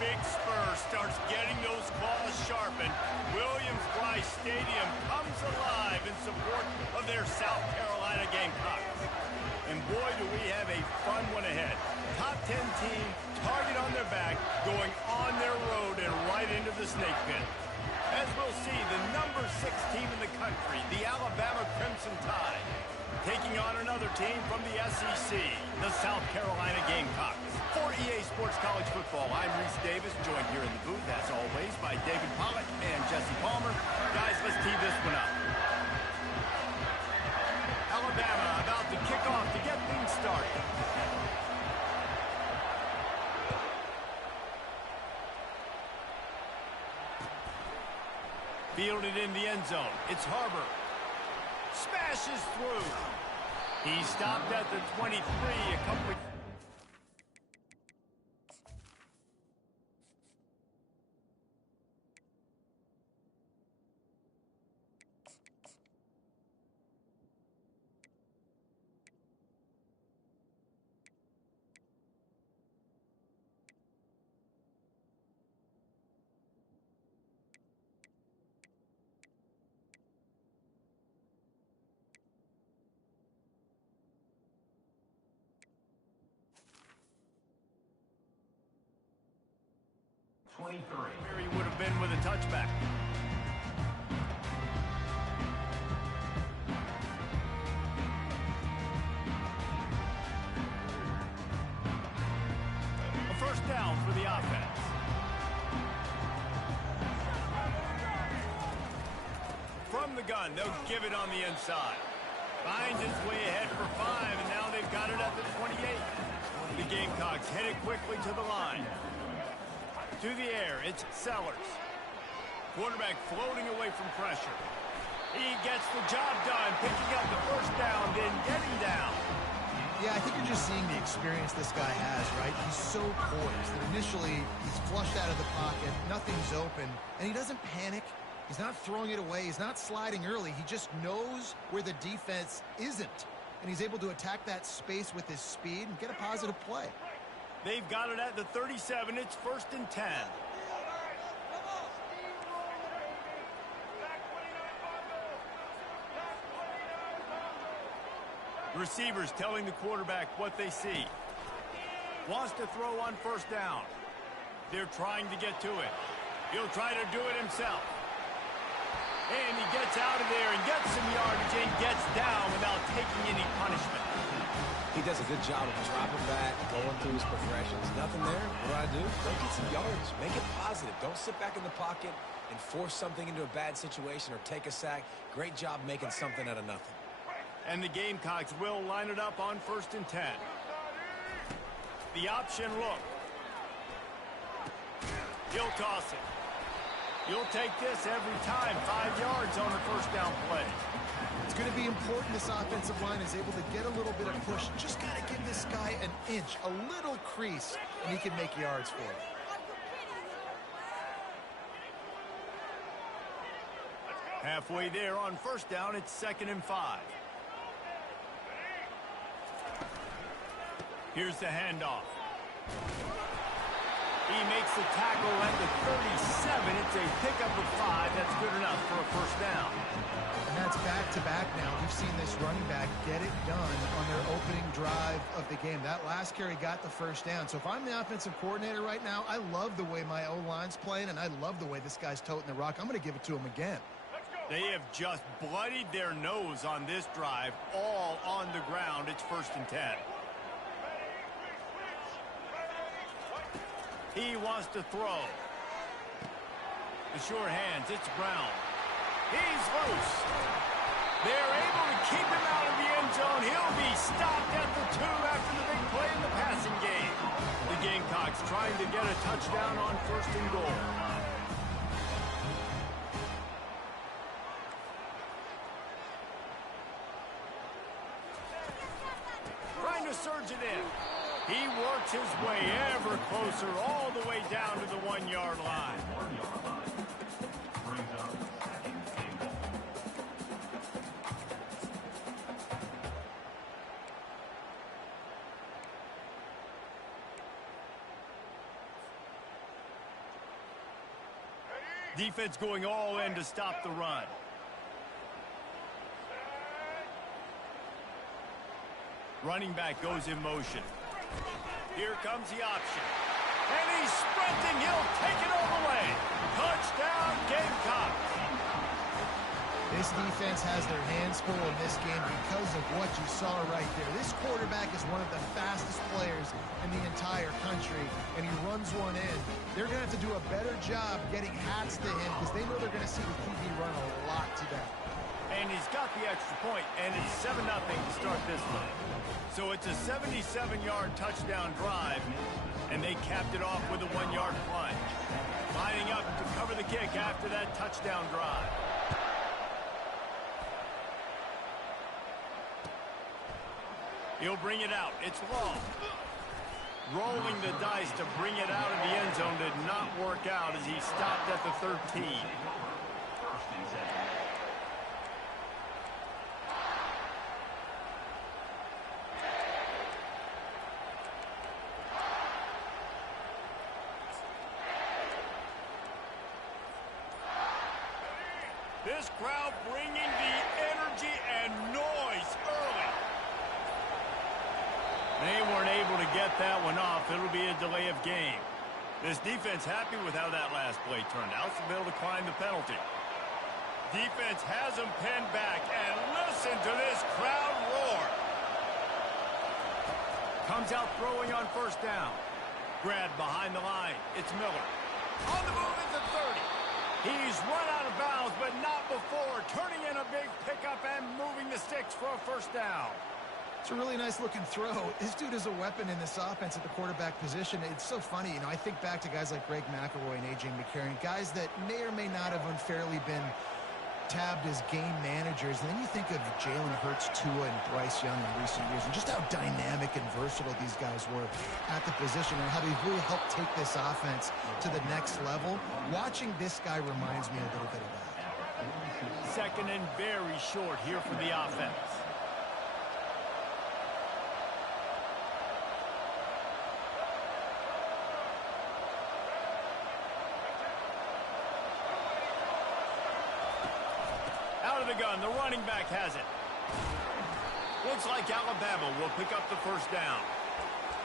Big Spur starts getting those claws sharpened. Williams-Brice Stadium comes alive in support of their South Carolina Gamecocks. And boy, do we have a fun one ahead. Top 10 team, target on their back, going on their road and right into the snake pit. As we'll see, the number 6 team in the country, the Alabama Crimson Tide, taking on another team from the SEC, the South Carolina Gamecocks. For EA Sports College Football, I'm Reese Davis, joined here in the booth, as always, by David Pollack and Jesse Palmer. Guys, let's tee this one up. Alabama about to kick off to get things started. Fielded in the end zone. It's Harbor. Smashes through. He stopped at the 23, a couple... He would have been with a touchback. A first down for the offense. From the gun, they'll give it on the inside. Finds his way ahead for 5, and now they've got it at the 28. The Gamecocks headed quickly to the line. To the air, it's Sellers. Quarterback floating away from pressure. He gets the job done, picking up the first down, then getting down. Yeah, I think you're just seeing the experience this guy has, right? He's so poised that initially he's flushed out of the pocket, nothing's open, and he doesn't panic. He's not throwing it away. He's not sliding early. He just knows where the defense isn't, and he's able to attack that space with his speed and get a positive play. They've got it at the 37. It's 1st and 10. Receivers telling the quarterback what they see. Wants to throw on first down. They're trying to get to it. He'll try to do it himself. And he gets out of there and gets some yardage and gets down without taking any punishment. He does a good job of dropping back, going through his progressions. Nothing there. What do? Go get some yards. Make it positive. Don't sit back in the pocket and force something into a bad situation or take a sack. Great job making something out of nothing. And the Gamecocks will line it up on 1st and 10. The option look. He'll toss it. You'll take this every time. 5 yards on the first down play. It's going to be important this offensive line is able to get a little bit of push. Just got to give this guy an inch, a little crease, and he can make yards for it. Halfway there on first down, it's 2nd and 5. Here's the handoff. He makes the tackle at the 37. It's a pickup of 5. That's good enough for a first down. And that's back-to-back now. We've seen this running back get it done on their opening drive of the game. That last carry got the first down. So if I'm the offensive coordinator right now, I love the way my O-line's playing, and I love the way this guy's toting the rock. I'm going to give it to him again. They have just bloodied their nose on this drive, all on the ground. It's 1st and 10. He wants to throw. The sure hands, it's Brown. He's loose. They're able to keep him out of the end zone. He'll be stopped at the 2 after the big play in the passing game. The Gamecocks trying to get a touchdown on 1st and goal. Trying to surge it in. He works his way ever closer all the way down to the 1-yard line. Defense going all in to stop the run. Running back goes in motion. Here comes the option. And he's sprinting. He'll take it all the way. Touchdown, Gamecocks. This defense has their hands full in this game because of what you saw right there. This quarterback is one of the fastest players in the entire country, and he runs one in. They're going to have to do a better job getting hats to him because they know they're going to see the QB run a lot today. And he's got the extra point, and it's 7-0 to start this one. So it's a 77-yard touchdown drive, and they capped it off with a 1-yard plunge. Lining up to cover the kick after that touchdown drive. He'll bring it out. It's long. Rolling the dice to bring it out of the end zone did not work out as he stopped at the 13. This crowd bringing the energy and noise early. They weren't able to get that one off. It'll be a delay of game. This defense happy with how that last play turned out, so they'll decline the penalty. Defense has them pinned back, and listen to this crowd roar. Comes out throwing on first down. Grabbed behind the line. It's Miller. On the move at the 30. He's run out of bounds, but not before. Turning in a big pickup and moving the sticks for a first down. It's a really nice-looking throw. This dude is a weapon in this offense at the quarterback position. It's so funny. You know, I think back to guys like Greg McElroy and A.J. McCarron, guys that may or may not have unfairly been tabbed as game managers. And then you think of Jalen Hurts, Tua, and Bryce Young in recent years, and just how dynamic and versatile these guys were at the position and how they've really helped take this offense to the next level. Watching this guy reminds me a little bit of that. Second and very short here for the offense. Out of the gun, the running back has it. Looks like Alabama will pick up the first down.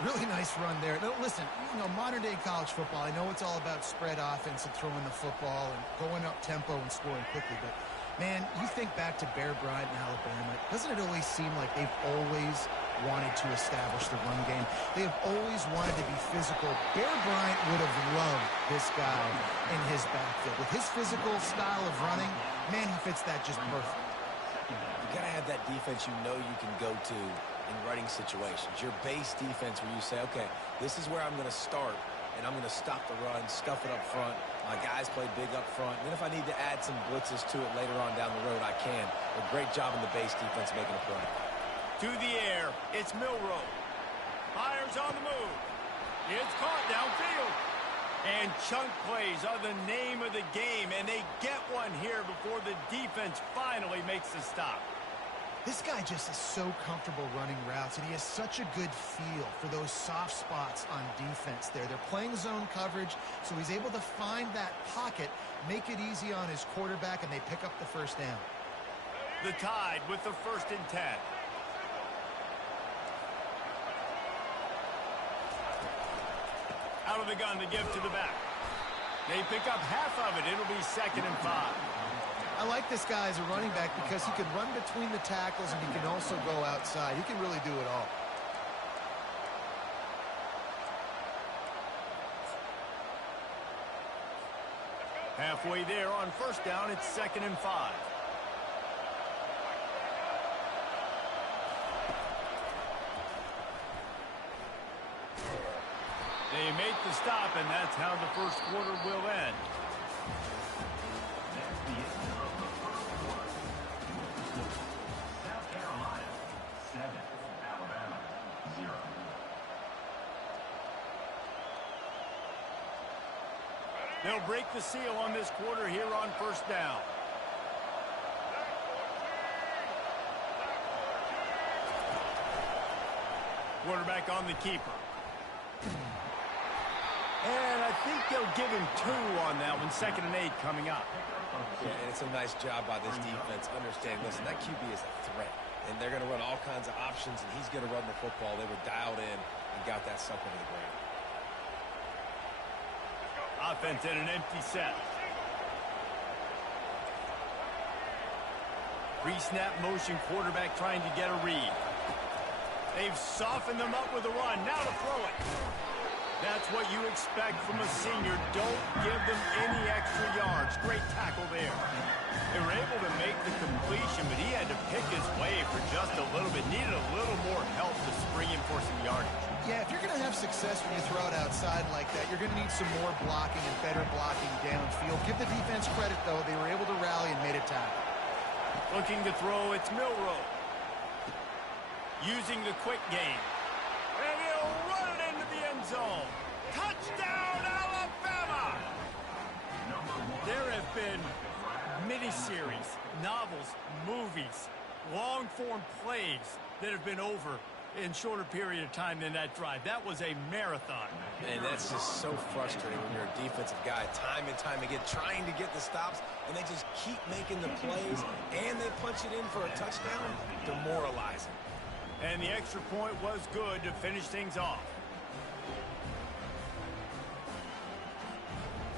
Really nice run there. Now, listen, you know, modern-day college football, I know it's all about spread offense and throwing the football and going up tempo and scoring quickly, but, man, you think back to Bear Bryant in Alabama, doesn't it always seem like they've always wanted to establish the run game? They have always wanted to be physical. Bear Bryant would have loved this guy in his backfield. With his physical style of running, man, he fits that just perfect. You got to have that defense you know you can go to in running situations. Your base defense where you say, okay, this is where I'm going to start, and I'm going to stop the run, stuff it up front. My guys play big up front. And then if I need to add some blitzes to it later on down the road, I can. A great job in the base defense making a play. To the air, it's Milroe. Fires on the move. It's caught downfield. And chunk plays are the name of the game, and they get one here before the defense finally makes the stop. This guy just is so comfortable running routes, and he has such a good feel for those soft spots on defense there. They're playing zone coverage, so he's able to find that pocket, make it easy on his quarterback, and they pick up the first down. The Tide with the 1st and 10. Out of the gun to give to the back. They pick up half of it. It'll be 2nd and 5. I like this guy as a running back because he can run between the tackles and he can also go outside. He can really do it all. Halfway there on first down, it's 2nd and 5. They make the stop, and that's how the first quarter will end. South Carolina 7, Alabama 0. They'll break the seal on this quarter here on first down. Quarterback on the keeper. And I think they'll give him 2 on that one. 2nd and 8 coming up. Yeah, and it's a nice job by this defense. Understand, listen, that QB is a threat. And they're going to run all kinds of options, and he's going to run the football. They were dialed in and got that sucker to the ground. Offense in an empty set. Pre-snap motion, quarterback trying to get a read. They've softened them up with a run. Now to throw it. That's what you expect from a senior. Don't give them any extra yards. Great tackle there. They were able to make the completion, but he had to pick his way for just a little bit. Needed a little more help to spring him for some yardage. Yeah, if you're going to have success when you throw it outside like that, you're going to need some more blocking and better blocking downfield. Give the defense credit, though. They were able to rally and made a tackle. Looking to throw, it's Milroe. Using the quick game. And he'll run it into the end zone. Touchdown, Alabama! There have been miniseries, novels, movies, long-form plays that have been over in shorter period of time than that drive. That was a marathon. And that's just so frustrating when you're a defensive guy time and time again trying to get the stops, and they just keep making the plays, and they punch it in for a touchdown. Demoralizing. And the extra point was good to finish things off.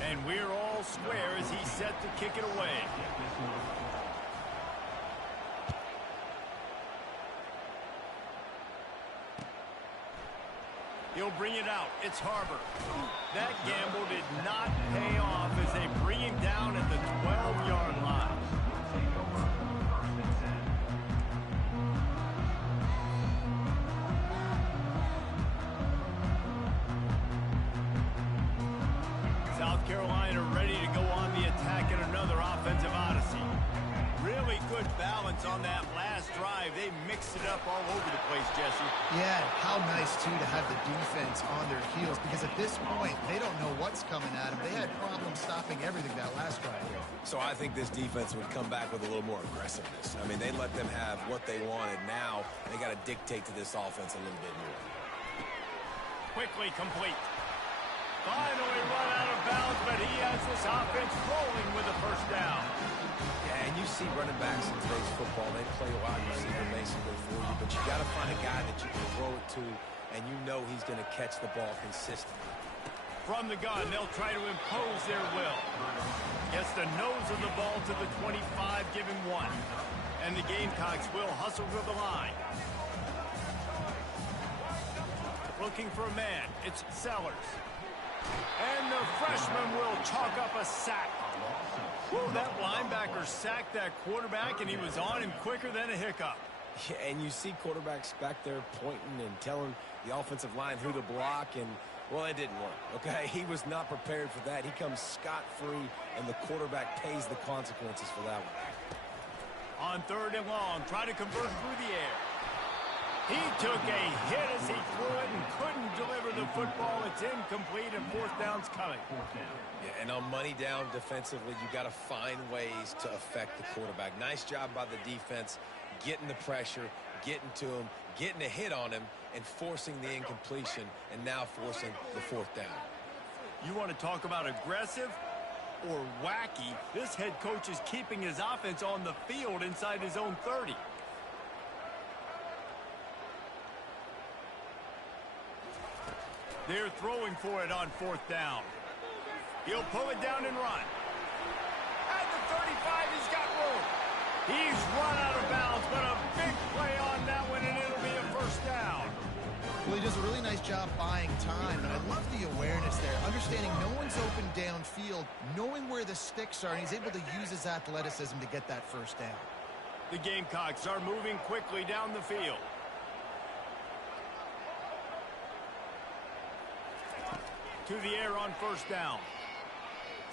And we're all square as he's set to kick it away. He'll bring it out. It's Harbor. That gamble did not pay off as they bring him down at the 12-yard line. South Carolina ready to go on the attack in another offensive odyssey. Really good balance on that last drive. They mixed it up all over the place, Jesse. Yeah, how nice, too, to have the defense on their heels, because at this point, they don't know what's coming at them. They had problems stopping everything that last drive. So I think this defense would come back with a little more aggressiveness. I mean, they let them have what they wanted. Now they got to dictate to this offense a little bit more. Quickly complete. Finally run out of bounds, but he has this offense rolling with a first down. Yeah, and you see running backs in today's football, they play a wide receiver basically for you, but you got to find a guy that you can throw it to, and you know he's going to catch the ball consistently. From the gun, they'll try to impose their will. Gets the nose of the ball to the 25, give him 1. And the Gamecocks will hustle to the line. Looking for a man, it's Sellers. And the freshman will chalk up a sack. Whew, that linebacker sacked that quarterback, and he was on him quicker than a hiccup. Yeah, and you see quarterbacks back there pointing and telling the offensive line who to block, and, well, it didn't work, okay? He was not prepared for that. He comes scot-free, and the quarterback pays the consequences for that one. On 3rd and long, try to convert through the air. He took a hit as he threw it and couldn't deliver the football. It's incomplete, and 4th down's coming. Yeah, and on money down defensively, you got to find ways to affect the quarterback. Nice job by the defense, getting the pressure, getting to him, getting a hit on him, and forcing the incompletion, and now forcing the 4th down. You want to talk about aggressive or wacky? This head coach is keeping his offense on the field inside his own 30. They're throwing for it on 4th down. He'll pull it down and run. At the 35, he's got room. He's run out of bounds, but a big play on that one, and it'll be a 1st down. Well, he does a really nice job buying time, and I love the awareness there, understanding no one's open downfield, knowing where the sticks are, and he's able to use his athleticism to get that 1st down. The Gamecocks are moving quickly down the field. To the air on 1st down.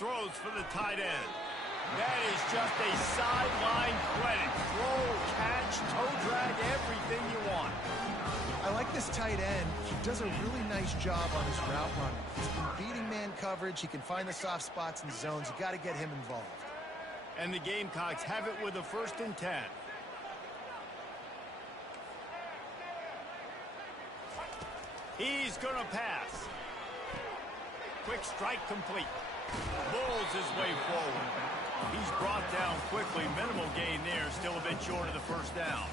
Throws for the tight end. That is just a sideline credit. Throw, catch, toe drag, everything you want. I like this tight end. He does a really nice job on his route running. He's been beating man coverage. He can find the soft spots and zones. You got to get him involved. And the Gamecocks have it with a 1st and 10. He's going to pass. Quick strike complete. Bulls his way forward. He's brought down quickly. Minimal gain there. Still a bit short of the first down.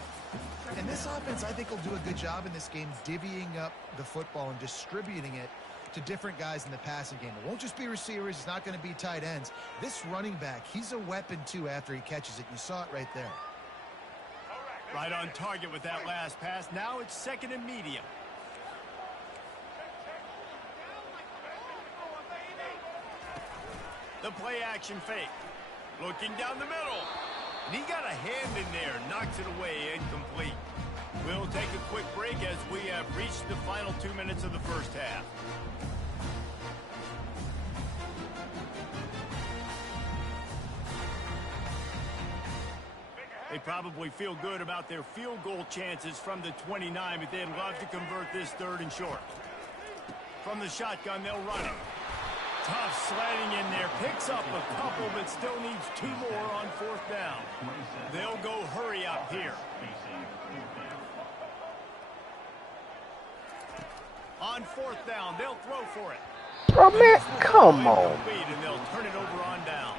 And this offense, I think, will do a good job in this game divvying up the football and distributing it to different guys in the passing game. It won't just be receivers. It's not going to be tight ends. This running back, he's a weapon, too, after he catches it. You saw it right there. Right on target with that last pass. Now it's second and medium. The play action fake. Looking down the middle. And he got a hand in there. Knocks it away. Incomplete. We'll take a quick break as we have reached the final 2 minutes of the first half. They probably feel good about their field goal chances from the 29, but they'd love to convert this third and short. From the shotgun, they'll run it. Tough sledding in there. Picks up a couple, but still needs 2 more on fourth down. They'll go hurry up here. On fourth down, they'll throw for it. Oh, man, come on. And they'll turn it over on downs.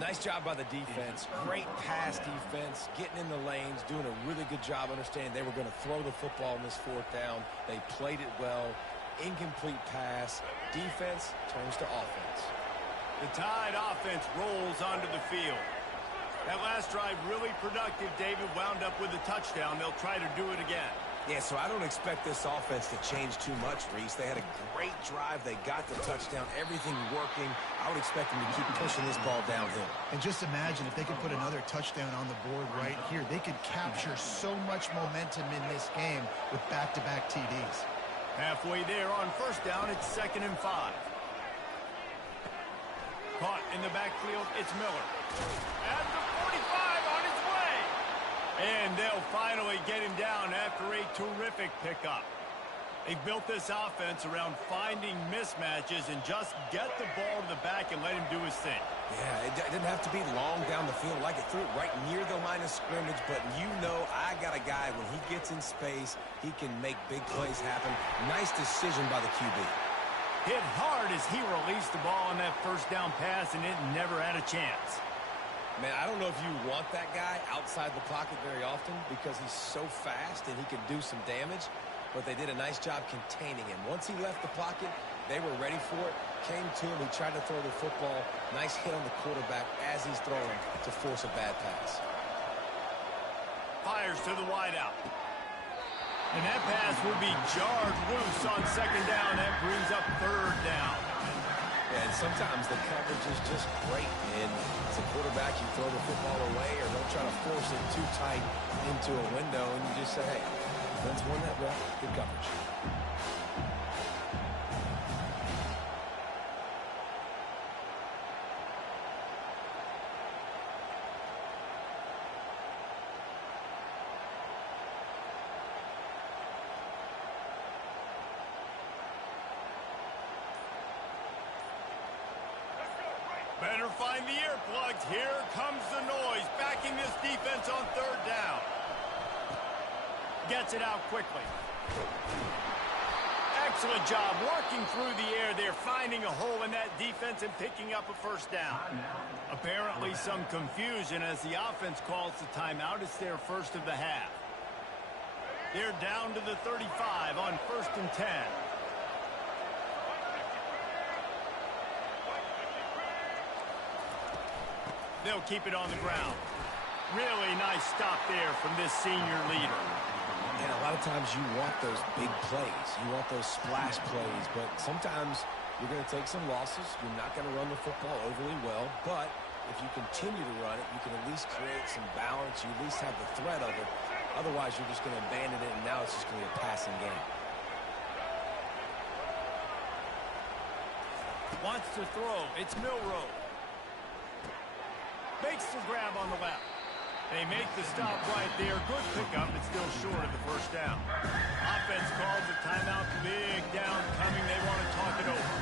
Nice job by the defense. Great pass defense, getting in the lanes, doing a really good job understanding they were going to throw the football in this fourth down. They played it well. Incomplete pass. Defense turns to offense. The Tide offense rolls onto the field. That last drive really productive. David wound up with a touchdown. They'll try to do it again. Yeah, so I don't expect this offense to change too much, Reese. They had a great drive. They got the touchdown. Everything working. I would expect them to keep pushing this ball downhill. And just imagine if they could put another touchdown on the board right here. They could capture so much momentum in this game with back-to-back TDs. Halfway there on first down, it's 2nd and 5. Caught in the backfield, it's Miller. At the 45 on his way. And they'll finally get him down after a terrific pickup. They've built this offense around finding mismatches and just get the ball to the back and let him do his thing. Yeah, it didn't have to be long down the field. Like it threw it right near the line of scrimmage, but you know I got a guy, when he gets in space, he can make big plays happen. Nice decision by the QB. Hit hard as he released the ball on that first down pass, and it never had a chance. Man, I don't know if you want that guy outside the pocket very often because he's so fast and he can do some damage, but they did a nice job containing him. Once he left the pocket, they were ready for it, came to him, he tried to throw the football. Nice hit on the quarterback as he's throwing to force a bad pass. Fires to the wideout. And that pass will be jarred loose on second down. That brings up third down. And sometimes the coverage is just great. And as a quarterback, you throw the football away or don't try to force it too tight into a window, and you just say, hey, defense won that rep, good coverage. Better find the earplugs. Here comes the noise. Backing this defense on third down. Gets it out quickly. Excellent job working through the air there, finding a hole in that defense and picking up a first down. Apparently some confusion as the offense calls the timeout. It's their first of the half. They're down to the 35 on 1st and 10. They'll keep it on the ground. Really nice stop there from this senior leader. And a lot of times you want those big plays. You want those splash plays. But sometimes you're going to take some losses. You're not going to run the football overly well. But if you continue to run it, you can at least create some balance. You at least have the threat of it. Otherwise, you're just going to abandon it, and now it's just going to be a passing game. Wants to throw. It's Milroe. Makes the grab on the left. They make the stop right there. Good pickup, but still short of the first down. Offense calls a timeout. Big down coming. They want to talk it over.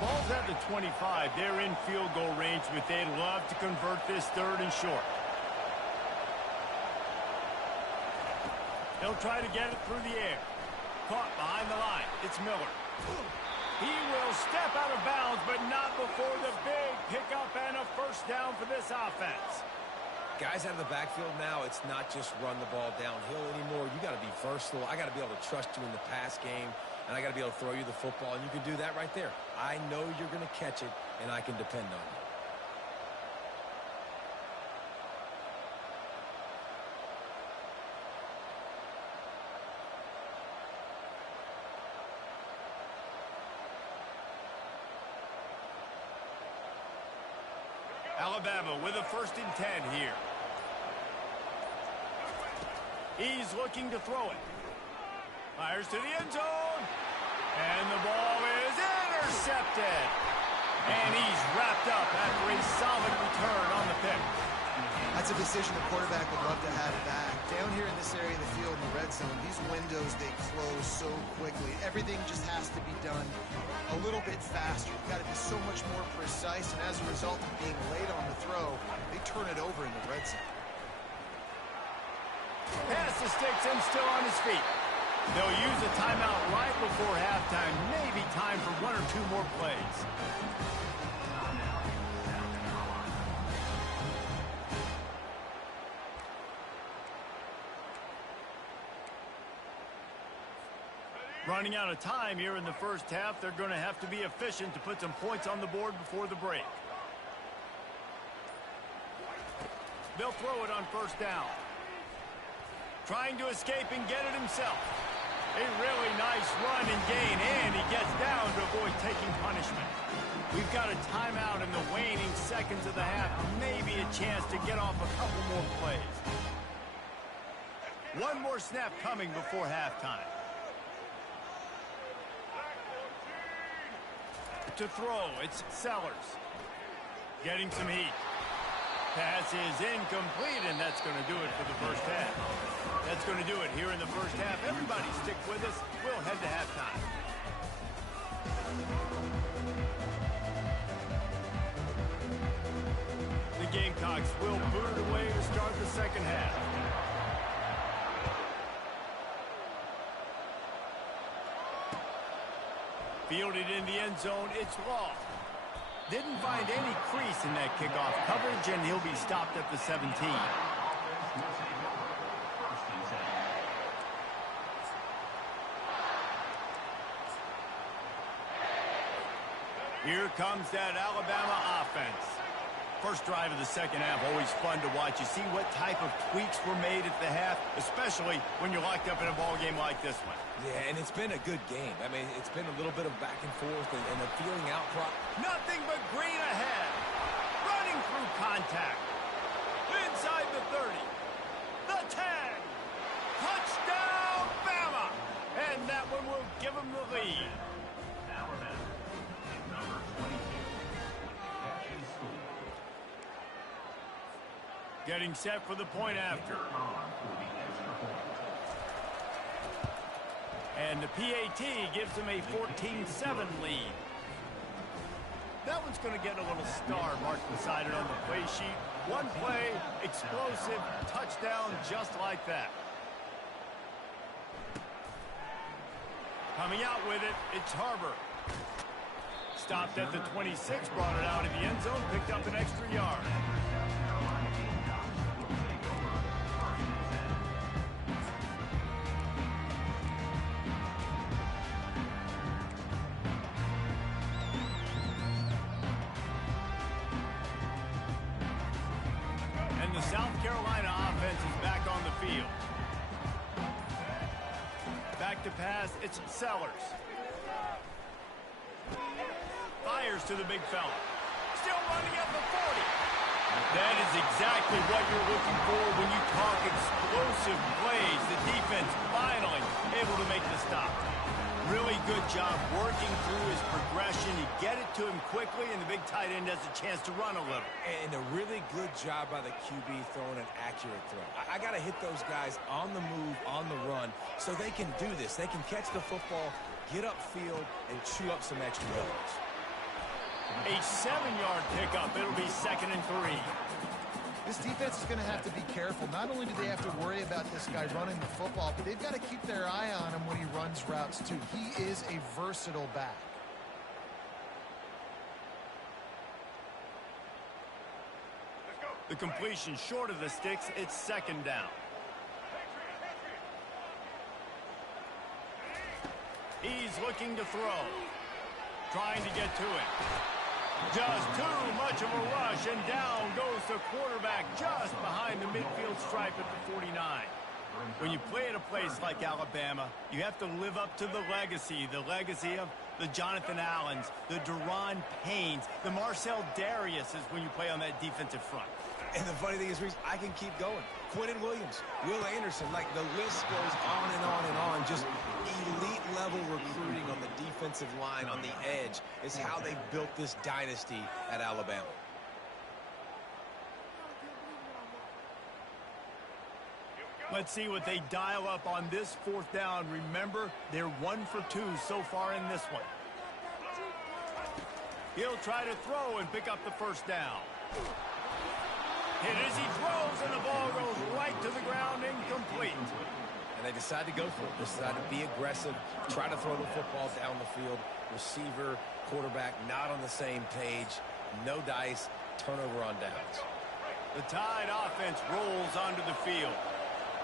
Ball Ball's at the 25. They're in field goal range, but they'd love to convert this 3rd and short. He'll try to get it through the air. Caught behind the line. It's Miller. He will step out of bounds, but not before the big pickup and a first down for this offense. Guys out of the backfield now, it's not just run the ball downhill anymore. You got to be versatile. I got to be able to trust you in the pass game, and I got to be able to throw you the football, and you can do that right there. I know you're going to catch it, and I can depend on you. Alabama with a 1st and 10 here. He's looking to throw it. Fires to the end zone. And the ball is intercepted. And he's wrapped up after a solid return on the pick. That's a decision the quarterback would love to have back. Down here in this area of the field in the red zone, these windows, they close so quickly. Everything just has to be done a little bit faster. You've got to be so much more precise, and as a result of being late on the throw, they turn it over in the red zone. Pass the sticks and still on his feet. They'll use a timeout right before halftime. Maybe time for 1 or 2 more plays. Running out of time here in the first half. They're going to have to be efficient to put some points on the board before the break. They'll throw it on 1st down. Trying to escape and get it himself. A really nice run and gain, and he gets down to avoid taking punishment. We've got a timeout in the waning seconds of the half. Maybe a chance to get off a couple more plays. 1 more snap coming before halftime. To throw, it's Sellers. Getting some heat. Pass is incomplete, and that's going to do it for the first half. That's going to do it here in the first half. Everybody stick with us. We'll head to halftime. The Gamecocks will boot it away to start the second half. Fielded in the end zone, it's Law. Didn't find any crease in that kickoff coverage, and he'll be stopped at the 17. Here comes that Alabama offense. First drive of the second half, always fun to watch. You see what type of tweaks were made at the half, especially when you're locked up in a ball game like this one. Yeah, and it's been a good game. I mean, it's been a little bit of back and forth and a feeling out. Nothing but green ahead. Running through contact. Inside the 30. The 10. Touchdown, Bama. And that one will give them the lead. Alabama is number 22. Catching school. Getting set for the point after. On for the extra point. And the PAT gives them a 14-7 lead. That one's going to get a little star marked beside it on the play sheet. One play, explosive, touchdown just like that. Coming out with it, it's Harbor. Stopped at the 26, brought it out of the end zone, picked up an extra yard. The South Carolina offense is back on the field. Back to pass, it's Sellers. Fires to the big fella. Still running at the 40. That is exactly what you're looking for when you talk explosive plays. The defense finally able to make the stop. Really good job working through his progression. You get it to him quickly, and the big tight end has a chance to run a little. And a really good job by the QB throwing an accurate throw. I got to hit those guys on the move, on the run, so they can do this. They can catch the football, get upfield, and chew up some extra yards. A 7-yard pickup. It'll be 2nd and 3. This defense is going to have to be careful. Not only do they have to worry about this guy running the football, but they've got to keep their eye on him when he runs routes too. He is a versatile back. The completion short of the sticks. It's 2nd down. He's looking to throw. Trying to get to it. Just too much of a rush, and down goes the quarterback just behind the midfield stripe at the 49. When you play at a place like Alabama, you have to live up to the legacy of the Jonathan Allens, the Daron Paynes, the Marcel Dariuses when you play on that defensive front. And the funny thing is, Reese, I can keep going. Quentin Williams, Will Anderson, like the list goes on and on and on. Just elite-level recruiting on the defensive line, on the edge, is how they built this dynasty at Alabama. Let's see what they dial up on this 4th down. Remember, they're 1 for 2 so far in this one. He'll try to throw and pick up the 1st down. Hit as he throws, and the ball goes right to the ground, incomplete. And they decide to go for it. They decide to be aggressive, try to throw the football down the field. Receiver, quarterback, not on the same page. No dice, turnover on downs. The Tide offense rolls onto the field.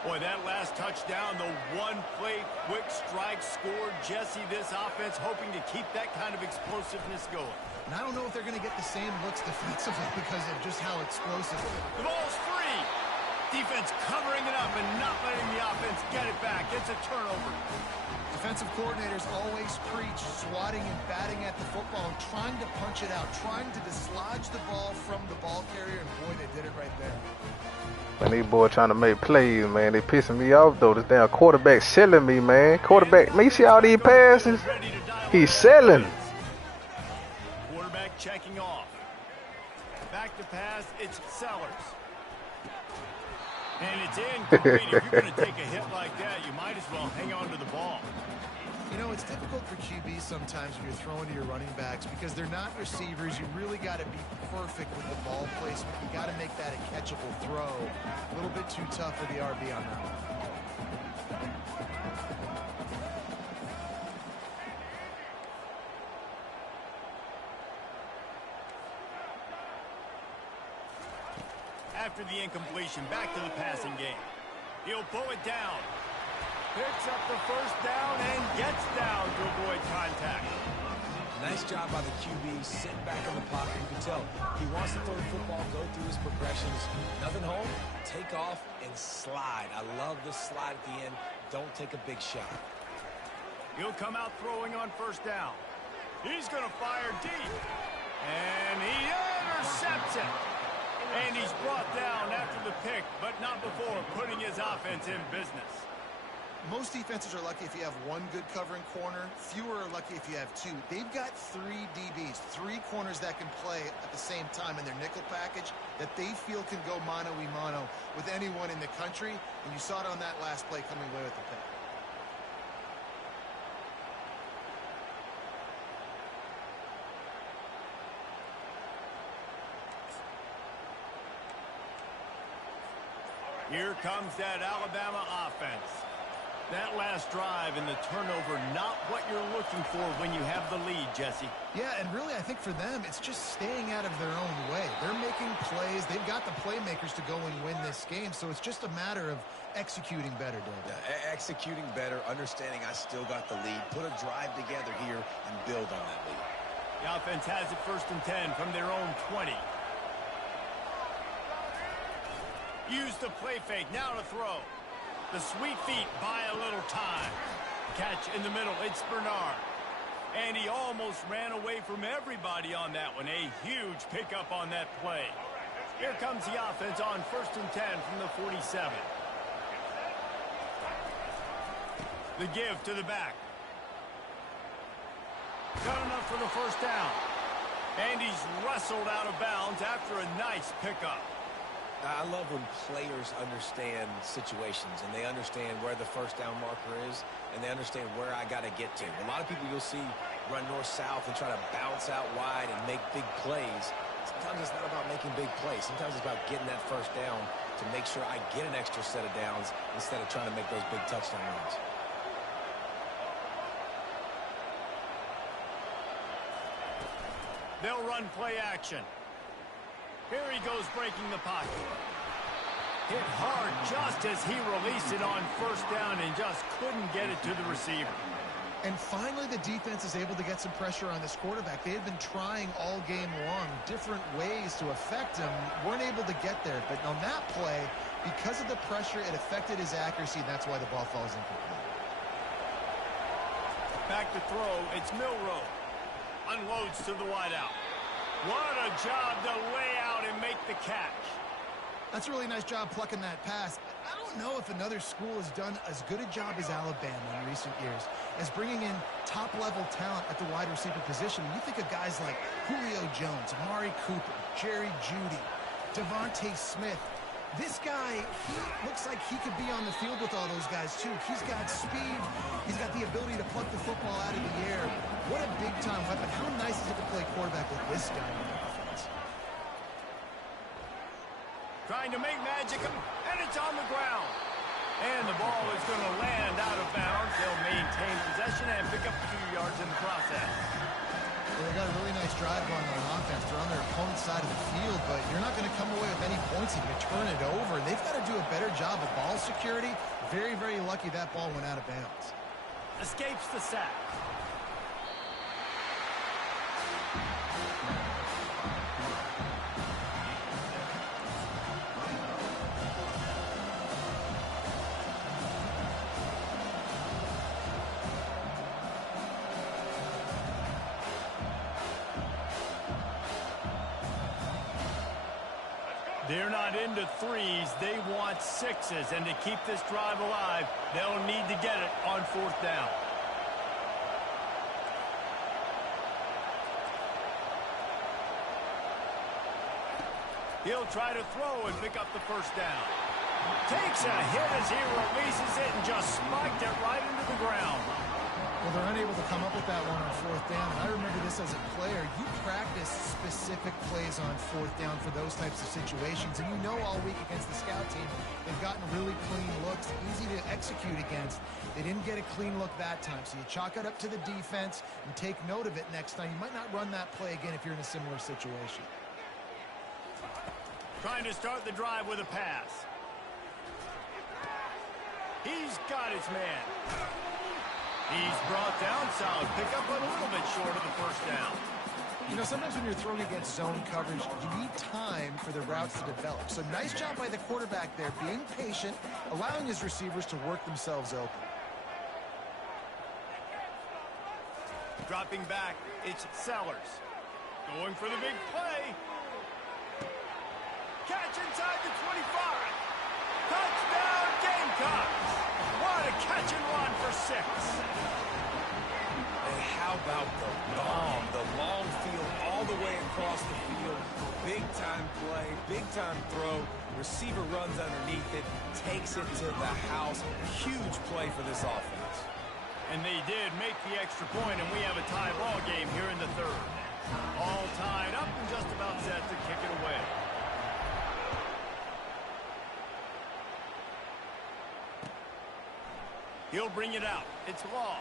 Boy, that last touchdown, the one-play quick strike scored. Jesse, this offense hoping to keep that kind of explosiveness going. And I don't know if they're going to get the same looks defensively because of just how explosive. The ball's free. Defense covering it up and not letting the offense get it back. It's a turnover. Defensive coordinators always preach swatting and batting at the football and trying to punch it out, trying to dislodge the ball from the ball carrier, and boy, they did it right there. Man, these boys trying to make plays, man. They pissing me off, though. This damn quarterback selling me, man. Quarterback, man, you see all these passes? He's selling. Quarterback checking off. Back to pass, it's Sellers. And it's incomplete. If you're going to take a hit like that, you might as well hang on to the ball. You know, it's difficult for QBs sometimes when you're throwing to your running backs because they're not receivers. You really got to be perfect with the ball placement. You got to make that a catchable throw. A little bit too tough for the RB on that one. After the incompletion, back to the passing game. He'll pull it down. Picks up the 1st down and gets down to avoid contact. Nice job by the QB, sitting back in the pocket. You can tell he wants to throw the football, go through his progressions. Nothing home, take off and slide. I love the slide at the end. Don't take a big shot. He'll come out throwing on 1st down. He's going to fire deep. And he intercepts it. And he's brought down after the pick, but not before putting his offense in business. Most defenses are lucky if you have one good covering corner. Fewer are lucky if you have two. They've got 3 DBs, 3 corners that can play at the same time in their nickel package that they feel can go mano-a-mano with anyone in the country. And you saw it on that last play coming away with the pick. Here comes that Alabama offense. That last drive and the turnover, not what you're looking for when you have the lead, Jesse. Yeah, and really, I think for them, it's just staying out of their own way. They're making plays. They've got the playmakers to go and win this game, so it's just a matter of executing better, David. Yeah, executing better, understanding I still got the lead, put a drive together here and build on that lead. The offense has it 1st and 10 from their own 20. Use the play fake, now to throw. The sweet feet buy a little time. Catch in the middle, it's Bernard. And he almost ran away from everybody on that one. A huge pickup on that play. Here comes the offense on 1st and 10 from the 47. The give to the back. Got enough for the 1st down. And he's wrestled out of bounds after a nice pickup. I love when players understand situations and they understand where the first down marker is and they understand where I got to get to. A lot of people you'll see run north-south and try to bounce out wide and make big plays. Sometimes it's not about making big plays. Sometimes it's about getting that first down to make sure I get an extra set of downs instead of trying to make those big touchdown runs. They'll run play action. Here he goes breaking the pocket. Hit hard just as he released it on first down and just couldn't get it to the receiver. And finally, the defense is able to get some pressure on this quarterback. They had been trying all game long different ways to affect him. Weren't able to get there. But on that play, because of the pressure, it affected his accuracy, and that's why the ball falls incomplete. Back to throw. It's Milroe. Unloads to the wideout. What a job to lay out and make the catch. That's a really nice job plucking that pass. I don't know if another school has done as good a job as Alabama in recent years as bringing in top-level talent at the wide receiver position. When you think of guys like Julio Jones, Amari Cooper, Jerry Jeudy, Devontae Smith, this guy, he looks like he could be on the field with all those guys, too. He's got speed. He's got the ability to pluck the football out of the air. What a big-time weapon. How nice is it to play quarterback with this guy on the offense? Trying to make magic, and it's on the ground. And the ball is going to land out of bounds. They'll maintain possession and pick up 2 yards in the process. Well, they got a really nice drive going on offense. They're on their opponent's side of the field, but you're not going to come away with any points if you turn it over. They've got to do a better job of ball security. Very, very lucky that ball went out of bounds. Escapes the sack. They're not into threes. They want sixes. And to keep this drive alive, they'll need to get it on fourth down. He'll try to throw and pick up the first down. Takes a hit as he releases it and just spiked it right into the ground. Well, they're unable to come up with that one on fourth down. And I remember this as a player. You practice specific plays on fourth down for those types of situations. And you know all week against the scout team, they've gotten really clean looks, easy to execute against. They didn't get a clean look that time. So you chalk it up to the defense and take note of it next time. You might not run that play again if you're in a similar situation. Trying to start the drive with a pass. He's got his man. He's brought down solid. Pick up a little bit short of the first down. You know, sometimes when you're throwing against zone coverage, you need time for the routes to develop. So nice job by the quarterback there, being patient, allowing his receivers to work themselves open. Dropping back, it's Sellers. Going for the big play. Catch inside the 25. Touchdown Gamecocks. What a catch and run for 6. And how about the long field all the way across the field. Big-time play, big-time throw. Receiver runs underneath it, takes it to the house. Huge play for this offense. And they did make the extra point, and we have a tie ball game here in the third. All tied up and just about set to kick it away. He'll bring it out. It's Law.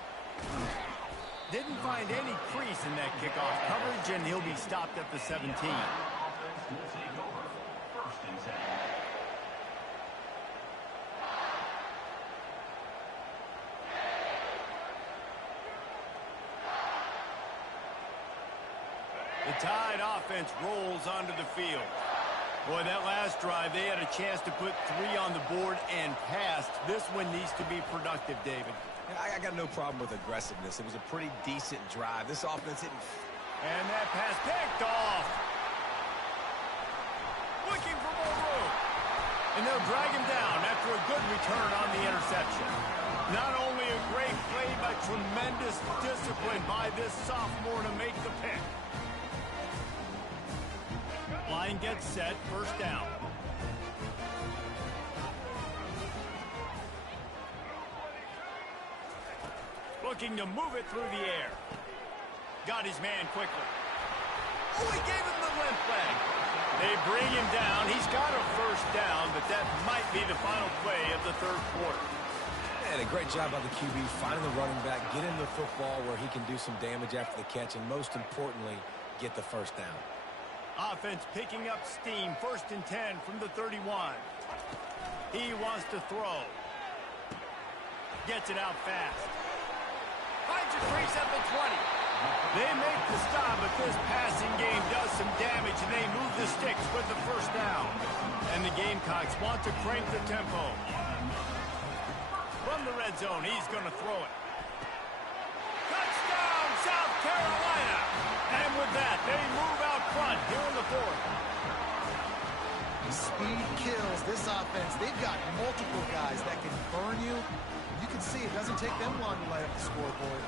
Didn't find any crease in that kickoff coverage, and he'll be stopped at the 17. The Tide offense rolls onto the field. Boy, that last drive, they had a chance to put 3 on the board and passed. This one needs to be productive, David. I got no problem with aggressiveness. It was a pretty decent drive. This offense didn't... And that pass picked off. Looking for more room. And they'll drag him down after a good return on the interception. Not only a great play, but tremendous discipline by this sophomore to make the pick. Line gets set, first down. Looking to move it through the air. Got his man quickly. Oh, he gave him the limp leg. They bring him down. He's got a first down, but that might be the final play of the third quarter. And a great job by the QB finding the running back, get him the football where he can do some damage after the catch, and most importantly, get the first down. Offense picking up steam. 1st and 10 from the 31. He wants to throw. Gets it out fast. Finds a crease at the 20. They make the stop, but this passing game does some damage, and they move the sticks with the first down. And the Gamecocks want to crank the tempo. From the red zone, he's going to throw it. Touchdown, South Carolina! And with that, they move out front here in the 4th. Speed kills this offense. They've got multiple guys that can burn you. You can see it doesn't take them long to light up the scoreboard.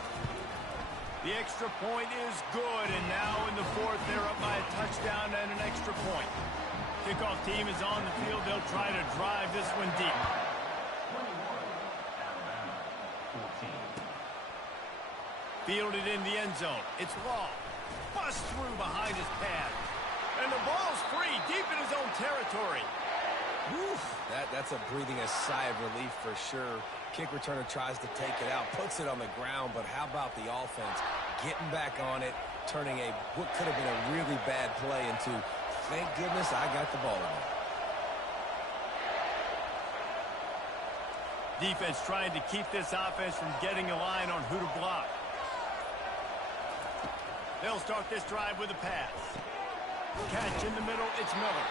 The extra point is good, and now in the 4th, they're up by a touchdown and an extra point. Kickoff team is on the field. They'll try to drive this one deep. 21, Alabama, 14. Fielded in the end zone. It's Law. Busts through behind his pad. And the ball's free, deep in his own territory. Woof, that's a breathing a sigh of relief for sure. Kick returner tries to take it out, puts it on the ground, but how about the offense getting back on it, turning what could have been a really bad play into, thank goodness I got the ball in. Defense trying to keep this offense from getting a line on who to block. They'll start this drive with a pass. Catch in the middle, it's Miller.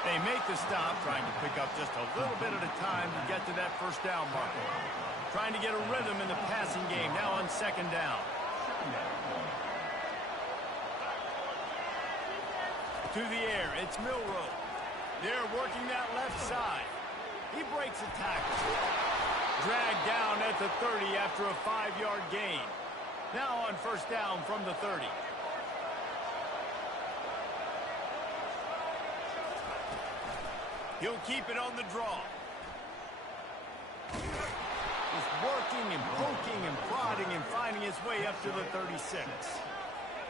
They make the stop, trying to pick up just a little bit at a time to get to that first down marker. Trying to get a rhythm in the passing game, now on 2nd down. To the air, it's Milroe. They're working that left side. He breaks a tackle. Dragged down at the 30 after a 5-yard gain. Now on 1st down from the 30. He'll keep it on the draw. Just working and poking and prodding and finding his way up to the 36.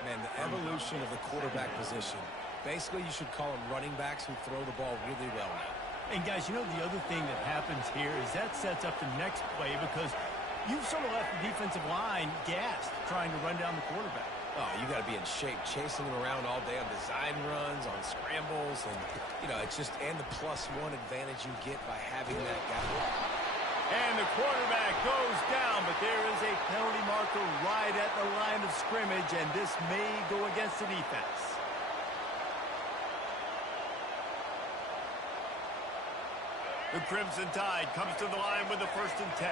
Man, the evolution of the quarterback position. Basically, you should call them running backs who throw the ball really well now. And guys, you know the other thing that happens here is that sets up the next play because you've sort of left the defensive line gassed trying to run down the quarterback. Oh, you got to be in shape, chasing him around all day on design runs, on scrambles, and, it's just, and the +1 advantage you get by having that guy. And the quarterback goes down, but there is a penalty marker right at the line of scrimmage, and this may go against the defense. The Crimson Tide comes to the line with the 1st and 10.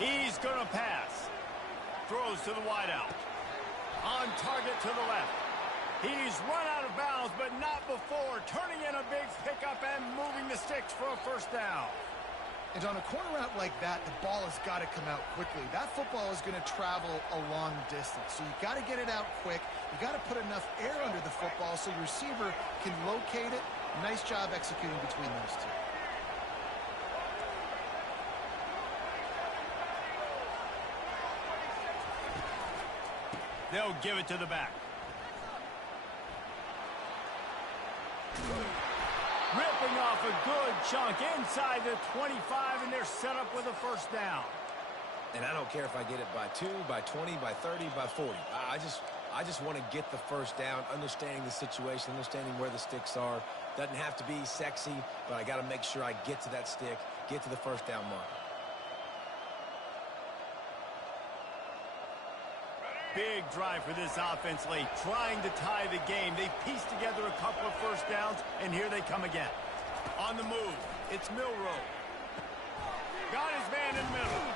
He's going to pass. Throws to the wideout. On target to the left. He's run out of bounds, but not before. Turning in a big pickup and moving the sticks for a 1st down. And on a corner route like that, the ball has got to come out quickly. That football is going to travel a long distance, so you got to get it out quick. You got to put enough air under the football so your receiver can locate it. Nice job executing between those two. They'll give it to the back. Ripping off a good chunk inside the 25, and they're set up with a 1st down. And I don't care if I get it by 2, by 20, by 30, by 40. I just want to get the 1st down, understanding the situation, understanding where the sticks are. Doesn't have to be sexy, but I got to make sure I get to that stick, get to the 1st down marker. Big drive for this offense late, trying to tie the game. They pieced together a couple of 1st downs, and here they come again. On the move, it's Milroe. Got his man in the middle.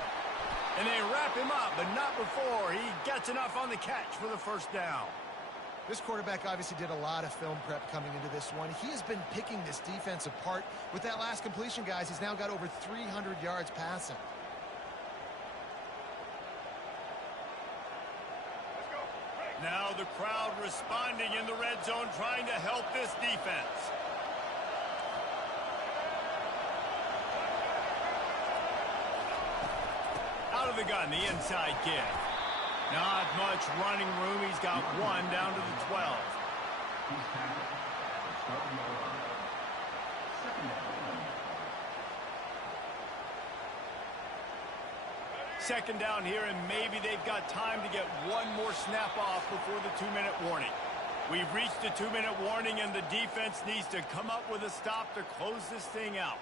And they wrap him up, but not before he gets enough on the catch for the 1st down. This quarterback obviously did a lot of film prep coming into this one. He has been picking this defense apart. With that last completion, guys, he's now got over 300 yards passing. Now the crowd responding in the red zone, trying to help this defense. the gun, the inside give. Not much running room. He's got one down to the 12. He's tackled at the starting line. Second down. Second down here, and maybe they've got time to get one more snap off before the 2-minute warning. We've reached the 2-minute warning, and the defense needs to come up with a stop to close this thing out.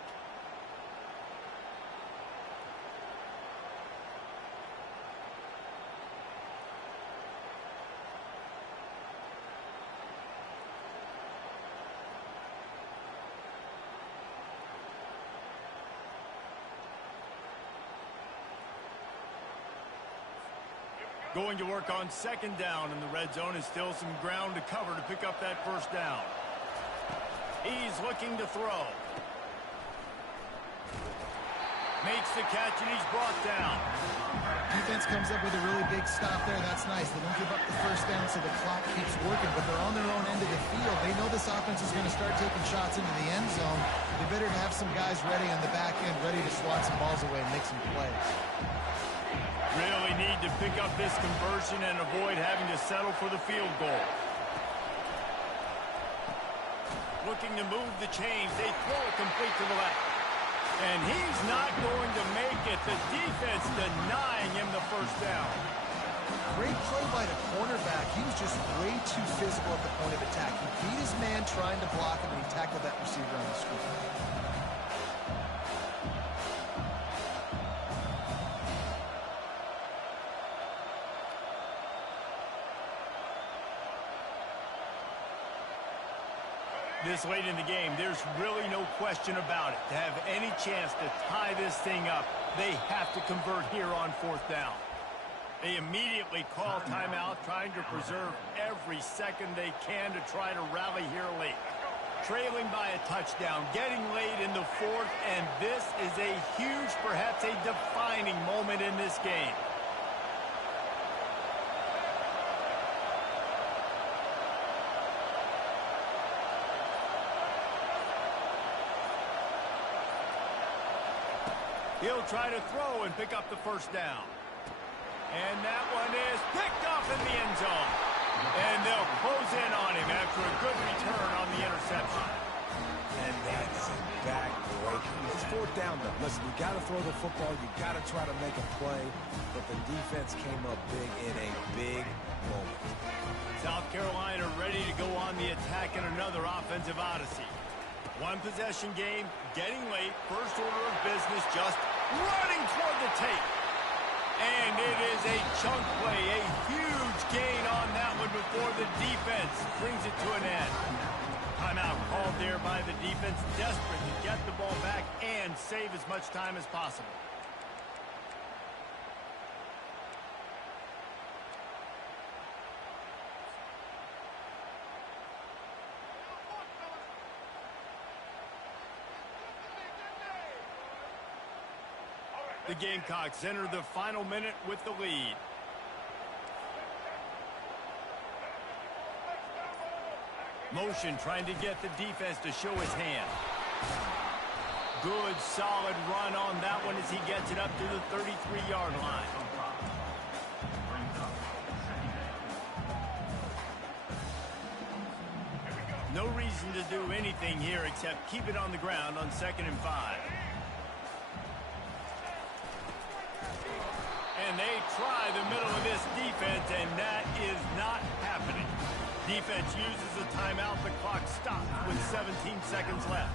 Going to work on second down in the red zone, and still some ground to cover to pick up that first down. He's looking to throw. Makes the catch, and he's brought down. Defense comes up with a really big stop there. That's nice. They don't give up the first down, so the clock keeps working, but they're on their own end of the field. They know this offense is going to start taking shots into the end zone. They better have some guys ready on the back end, ready to swat some balls away and make some plays. Really need to pick up this conversion and avoid having to settle for the field goal. Looking to move the chains. They throw it complete to the left. And he's not going to make it. The defense denying him the first down. Great play by the cornerback. He was just way too physical at the point of attack. He beat his man trying to block him, and he tackled that receiver on the screen. This late in the game, there's really no question about it. To have any chance to tie this thing up, they have to convert here on fourth down. They immediately call timeout, trying to preserve every second they can to try to rally here late. Trailing by a touchdown, getting late in the fourth, and this is a huge, perhaps a defining moment in this game. He'll try to throw and pick up the first down. And that one is picked off in the end zone. And they'll close in on him after a good return on the interception. And that is a back-breaker. It's fourth down, though. Listen, you got to throw the football. You got to try to make a play. But the defense came up big in a big moment. South Carolina ready to go on the attack in another offensive odyssey. One possession game, getting late, first order of business, just running toward the tape. And it is a chunk play, a huge gain on that one before the defense brings it to an end. Timeout called there by the defense, desperate to get the ball back and save as much time as possible. The Gamecocks enter the final minute with the lead. Motion trying to get the defense to show his hand. Good, solid run on that one as he gets it up to the 33-yard line. No reason to do anything here except keep it on the ground on 2nd and 5. And they try the middle of this defense, and that is not happening. Defense uses a timeout. The clock stops with 17 seconds left.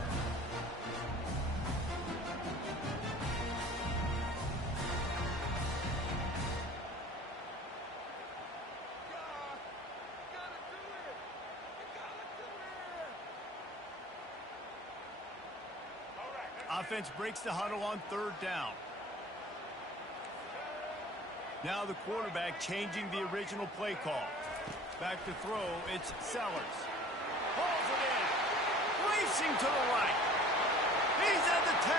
Offense breaks the huddle on 3rd down. Now the quarterback changing the original play call. Back to throw, it's Sellers. Pulls it in. Racing to the right. He's at the 10.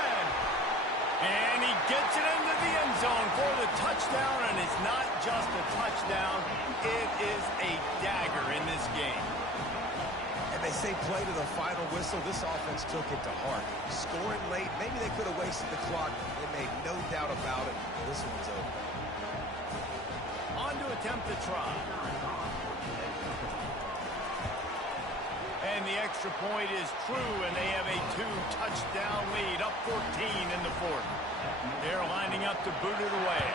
And he gets it into the end zone for the touchdown. And it's not just a touchdown. It is a dagger in this game. And they say play to the final whistle. This offense took it to heart. Scoring late, maybe they could have wasted the clock. They made no doubt about it. This one's over. on to attempt the try. And the extra point is true, and they have a 2-touchdown lead, up 14 in the fourth. They're lining up to boot it away.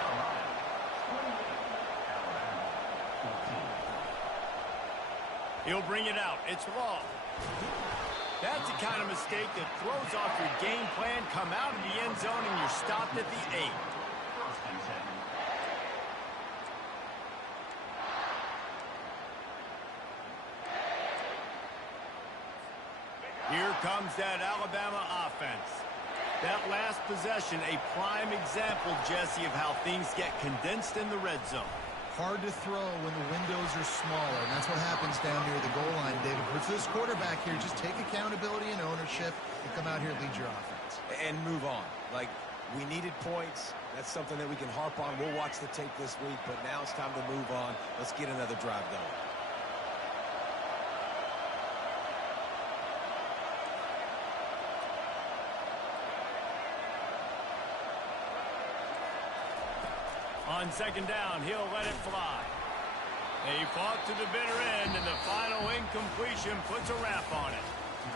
He'll bring it out. It's Law. That's the kind of mistake that throws off your game plan. Come out of the end zone, and you're stopped at the 8. Here comes that Alabama offense. That last possession, a prime example, Jesse, of how things get condensed in the red zone. Hard to throw when the windows are smaller, and that's what happens down near the goal line, David. But for this quarterback here, just take accountability and ownership and come out here and lead your offense. And move on. Like, we needed points. That's something that we can harp on. We'll watch the tape this week, but now it's time to move on. Let's get another drive going. On second down, he'll let it fly. They fought to the bitter end, and the final incompletion puts a wrap on it.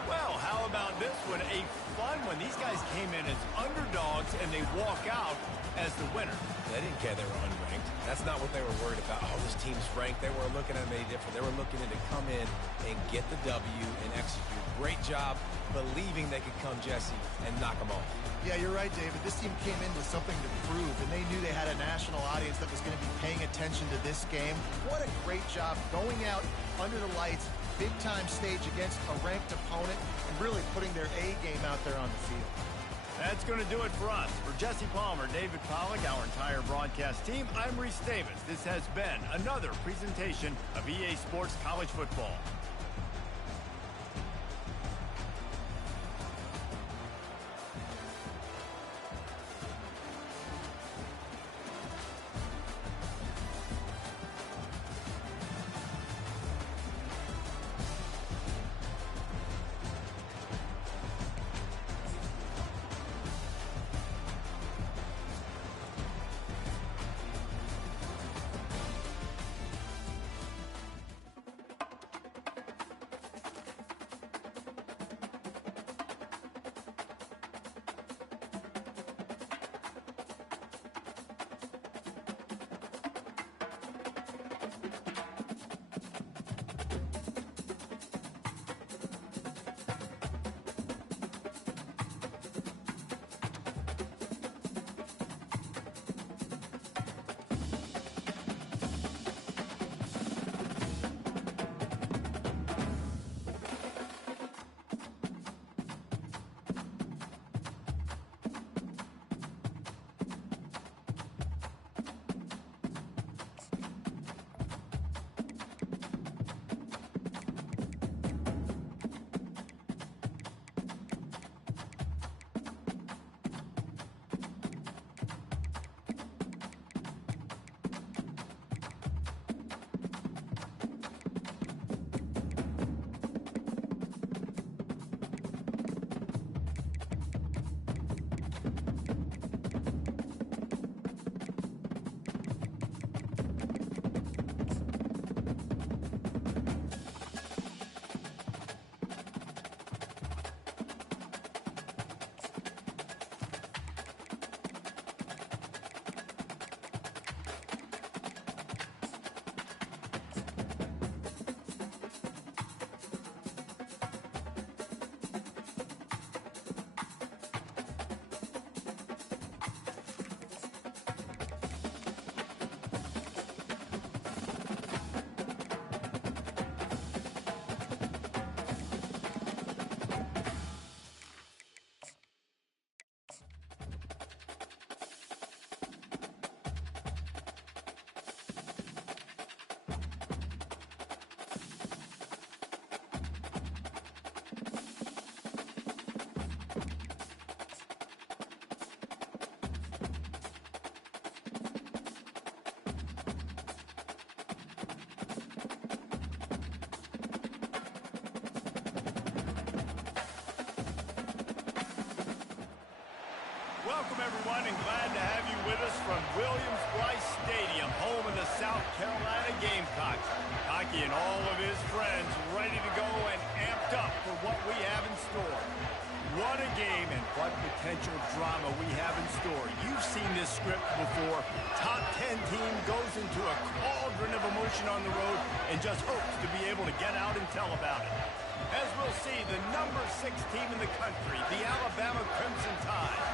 Well, how about this one? A fun one. These guys came in as underdogs, and they walk out as the winner. They didn't care they were unranked. That's not what they were worried about. Oh, this team's ranked. They weren't looking at them any different. They were looking to come in and get the W and execute. Great job believing they could come, Jesse, and knock them off. Yeah, you're right, David. This team came in with something to prove, and they knew they had a national audience that was going to be paying attention to this game. What a great job going out under the lights, big-time stage against a ranked opponent, and really putting their A game out there on the field. That's going to do it for us. For Jesse Palmer, David Pollack, our entire broadcast team, I'm Reese Davis. This has been another presentation of EA Sports College Football. Welcome, everyone, and glad to have you with us from Williams-Brice Stadium, home of the South Carolina Gamecocks. Hockey and all of his friends ready to go and amped up for what we have in store. What a game and what potential drama we have in store. You've seen this script before. Top 10 team goes into a cauldron of emotion on the road and just hopes to be able to get out and tell about it. As we'll see, the number 6 team in the country, the Alabama Crimson Tide,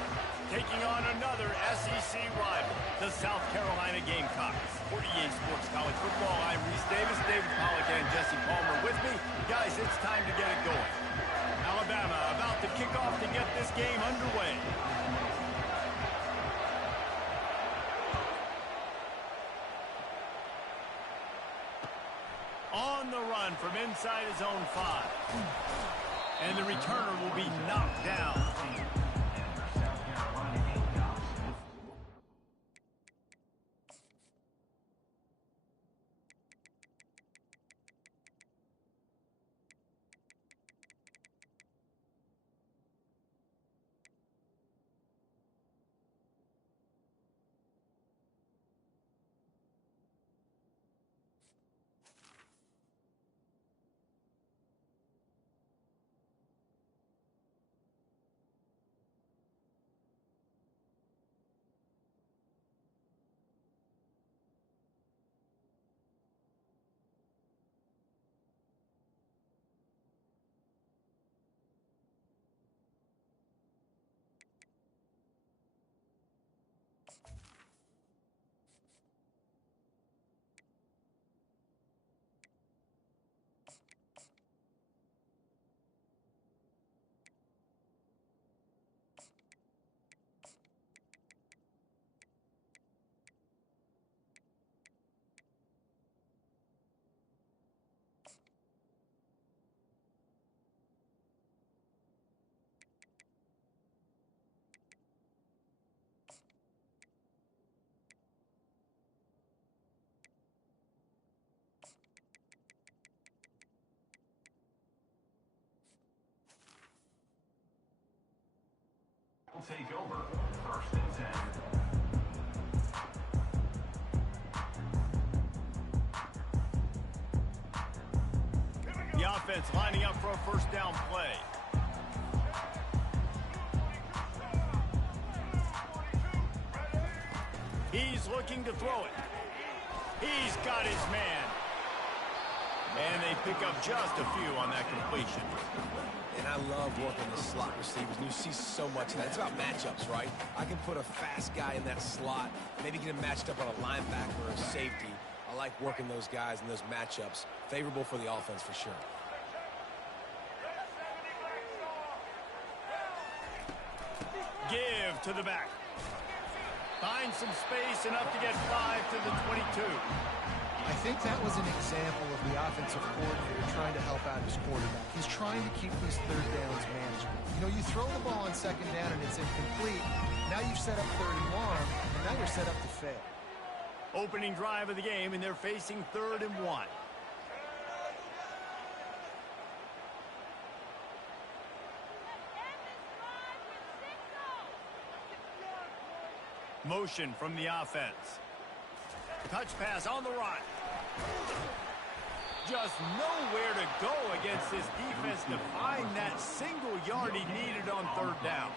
taking on another SEC rival, the South Carolina Gamecocks. For EA Sports College Football, I'm Reese Davis, David Pollack, and Jesse Palmer with me. Guys, it's time to get it going. Alabama about to kick off to get this game underway. On the run from inside his own 5. And the returner will be knocked down. Will take over 1st and 10. The offense lining up for a first down play. He's looking to throw it. He's got his man. And they pick up just a few on that completion. And I love working the slot receivers. You see so much of that. It's about matchups, right? I can put a fast guy in that slot, maybe get him matched up on a linebacker or a safety. I like working those guys in those matchups. Favorable for the offense for sure. Give to the back. Find some space, enough to get 5 to the 22. I think that was an example of the offensive coordinator trying to help out his quarterback. He's trying to keep these third downs manageable. You know, you throw the ball on second down and it's incomplete. Now you've set up 3rd and long, and now you're set up to fail. Opening drive of the game, and they're facing 3rd and 1. Motion from the offense. Touch pass on the run. Just nowhere to go against this defense to find that single yard he needed on 3rd down.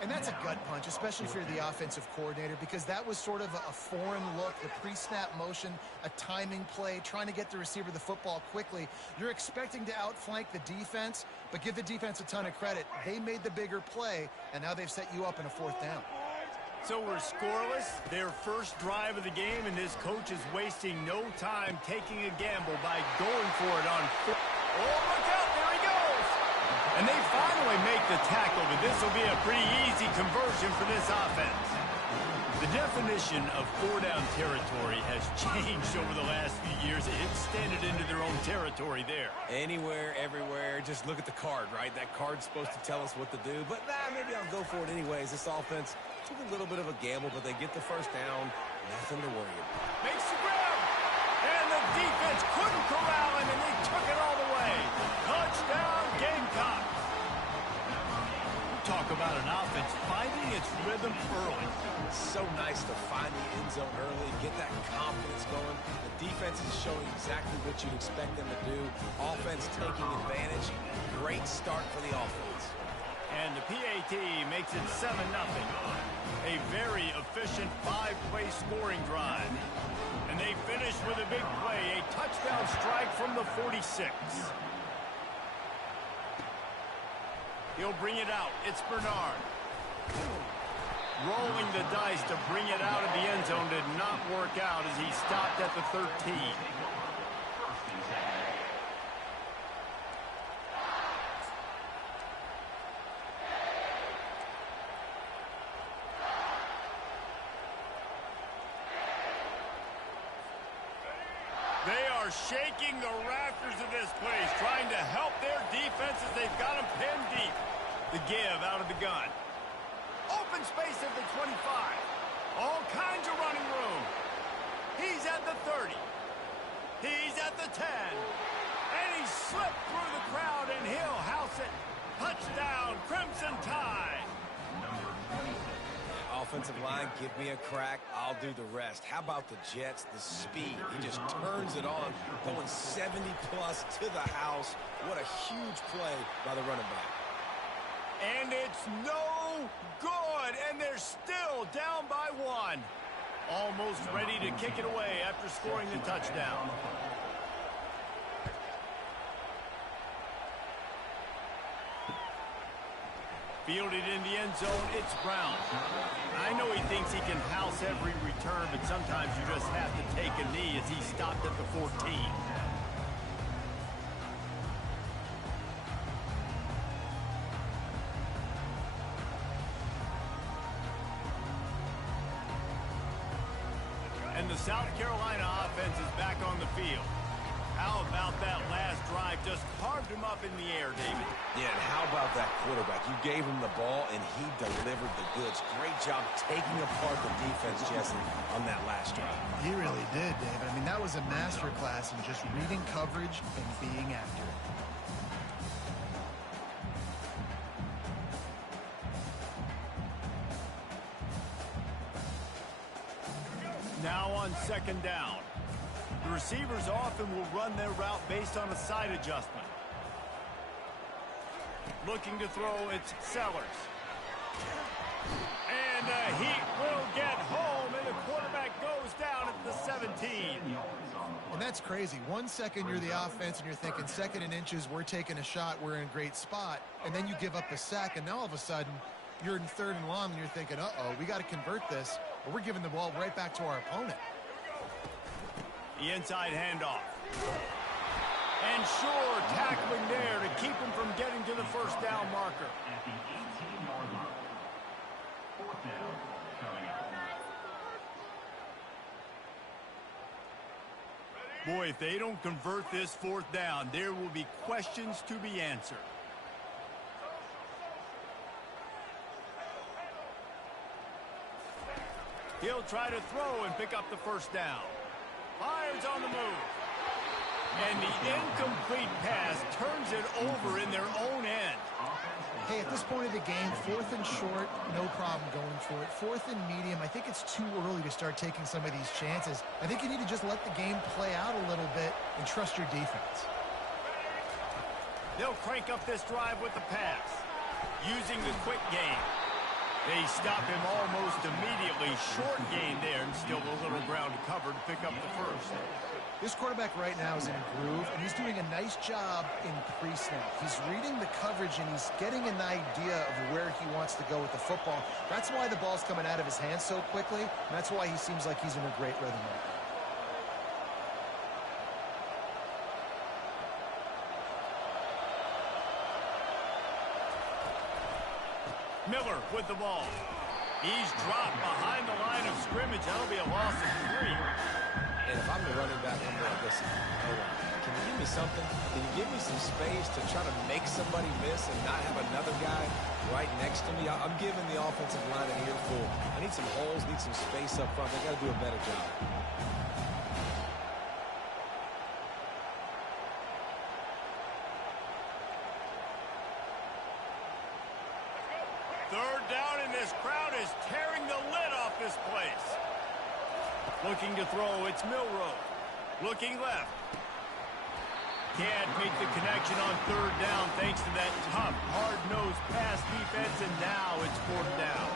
And that's a gut punch, especially if you're the offensive coordinator, because that was sort of a foreign look, the pre-snap motion, a timing play, trying to get the receiver the football quickly. You're expecting to outflank the defense, but give the defense a ton of credit. They made the bigger play, and now they've set you up in a 4th down. So we're scoreless, their first drive of the game, and this coach is wasting no time taking a gamble by going for it on 4th. Oh, look out, there he goes! And they finally make the tackle, but this will be a pretty easy conversion for this offense. The definition of 4-down territory has changed over the last few years. It extended into their own territory there. Anywhere, everywhere, just look at the card, right? That card's supposed to tell us what to do, but maybe I'll go for it anyways. This offense took a little bit of a gamble, but they get the first down. Nothing to worry about. Makes the grab, and the defense couldn't corral him, and they took it all the way. Touchdown, Gamecocks. talk about an offense finding its rhythm early. It's so nice to find the end zone early and get that confidence going. The defense is showing exactly what you'd expect them to do. Offense taking advantage. Great start for the offense. And the PAT makes it 7-0. A very efficient 5-play scoring drive. And they finish with a big play, a touchdown strike from the 46. He'll bring it out. It's Bernard. Rolling the dice to bring it out of the end zone did not work out as he stopped at the 13. They are shaking the rafters of this place, trying to help their defense as they've got them pinned deep. The give out of the gun. Open space at the 25. All kinds of running room. He's at the 30. He's at the 10. And he slipped through the crowd, and he'll house it. Touchdown, Crimson Tide. Offensive line, give me a crack. I'll do the rest. How about the Jets? The speed. He just turns it on, going 70-plus to the house. What a huge play by the running back. And it's no good, and they're still down by 1. Almost ready to kick it away after scoring the touchdown. Fielded in the end zone, it's Brown. I know he thinks he can house every return, but sometimes you just have to take a knee as he stopped at the 14. And the South Carolina offense is back on the field. How about that last drive? Just carved him up in the air, David. Yeah, and how about that quarterback? You gave him the ball, and he delivered the goods. Great job taking apart the defense, Jesse, on that last drive. He really did, David. I mean, that was a masterclass in just reading coverage and being accurate. Now on second down. The receivers often will run their route based on a side adjustment. Looking to throw, it's Sellers. And the Heat will get home, and the quarterback goes down at the 17. And that's crazy. 1 second you're the offense and you're thinking second and inches, we're taking a shot, we're in a great spot. And then you give up a sack, and now all of a sudden you're in third and long, and you're thinking, uh-oh, we got to convert this, or we're giving the ball right back to our opponent. The inside handoff. And sure, tackling there to keep him from getting to the first down marker. At the 18-yard line. 4th down coming up. Boy, if they don't convert this 4th down, there will be questions to be answered. He'll try to throw and pick up the first down. Fires on the move. And the incomplete pass turns it over in their own end. Hey, at this point of the game, 4th and short, no problem going for it. 4th and medium, I think it's too early to start taking some of these chances. I think you need to just let the game play out a little bit and trust your defense. They'll crank up this drive with the pass, using the quick game. They stop him almost immediately. Short gain there, and still a little ground to cover to pick up the first. This quarterback right now is in a groove, and he's doing a nice job in pre-snap. He's reading the coverage, and he's getting an idea of where he wants to go with the football. That's why the ball's coming out of his hands so quickly, and that's why he seems like he's in a great rhythm right now. Miller with the ball. He's dropped behind the line of scrimmage. That'll be a loss of 3. And if I'm the running back, I'm like, listen, hold on. Can you give me something? Can you give me some space to try to make somebody miss and not have another guy right next to me? I'm giving the offensive line an earful. I need some holes, need some space up front. They got to do a better job. Looking to throw, it's Milroe. Looking left. Can't make the connection on third down thanks to that tough, hard-nosed pass defense, and now it's fourth down.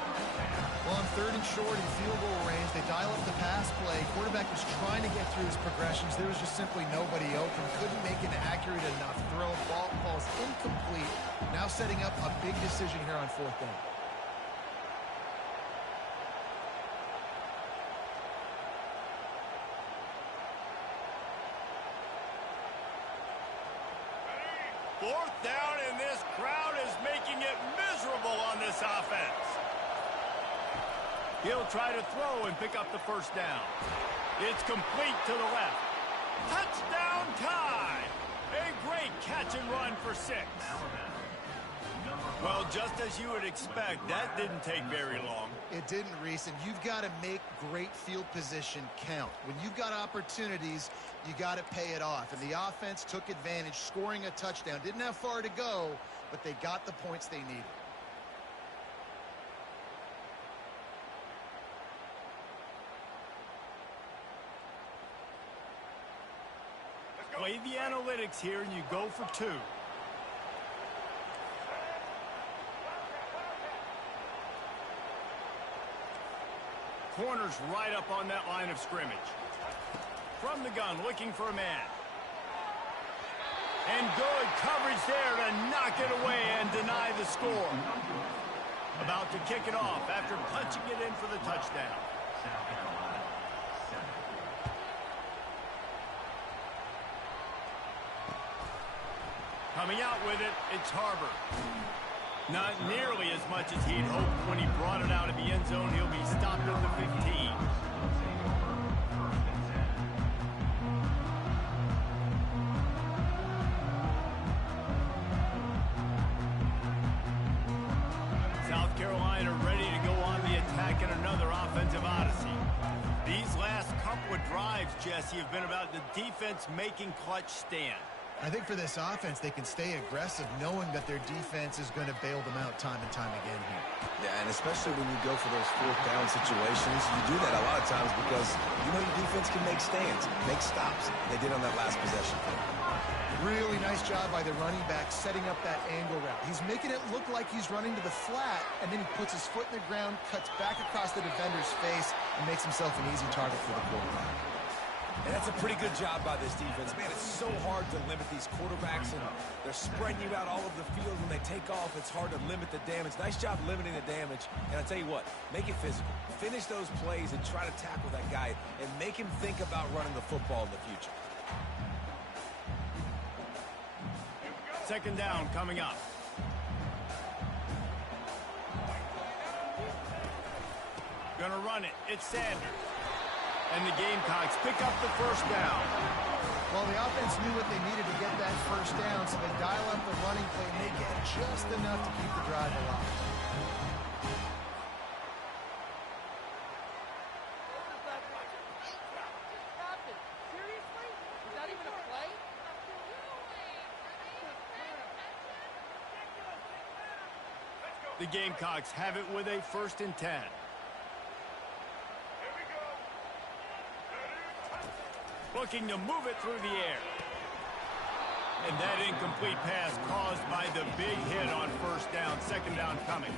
Well, on third and short in field goal range, they dial up the pass play. Quarterback was trying to get through his progressions. There was just simply nobody open. Couldn't make an accurate enough throw. Ball falls incomplete. Now setting up a big decision here on fourth down. Fourth down, and this crowd is making it miserable on this offense. He'll try to throw and pick up the first down. It's complete to the left. Touchdown time! A great catch and run for 6. Well, just as you would expect, that didn't take very long. It didn't, Reese, and you've got to make great field position count. When you've got opportunities, you got to pay it off. And the offense took advantage, scoring a touchdown. Didn't have far to go, but they got the points they needed. Play the analytics here, and you go for 2. Corner's right up on that line of scrimmage. From the gun, looking for a man. And good coverage there to knock it away and deny the score. About to kick it off after punching it in for the touchdown. Coming out with it, it's Harbor. Not nearly as much as he'd hoped when he brought it out of the end zone. He'll be stopped at the 15. South Carolina ready to go on the attack in another offensive odyssey. These last couple of drives, Jesse, have been about the defense making clutch stand. I think for this offense, they can stay aggressive knowing that their defense is going to bail them out time and time again here. Yeah, and especially when you go for those fourth down situations, you do that a lot of times because you know your defense can make stands, make stops. They did on that last possession. Really nice job by the running back setting up that angle route. He's making it look like he's running to the flat, and then he puts his foot in the ground, cuts back across the defender's face, and makes himself an easy target for the quarterback. And that's a pretty good job by this defense. Man, it's so hard to limit these quarterbacks, and they're spreading you out all over the field. When they take off, it's hard to limit the damage. Nice job limiting the damage. And I tell you what, make it physical. Finish those plays and try to tackle that guy and make him think about running the football in the future. Second down coming up. Gonna run it. It's Sanders. And the Gamecocks pick up the first down. Well, the offense knew what they needed to get that first down, so they dial up the running play, and they get just enough to keep the drive alive. The Gamecocks have it with a 1st and 10. Looking to move it through the air. And that incomplete pass caused by the big hit on first down. Second down coming.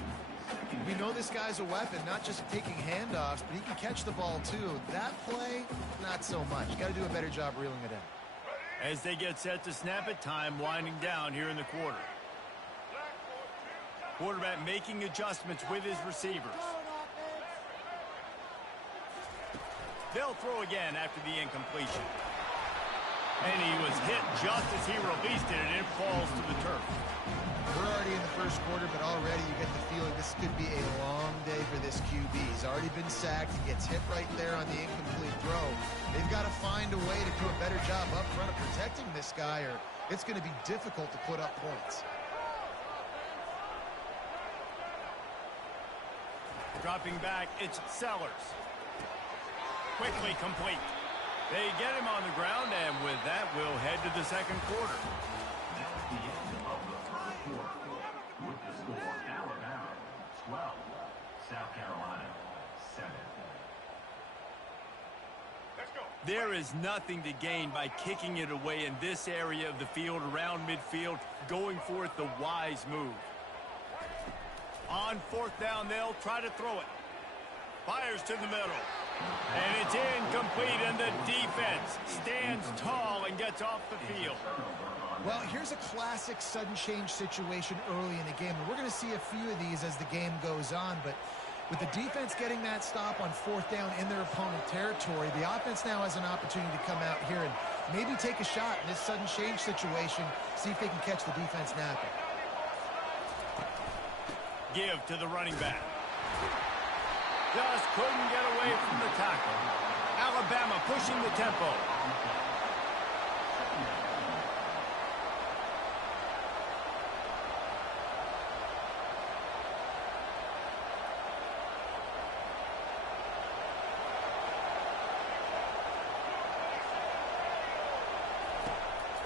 We know this guy's a weapon, not just taking handoffs, but he can catch the ball too. That play, not so much. Got to do a better job reeling it in. As they get set to snap it, time winding down here in the quarter. Quarterback making adjustments with his receivers. They'll throw again after the incompletion. And he was hit just as he released it, and it falls to the turf. We're already in the first quarter, but already you get the feeling this could be a long day for this QB. He's already been sacked. He gets hit right there on the incomplete throw. They've got to find a way to do a better job up front of protecting this guy, or it's going to be difficult to put up points. Dropping back, it's Sellers. Quickly complete. They get him on the ground, and with that, we'll head to the second quarter. That's the end of the first quarter. With the score, Alabama 12, South Carolina 7. There is nothing to gain by kicking it away in this area of the field around midfield, going for it the wise move. On fourth down, they'll try to throw it. Fires to the middle. And it's incomplete, and the defense stands tall and gets off the field. Well, here's a classic sudden change situation early in the game. And we're going to see a few of these as the game goes on, but with the defense getting that stop on fourth down in their opponent territory, the offense now has an opportunity to come out here and maybe take a shot in this sudden change situation, see if they can catch the defense napping. Give to the running back. Just couldn't get away from the tackle. Alabama pushing the tempo.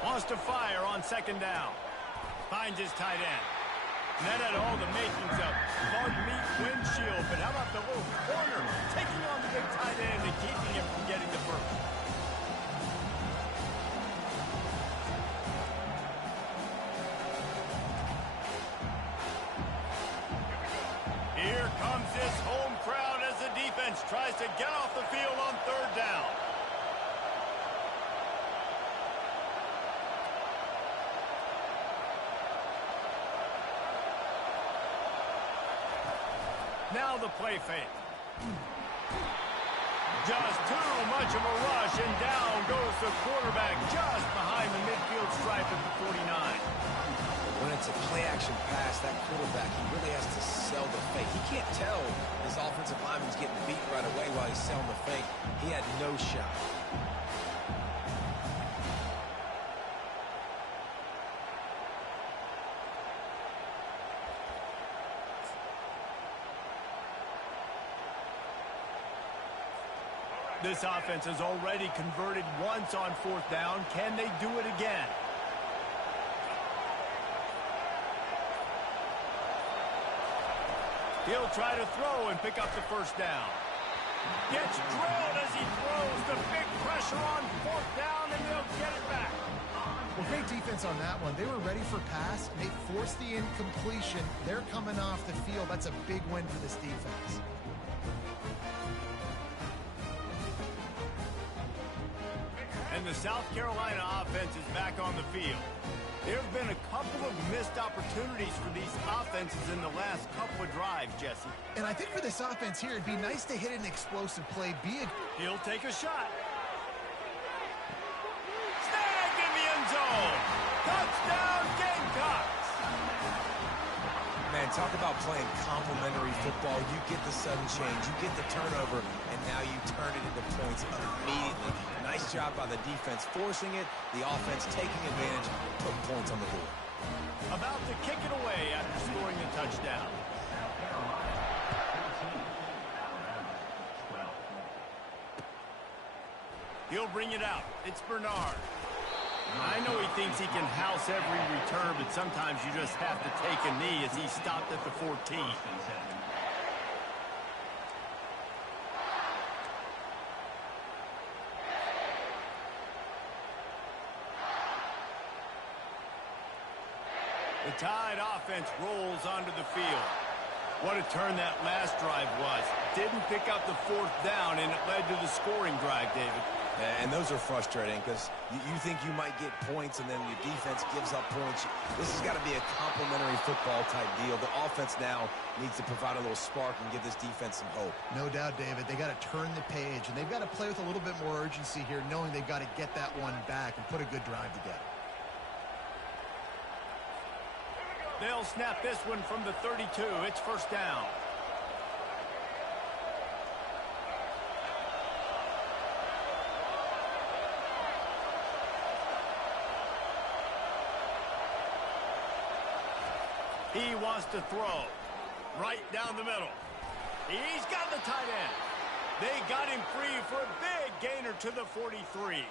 Wants to fire on second down. Finds his tight end. And that had all the makings of bug meat windshield, but how about the little corner taking on the big tight end and keeping him from getting the first? Here comes this home crowd as the defense tries to get off the field on third down. Now the play fake. Just too much of a rush, and down goes the quarterback just behind the midfield stripe at the 49. When it's a play-action pass, that quarterback, he really has to sell the fake. He can't tell his offensive lineman's getting beat right away while he's selling the fake. He had no shot. This offense has already converted once on fourth down. Can they do it again? He'll try to throw and pick up the first down. Gets drilled as he throws. The big pressure on fourth down, and they'll get it back. Well, great defense on that one. They were ready for pass. They forced the incompletion. They're coming off the field. That's a big win for this defense. And the South Carolina offense is back on the field. There have been a couple of missed opportunities for these offenses in the last couple of drives, Jesse. And I think for this offense here, it'd be nice to hit an explosive play. He'll take a shot. Snagged in the end zone. Touchdown, Gamecocks. Man, talk about playing complementary football. You get the sudden change, you get the turnover, and now you turn it into points immediately. Nice job by the defense forcing it, the offense taking advantage, putting points on the board. About to kick it away after scoring a touchdown. He'll bring it out. It's Bernard. I know he thinks he can house every return, but sometimes you just have to take a knee as he stopped at the 14. The Tide offense rolls onto the field. What a turn that last drive was. Didn't pick up the fourth down, and it led to the scoring drive, David. And those are frustrating because you think you might get points and then your defense gives up points. This has got to be a complementary football type deal. The offense now needs to provide a little spark and give this defense some hope. No doubt, David. They got to turn the page, and they've got to play with a little bit more urgency here, knowing they've got to get that one back and put a good drive together. They'll snap this one from the 32. It's first down. He wants to throw right down the middle. He's got the tight end. They got him free for a big gainer to the 43.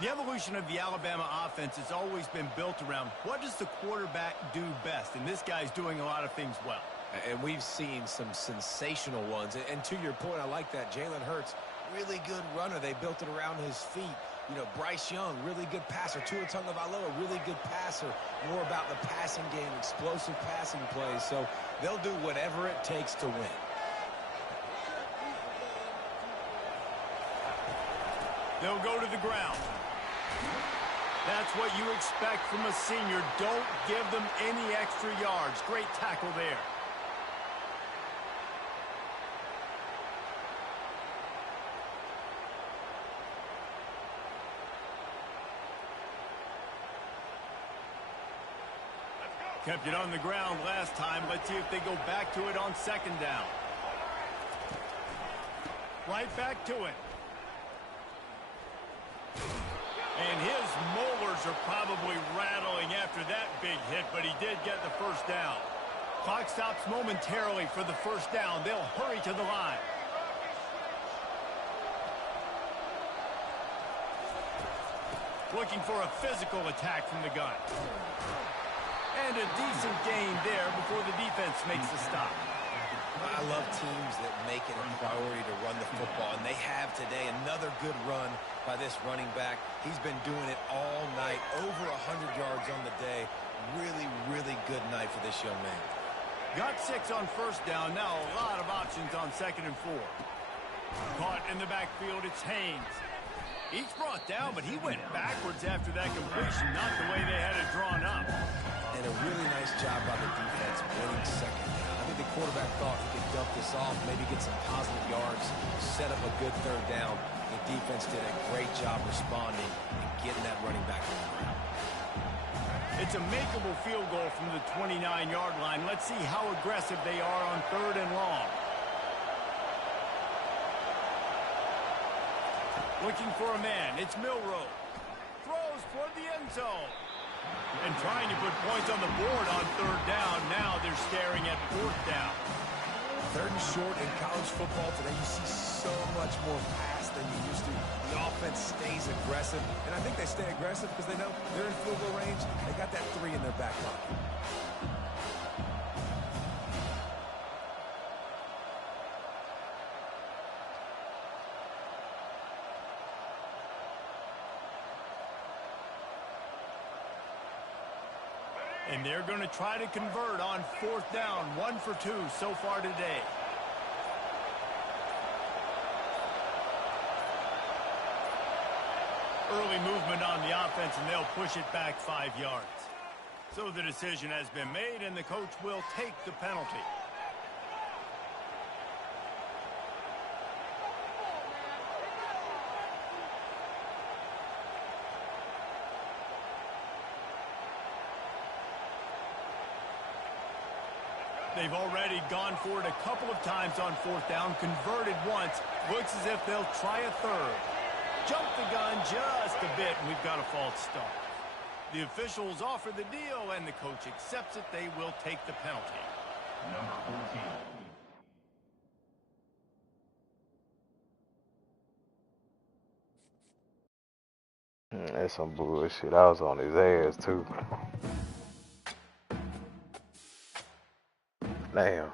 The evolution of the Alabama offense has always been built around what does the quarterback do best, and this guy's doing a lot of things well. And we've seen some sensational ones. And to your point, I like that. Jalen Hurts, really good runner. They built it around his feet. You know, Bryce Young, really good passer. Tua Tagovailoa, really good passer. More about the passing game, explosive passing plays. So they'll do whatever it takes to win. They'll go to the ground. That's what you expect from a senior. Don't give them any extra yards. Great tackle there. Kept it on the ground last time. Let's see if they go back to it on second down. Right back to it. And his molars are probably rattling after that big hit, but he did get the first down. Clock stops momentarily for the first down. They'll hurry to the line. Looking for a physical attack from the gun. And a decent gain there before the defense makes the stop. I love teams that make it a priority to run the football, and they have today. Another good run by this running back. He's been doing it all night, over 100 yards on the day. Really, really good night for this young man. Got 6 on first down. Now a lot of options on second and 4. Caught in the backfield, it's Haynes. Each brought down, but he went backwards after that completion, not the way they had it drawn up. And a really nice job by the defense winning second down. I think the quarterback thought he could dump this off, maybe get some positive yards, set up a good third down. The defense did a great job responding and getting that running back on the ground. It's a makeable field goal from the 29-yard line. Let's see how aggressive they are on third and long. Looking for a man. It's Milroe. Throws toward the end zone. And trying to put points on the board on third down. Now they're staring at fourth down. Third and short in college football today, you see so much more pass than you used to. The offense stays aggressive, and I think they stay aggressive because they know they're in field goal range. They got that 3 in their back pocket. And they're going to try to convert on fourth down. 1 for 2 so far today. Early movement on the offense, and they'll push it back 5 yards. So the decision has been made, and the coach will take the penalty. They've already gone for it a couple of times on fourth down, converted once. Looks as if they'll try a third. Jump the gun just a bit, and we've got a false start. The officials offer the deal, and the coach accepts it. They will take the penalty. Number 14. That's some bullshit. I was on his ass, too. Damn.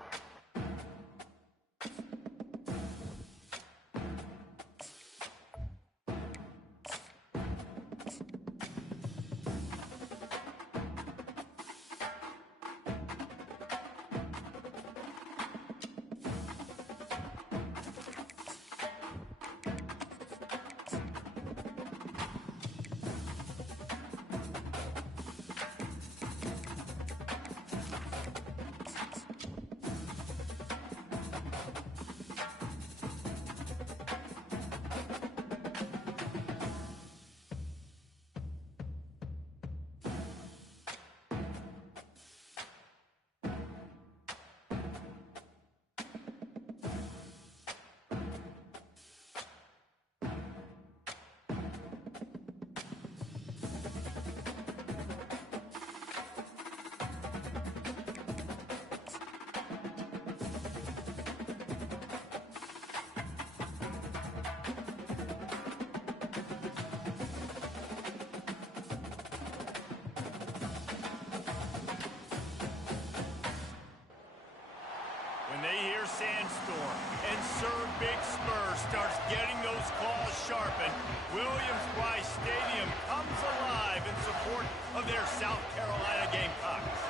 sharpened, Williams-Brice Stadium comes alive in support of their South Carolina Gamecocks.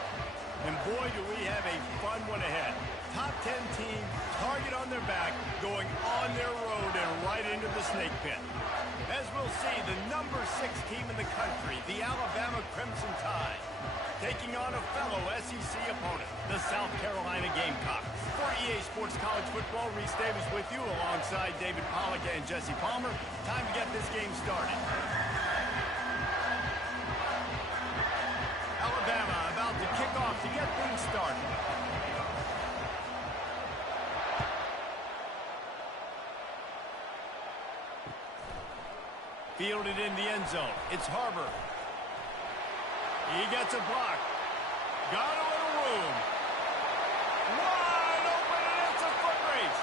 And boy, do we have a fun one ahead. Top 10 team, target on their back, going on their road and right into the snake pit. As we'll see, the number 6 team in the country, the Alabama Crimson Tide, taking on a fellow SEC opponent, the South Carolina Gamecocks. For EA Sports College Football, Reese Davis with you alongside David Pollack and Jesse Palmer. Time to get this game started. Alabama about to kick off to get things started. Fielded in the end zone. It's Harbor. He gets a block. Got a little room. Wide open, and it's a foot race.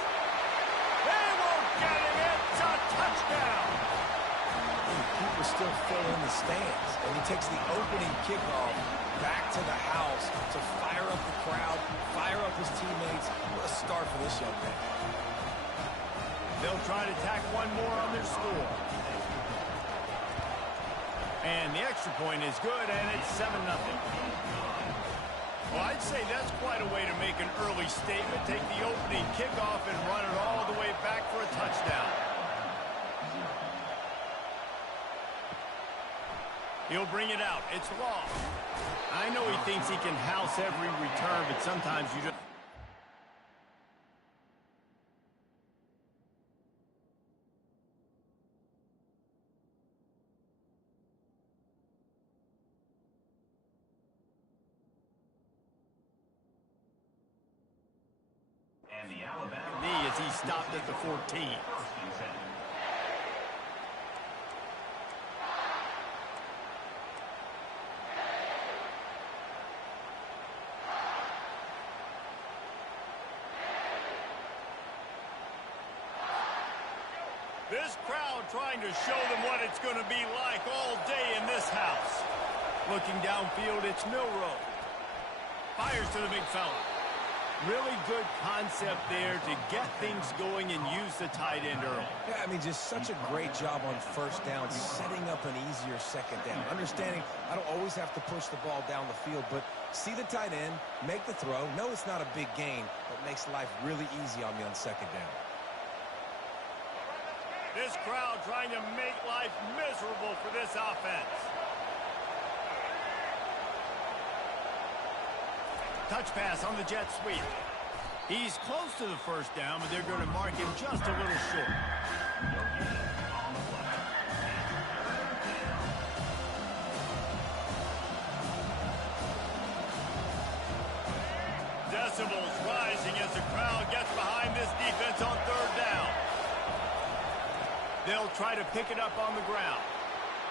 They won't get him. It's a touchdown. People still fill in the stands, and he takes the opening kickoff back to the house to fire up the crowd, fire up his teammates. What a start for this young man. They'll try to tack one more on their score. And the extra point is good, and it's 7-0. Well, I'd say that's quite a way to make an early statement. Take the opening kickoff and run it all the way back for a touchdown. He'll bring it out. It's long. I know he thinks he can house every return, but sometimes you just... And the Alabama knee as he stopped at the 14. This crowd trying to show them what it's going to be like all day in this house. Looking downfield, it's Milroe. Fires to the big fella. Really good concept there to get things going and use the tight end early. Yeah, I mean, just such a great job on first down, setting up an easier second down. Understanding I don't always have to push the ball down the field, but see the tight end, make the throw. No, it's not a big gain, but makes life really easy on me on second down. This crowd trying to make life miserable for this offense. Touch pass on the jet sweep. He's close to the first down, but they're going to mark him just a little short. Decibels rising as the crowd gets behind this defense on third down. They'll try to pick it up on the ground.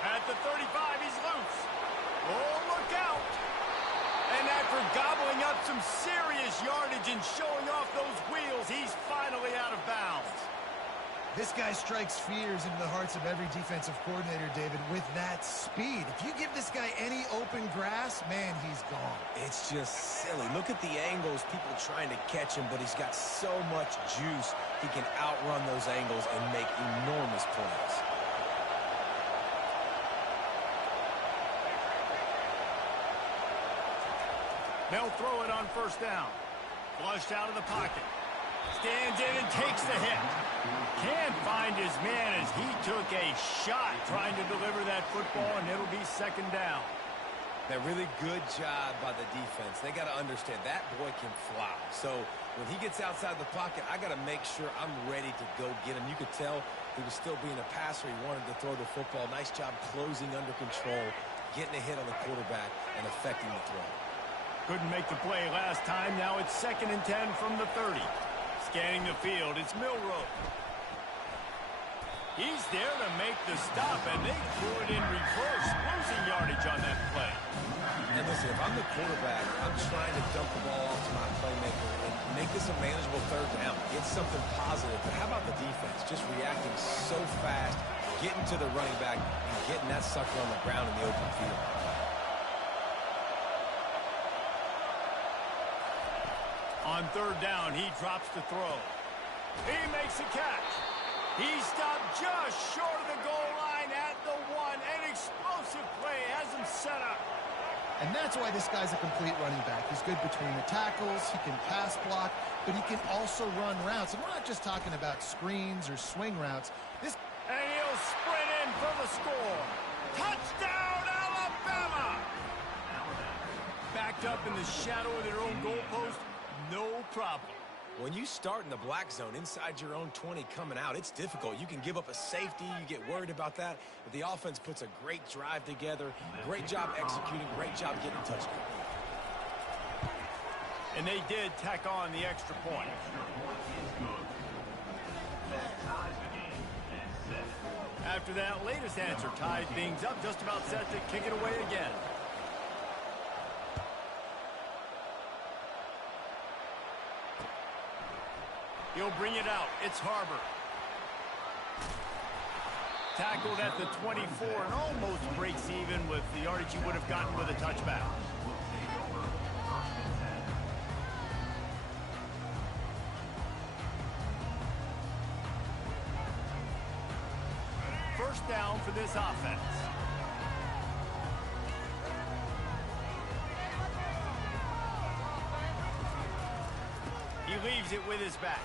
At the 35, he's loose. Oh, look out. And after gobbling up some serious yardage and showing off those wheels, he's finally out of bounds. This guy strikes fears into the hearts of every defensive coordinator, David, with that speed. If you give this guy any open grass, man, he's gone. It's just silly. Look at the angles, people trying to catch him, but he's got so much juice. He can outrun those angles and make enormous plays. They'll throw it on first down. Flushed out of the pocket. Stands in and takes the hit. Can't find his man as he took a shot trying to deliver that football, and it'll be second down. That really good job by the defense. They got to understand that boy can fly. So when he gets outside the pocket, I got to make sure I'm ready to go get him. You could tell he was still being a passer. He wanted to throw the football. Nice job closing under control, getting a hit on the quarterback, and affecting the throw. Couldn't make the play last time. Now it's 2nd and 10 from the 30. Scanning the field, it's Milroe. He's there to make the stop, and they threw it in reverse, losing yardage on that play. And listen, if I'm the quarterback, I'm trying to dump the ball off to my playmaker and make this a manageable third down. Get something positive. But how about the defense? Just reacting so fast, getting to the running back, and getting that sucker on the ground in the open field. On third down, he drops to throw. He makes a catch. He stopped just short of the goal line at the 1. An explosive play has him set up. And that's why this guy's a complete running back. He's good between the tackles, he can pass block, but he can also run routes. And we're not just talking about screens or swing routes. And he'll sprint in for the score. Touchdown, Alabama! Backed up in the shadow of their own goalpost, no problem. When you start in the black zone inside your own 20 coming out, it's difficult. You can give up a safety. You get worried about that. But the offense puts a great drive together. Great job executing. Great job getting a touchdown. And they did tack on the extra point. After that latest answer tied things up, just about set to kick it away again. He'll bring it out. It's Harbor. Tackled at the 24 and almost breaks even with the yardage he would have gotten with a touchback. First down for this offense. He leaves it with his back.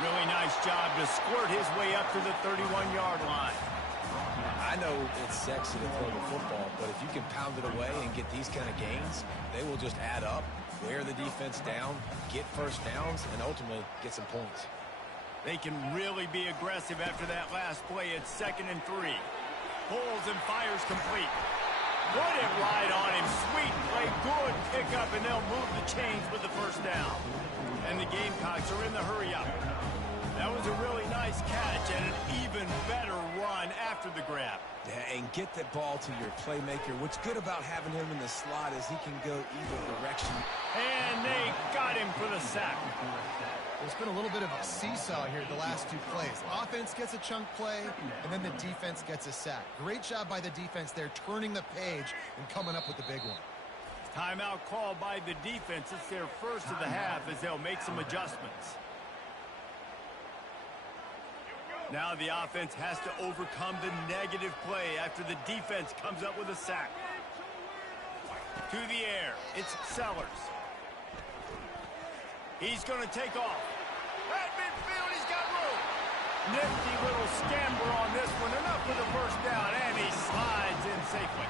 Really nice job to squirt his way up to the 31-yard line. I know it's sexy to throw the football, but if you can pound it away and get these kind of gains, they will just add up, wear the defense down, get first downs, and ultimately get some points. They can really be aggressive after that last play. It's 2nd and 3. Pulls and fires complete. Put it right on him. Sweet play. Good pickup, and they'll move the chains with the first down. And the Gamecocks are in the hurry-up. That was a really nice catch and an even better run after the grab. Yeah, and get the ball to your playmaker. What's good about having him in the slot is he can go either direction. And they got him for the sack. There's been a little bit of a seesaw here the last two plays. Offense gets a chunk play, and then the defense gets a sack. Great job by the defense there, turning the page and coming up with the big one. Timeout called by the defense. It's their first of the half as they'll make some adjustments. Now the offense has to overcome the negative play after the defense comes up with a sack. To the air, it's Sellers. He's going to take off. At midfield, he's got room. Nifty little scamper on this one. Enough for the first down, and he slides in safely.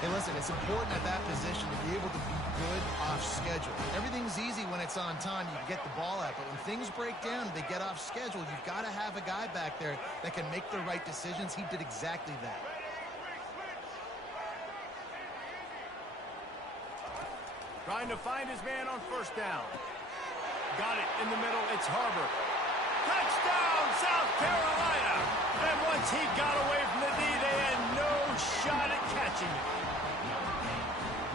Hey, listen, it's important at that position to be able to be good off schedule. Everything's easy when it's on time. You can get the ball out, but when things break down, they get off schedule. You've got to have a guy back there that can make the right decisions. He did exactly that. Trying to find his man on first down. Got it in the middle. It's Harbor. Touchdown, South Carolina! And once he got away from the D, they had no shot at catching it.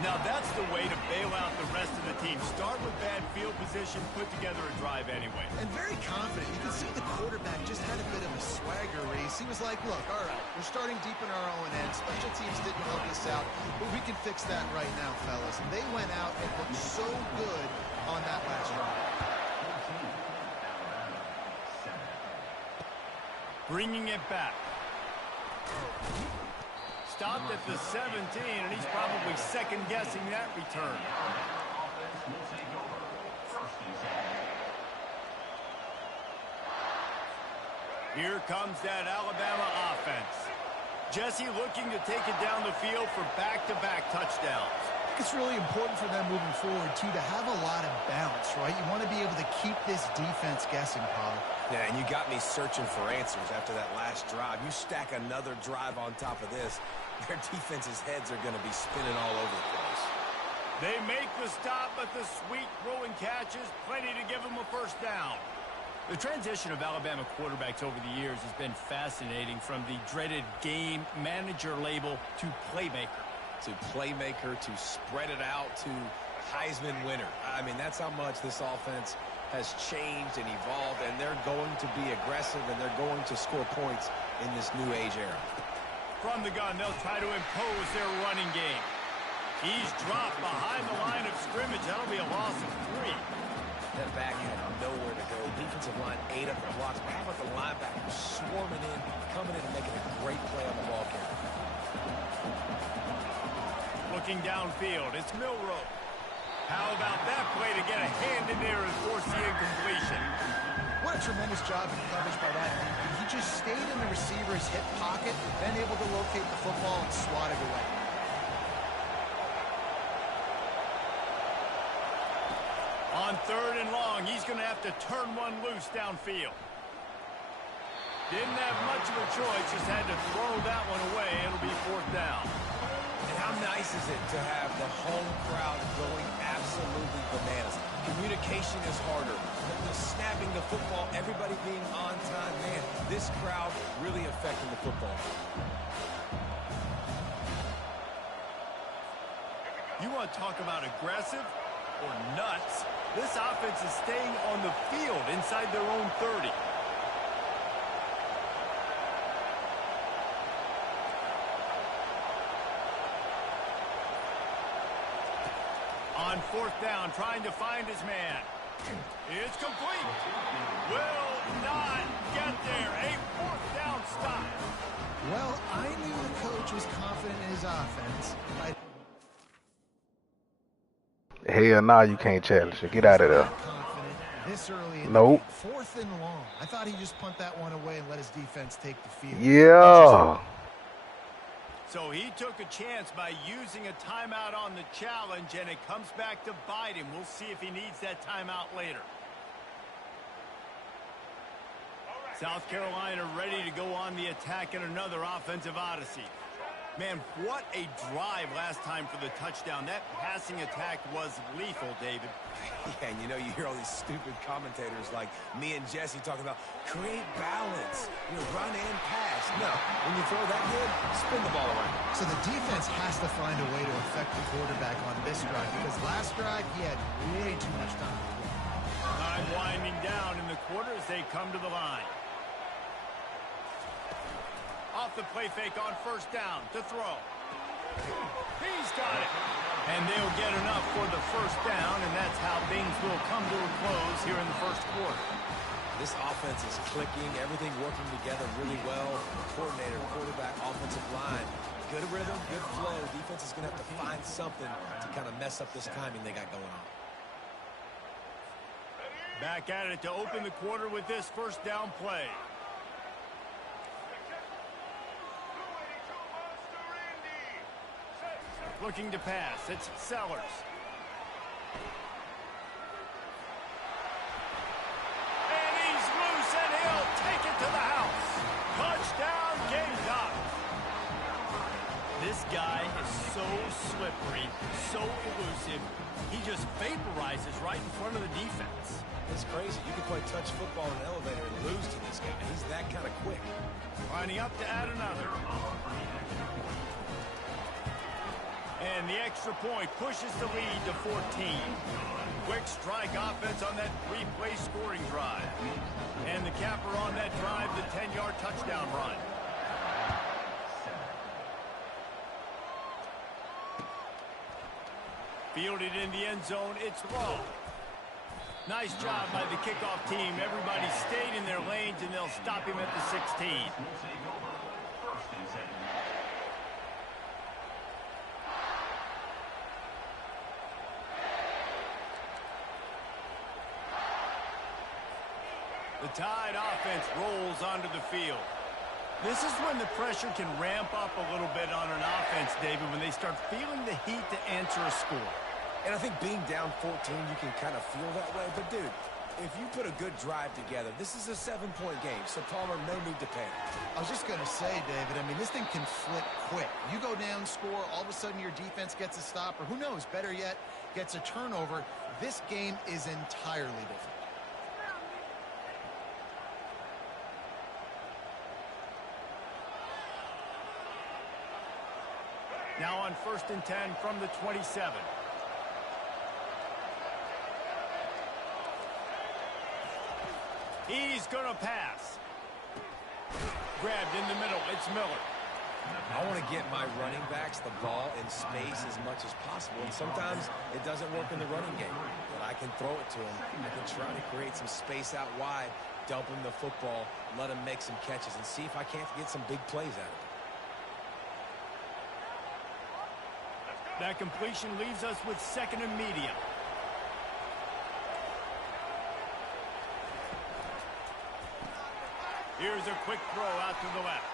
Now that's the way to bail out the rest of the team. Start with bad field position, put together a drive anyway. And very confident. You can see the quarterback just had a bit of a swagger race. He was like, look, all right, we're starting deep in our own end. Special teams didn't help us out, but we can fix that right now, fellas. And they went out and looked so good on that last drive. Bringing it back. Stopped at the 17, and he's probably second-guessing that return. Here comes that Alabama offense. Jesse looking to take it down the field for back-to-back touchdowns. It's really important for them moving forward, too, to have a lot of balance, right? You want to be able to keep this defense guessing, Paul. Yeah, and you got me searching for answers after that last drive. You stack another drive on top of this, their defense's heads are going to be spinning all over the place. They make the stop, but the sweet throwing catches, plenty to give them a first down. The transition of Alabama quarterbacks over the years has been fascinating, from the dreaded game manager label to playmaker. To playmaker, to spread it out, to Heisman winner. I mean, that's how much this offense has changed and evolved, and they're going to be aggressive, and they're going to score points in this new age era. From the gun, they'll try to impose their running game. He's dropped behind the line of scrimmage. That'll be a loss of 3. That back had nowhere to go. He defensive line ate up the blocks, but how about the linebackers swarming in, coming in and making a great play on the ball carrier? Looking downfield, it's Milroe. How about that play to get a hand in there and force the incompletion? What a tremendous job in coverage by that DB. He just stayed in the receiver's hip pocket, then able to locate the football and swat it away. On 3rd and long, he's going to have to turn one loose downfield. Didn't have much of a choice, just had to throw that one away. It'll be 4th down. And how nice is it to have the home crowd going absolutely bananas? Communication is harder. The snapping the football, everybody being on time. Man, this crowd really affecting the football. You want to talk about aggressive or nuts? This offense is staying on the field inside their own 30. On 4th down, trying to find his man. It's complete. Will not get there. A 4th down stop. Well, I knew the coach was confident in his offense. Hell nah, you can't challenge it. Get out of there. Confident this early in Nope. the game. 4th and long. I thought he'd just punt that one away and let his defense take the field. Yeah. So he took a chance by using a timeout on the challenge, and it comes back to bite him. We'll see if he needs that timeout later. South Carolina ready to go on the attack in another offensive odyssey. Man, what a drive last time for the touchdown. That passing attack was lethal, David. Yeah, and you know, you hear all these stupid commentators like me and Jesse talking about create balance, run and pass. No, when you throw that good, spin the ball around. So the defense has to find a way to affect the quarterback on this drive because last drive he had way too much time. Time winding down in the quarter as they come to the line. Off the play fake on 1st down to throw. He's got it. And they'll get enough for the 1st down, and that's how things will come to a close here in the 1st quarter. This offense is clicking, everything working together really well. Coordinator, quarterback, offensive line. Good rhythm, good flow. Defense is going to have to find something to kind of mess up this timing they got going on. Back at it to open the quarter with this 1st down play. Looking to pass. It's Sellers. And he's loose, and he'll take it to the house. Touchdown, Gamecock. This guy is so slippery, so elusive. He just vaporizes right in front of the defense. It's crazy. You can play touch football in an elevator and lose to this guy. He's that kind of quick. Lining up to add another. And the extra point pushes the lead to 14. Quick strike offense on that 3-play scoring drive. And the capper on that drive, the 10-yard touchdown run. Fielded in the end zone, it's low. Nice job by the kickoff team. Everybody stayed in their lanes, and they'll stop him at the 16. The Tide offense rolls onto the field. This is when the pressure can ramp up a little bit on an offense, David, when they start feeling the heat to answer a score. And I think being down 14, you can kind of feel that way. But, dude, if you put a good drive together, this is a 7-point game. So, Palmer, no need to panic. I was just going to say, David, I mean, this thing can flip quick. You go down, score, all of a sudden your defense gets a stop, or who knows, better yet, gets a turnover. This game is entirely different. Now on 1st and 10 from the 27. He's going to pass. Grabbed in the middle. It's Miller. I want to get my running backs the ball in space as much as possible. And sometimes it doesn't work in the running game. But I I can throw it to him. I can try to create some space out wide, dump him the football, let him make some catches, and see if I can't get some big plays out of it. That completion leaves us with second and medium. Here's a quick throw out to the left.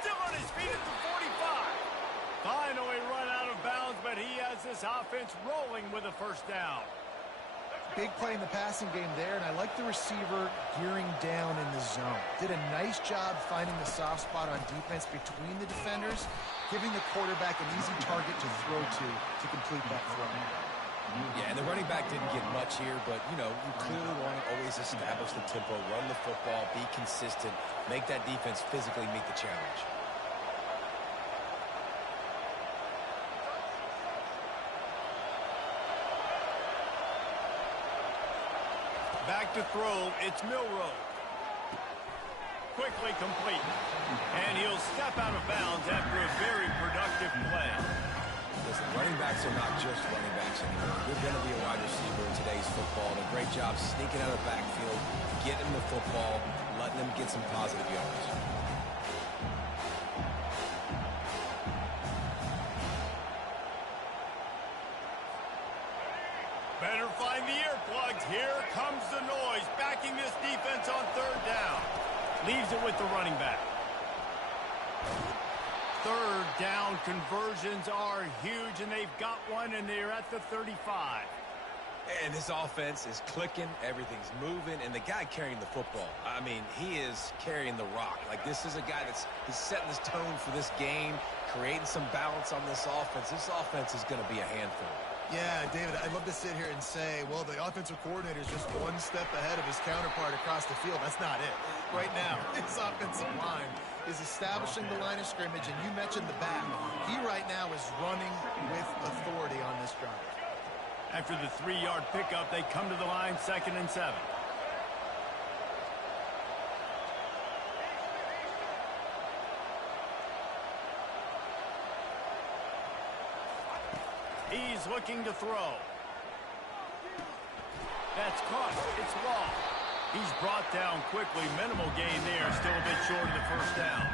Still on his feet at the 45. Finally run out of bounds, but he has this offense rolling with a first down. Big play in the passing game there, and I like the receiver gearing down in the zone. Did a nice job finding the soft spot on defense between the defenders, giving the quarterback an easy target to throw to complete that throw. Yeah, and the running back didn't get much here, but, you know, you clearly want to always establish the tempo, run the football, be consistent, make that defense physically meet the challenge. Back to throw, it's Milroe. Quickly complete. And he'll step out of bounds after a very productive play. Listen, running backs are not just running backs anymore. You're going to be a wide receiver in today's football. And a great job sneaking out of the backfield, getting the football, letting them get some positive yards. Better find the earplugs. Here comes the noise, backing this defense on third down. Leaves it with the running back. Third down conversions are huge, and they've got one, and they're at the 35. And this offense is clicking, everything's moving, and the guy carrying the football, I mean, he is carrying the rock. Like, this is a guy he's setting this tone for this game, creating some balance on this offense. This offense is going to be a handful. Yeah, David, I'd love to sit here and say, well, the offensive coordinator is just one step ahead of his counterpart across the field. That's not it. Right now, his offensive line is establishing the line of scrimmage, and you mentioned the back. He right now is running with authority on this drive. After the 3-yard pickup, they come to the line, 2nd and 7. He's looking to throw. That's caught. It's Law. He's brought down quickly. Minimal gain there. Still a bit short of the first down.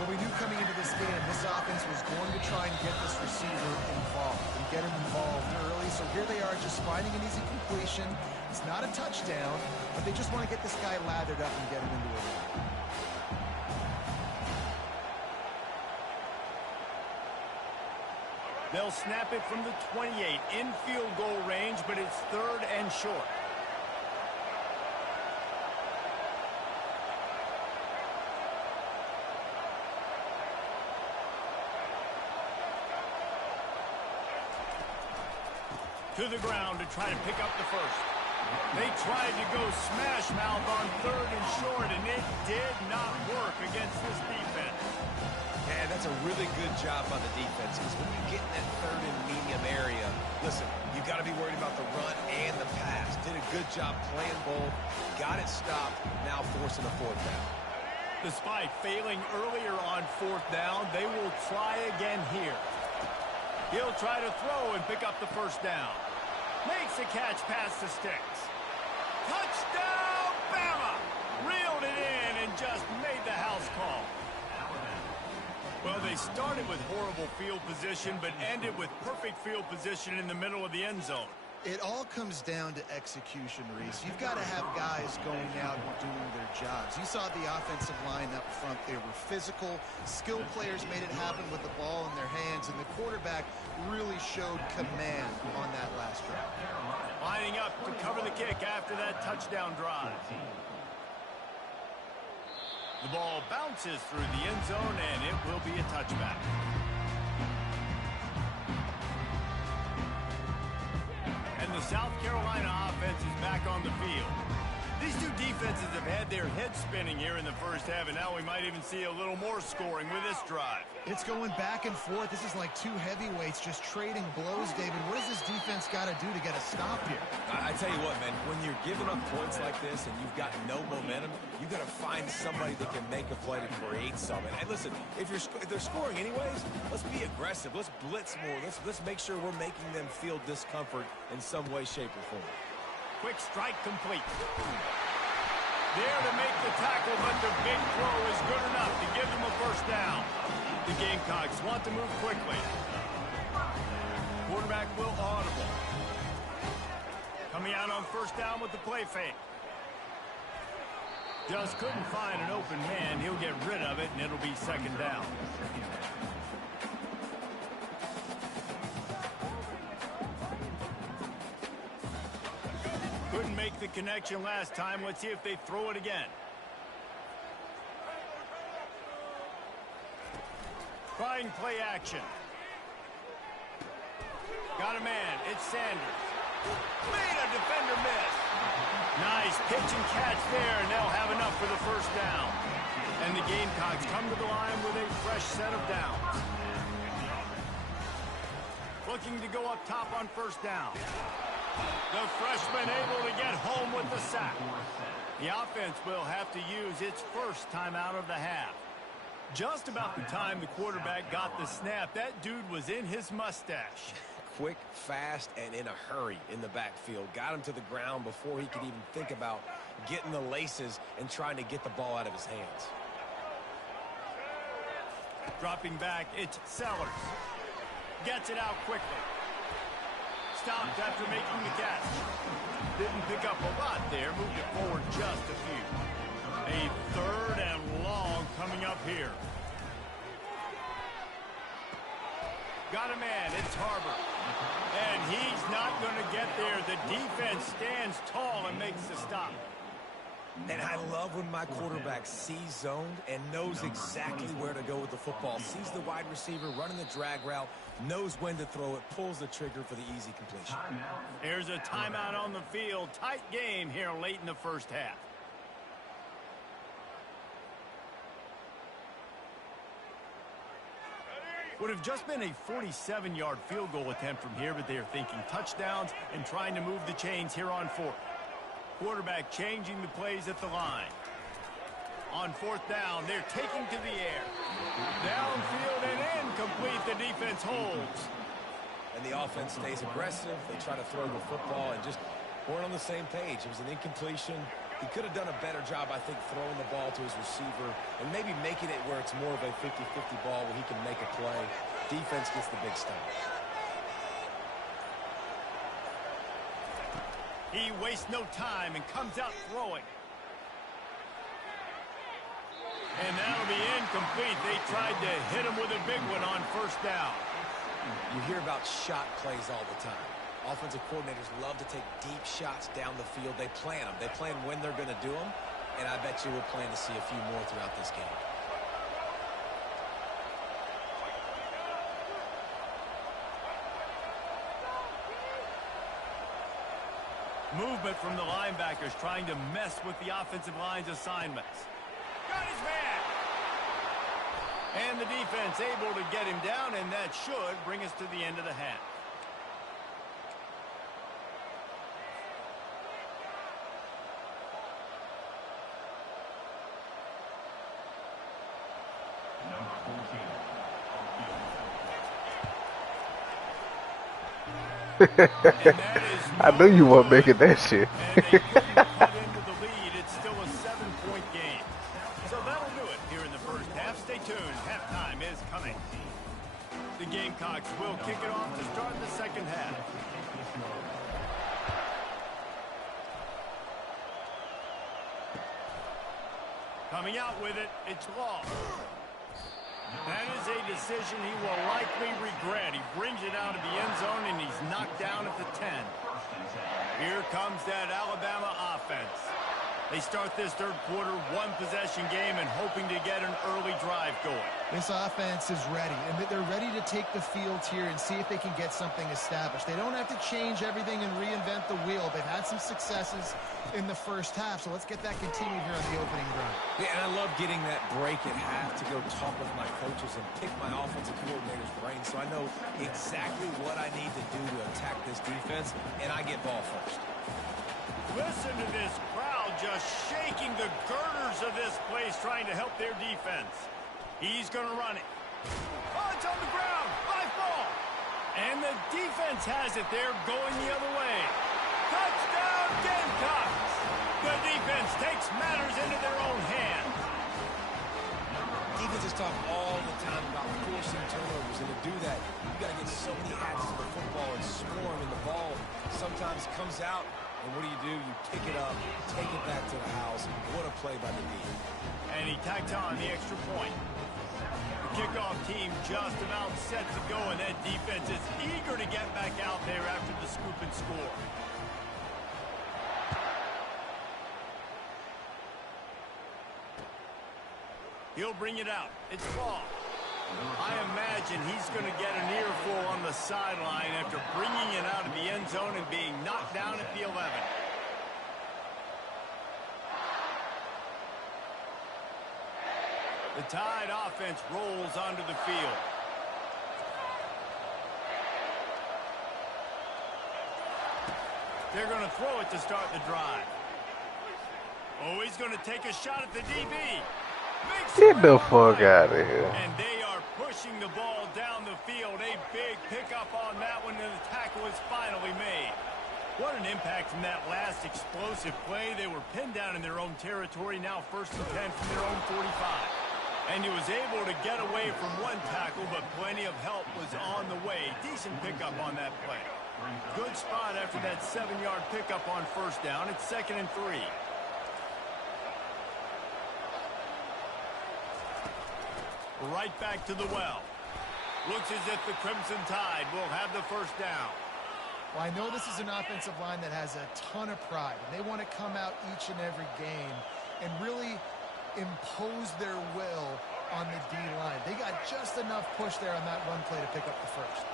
Well, we knew coming into this game, this offense was going to try and get this receiver involved and get him involved early. So here they are just finding an easy completion. It's not a touchdown, but they just want to get this guy lathered up and get him into a run. They'll snap it from the 28 in field goal range, but it's 3rd and short. To the ground to try to pick up the first. They tried to go smash mouth on 3rd and short, and it did not work against this defense. Yeah, that's a really good job by the defense, because when you get in that 3rd and medium area, listen, you got to be worried about the run and the pass. Did a good job playing both, got it stopped, now forcing a 4th down. Despite failing earlier on 4th down, they will try again here. He'll try to throw and pick up the first down. Makes a catch past the sticks. Touchdown, Bama! Reeled it in and just made the house call. Well, they started with horrible field position, but ended with perfect field position in the middle of the end zone. It all comes down to execution, Reese. You've got to have guys going out and doing their jobs. You saw the offensive line up front. They were physical. Skilled players made it happen with the ball in their hands, and the quarterback really showed command on that last drive. Lining up to cover the kick after that touchdown drive. The ball bounces through the end zone, and it will be a touchback. And the South Carolina offense is back on the field. These two defenses have had their heads spinning here in the first half, and now we might even see a little more scoring with this drive. It's going back and forth. This is like two heavyweights just trading blows, David. What does this defense got to do to get a stop here? I tell you what, man, when you're giving up points like this and you've got no momentum, you got to find somebody that can make a play to create something. And listen, if they're scoring anyways, let's be aggressive. Let's blitz more. Let's make sure we're making them feel discomfort in some way, shape, or form. Quick strike complete. There to make the tackle, but the big throw is good enough to give them a first down. The Gamecocks want to move quickly. Quarterback will audible. Coming out on first down with the play fake. Just couldn't find an open man. He'll get rid of it, and it'll be second down. Couldn't make the connection last time. Let's see if they throw it again. Trying play action. Got a man. It's Sanders. Made a defender miss. Nice pitch and catch there, and they'll have enough for the first down. And the Gamecocks come to the line with a fresh set of downs. Looking to go up top on first down. The freshman able to get home with the sack. The offense will have to use its first time out of the half. Just about the time the quarterback got the snap, that dude was in his mustache. Quick, fast, and in a hurry in the backfield. Got him to the ground before he could even think about getting the laces and trying to get the ball out of his hands. Dropping back, it's Sellers. Gets it out quickly. Stopped after making the catch. Didn't pick up a lot there. Moved it forward just a few. A third and long coming up here. Got a man. It's Harbor. And he's not going to get there. The defense stands tall and makes the stop. And I love when my quarterback sees zoned and knows exactly where to go with the football. Sees the wide receiver running the drag route, knows when to throw it, pulls the trigger for the easy completion. There's a timeout on the field. Tight game here late in the first half. Would have just been a 47-yard field goal attempt from here, but they are thinking touchdowns and trying to move the chains here on fourth. Quarterback changing the plays at the line. On fourth down, they're taking to the air. Downfield and incomplete. The defense holds. And the offense stays aggressive. They try to throw the football and just weren't on the same page. It was an incompletion. He could have done a better job, I think, throwing the ball to his receiver and maybe making it where it's more of a 50-50 ball where he can make a play. Defense gets the big stop. He wastes no time and comes out throwing. And that'll be incomplete. They tried to hit him with a big one on first down. You hear about shot plays all the time. Offensive coordinators love to take deep shots down the field. They plan them. They plan when they're going to do them. And I bet you we'll plan to see a few more throughout this game. Movement from the linebackers trying to mess with the offensive line's assignments. Got his man! And the defense able to get him down, and that should bring us to the end of the half. I knew you weren't making that shit. And they couldn't cut into the lead. It's still a 7-point game. So that'll do it here in the first half. Stay tuned. Halftime is coming. The Gamecocks will kick it off to start the second half. Coming out with it, it's Law. That is a decision he will likely regret. He brings it out of the end zone, and he's knocked down at the 10. Here comes that Alabama offense. They start this third quarter, one-possession game, and hoping to get an early drive going. This offense is ready, and they're ready to take the field here and see if they can get something established. They don't have to change everything and reinvent the wheel. They've had some successes in the first half, so let's get that continued here on the opening drive. Yeah, and I love getting that break at half to go talk with my coaches and pick my offensive coordinator's brain so I know exactly what I need to do to attack this defense, and I get ball first. Listen to this crowd just shaking the girders of this place trying to help their defense. He's going to run it. Oh, it's on the ground. Live ball. And the defense has it there going the other way. Touchdown, Gamecocks. The defense takes matters into their own hands. Defenses talk all the time about forcing turnovers, and to do that, you've got to get so many hats to the football and swarm, and the ball sometimes comes out. And what do? You pick it up, take it back to the house. What a play by the D. And he tacked on the extra point. The kickoff team just about set to go, and that defense is eager to get back out there after the scoop and score. He'll bring it out. It's ball. I imagine he's going to get an earful on the sideline after bringing it out of the end zone and being knocked down at the 11. The Tide offense rolls onto the field. They're going to throw it to start the drive. Oh, he's going to take a shot at the DB. Get the fuck out of here. And they are pushing the ball down the field. A big pickup on that one, and the tackle is finally made. What an impact from that last explosive play. They were pinned down in their own territory, now 1st and 10 from their own 45. And he was able to get away from one tackle, but plenty of help was on the way. Decent pickup on that play. Good spot after that 7-yard pickup on 1st down. It's 2nd and 3. Right back to the well. Looks as if the Crimson Tide will have the 1st down. Well, I know this is an offensive line that has a ton of pride, and they want to come out each and every game and really impose their will on the D-line. They got just enough push there on that run play to pick up the 1st.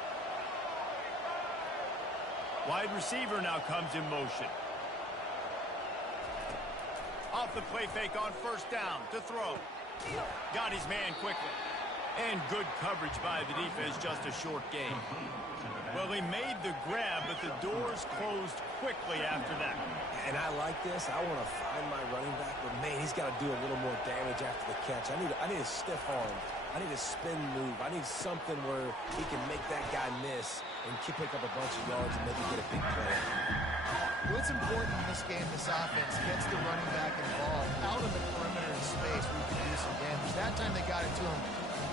Wide receiver now comes in motion. Off the play fake on 1st down to throw. Got his man quickly. And good coverage by the defense, just a short gain. Well, he made the grab, but the doors closed quickly after that. And I like this. I want to find my running back, but man, he's got to do a little more damage after the catch. I need a stiff arm. I need a spin move. I need something where he can make that guy miss and pick up a bunch of yards and maybe get a big play. What's important in this game, this offense gets the running back involved out of the perimeter in space where you can do some damage. That time they got it to him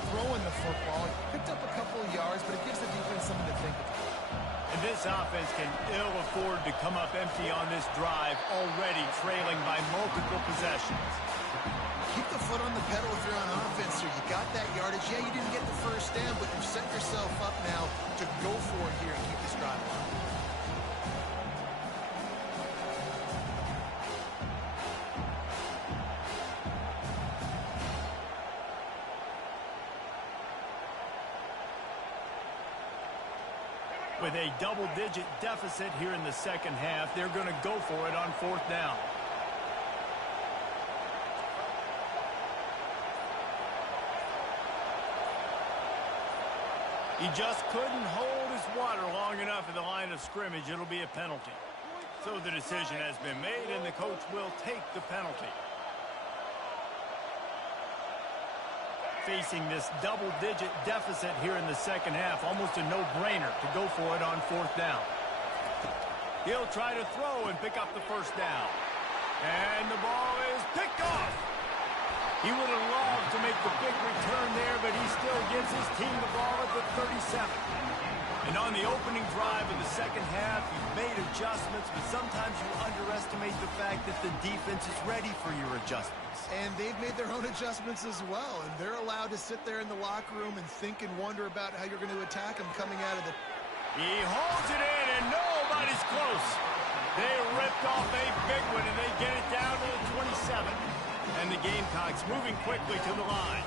throwing the football. He picked up a couple of yards, but it gives the defense something to think about. And this offense can ill afford to come up empty on this drive, already trailing by multiple possessions. Keep the foot on the pedal if you're on offense here. You got that yardage. Yeah, you didn't get the 1st down, but you've set yourself up now to go for it here and keep this drive alive. With a double-digit deficit here in the 2nd half, they're going to go for it on 4th down. He just couldn't hold his water long enough at the line of scrimmage. It'll be a penalty. So the decision has been made, and the coach will take the penalty. Facing this double-digit deficit here in the 2nd half, almost a no-brainer to go for it on 4th down. He'll try to throw and pick up the 1st down. And the ball is picked off. He would have loved to make the big return there, but he still gives his team the ball at the 37. And on the opening drive of the 2nd half, you've made adjustments, but sometimes you underestimate the fact that the defense is ready for your adjustments. And they've made their own adjustments as well, and they're allowed to sit there in the locker room and think and wonder about how you're going to attack them coming out of the... He holds it in, and nobody's close. They ripped off a big one, and they get it down to the 27. And the Gamecocks moving quickly to the line.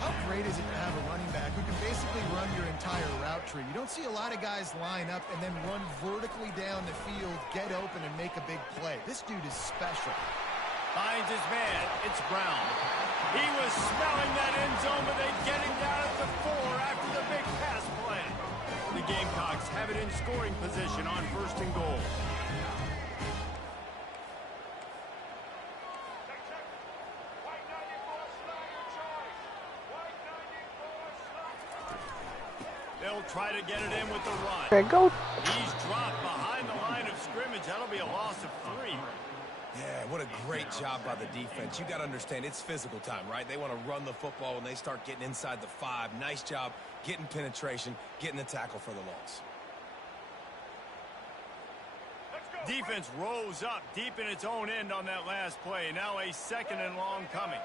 How great is it to have a running back who can basically run your entire route tree? You don't see a lot of guys line up and then run vertically down the field, get open, and make a big play. This dude is special. Finds his man. It's Brown. He was smelling that end zone, but they get him down at the 4 after the big pass play. The Gamecocks have it in scoring position on 1st and goal. They'll try to get it in with the run. Okay, go. He's dropped behind the line of scrimmage. That'll be a loss of 3. Yeah, what a great job by the defense. You got to understand, it's physical time, right? They want to run the football when they start getting inside the 5. Nice job getting penetration, getting the tackle for the loss. Defense rose up deep in its own end on that last play. Now a 2nd and long coming.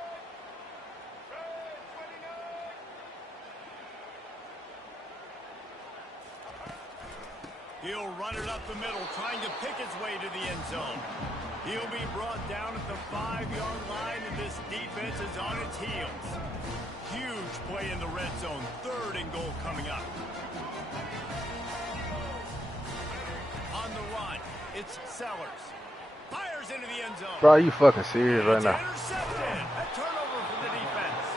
He'll run it up the middle, trying to pick his way to the end zone. He'll be brought down at the 5-yard line, and this defense is on its heels. Huge play in the red zone. 3rd and goal coming up. On the run, it's Sellers. Fires into the end zone. Bro, you fucking serious right now? Intercepted. A turnover for the defense.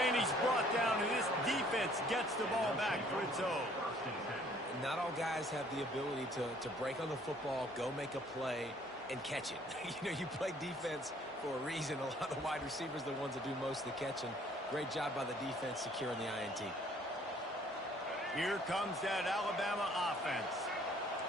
And he's brought down, and this defense gets the ball back for its own. Not all guys have the ability to break on the football, go make a play, and catch it. You know, you play defense for a reason. A lot of the wide receivers are the ones that do most of the catching. Great job by the defense securing the INT. Here comes that Alabama offense.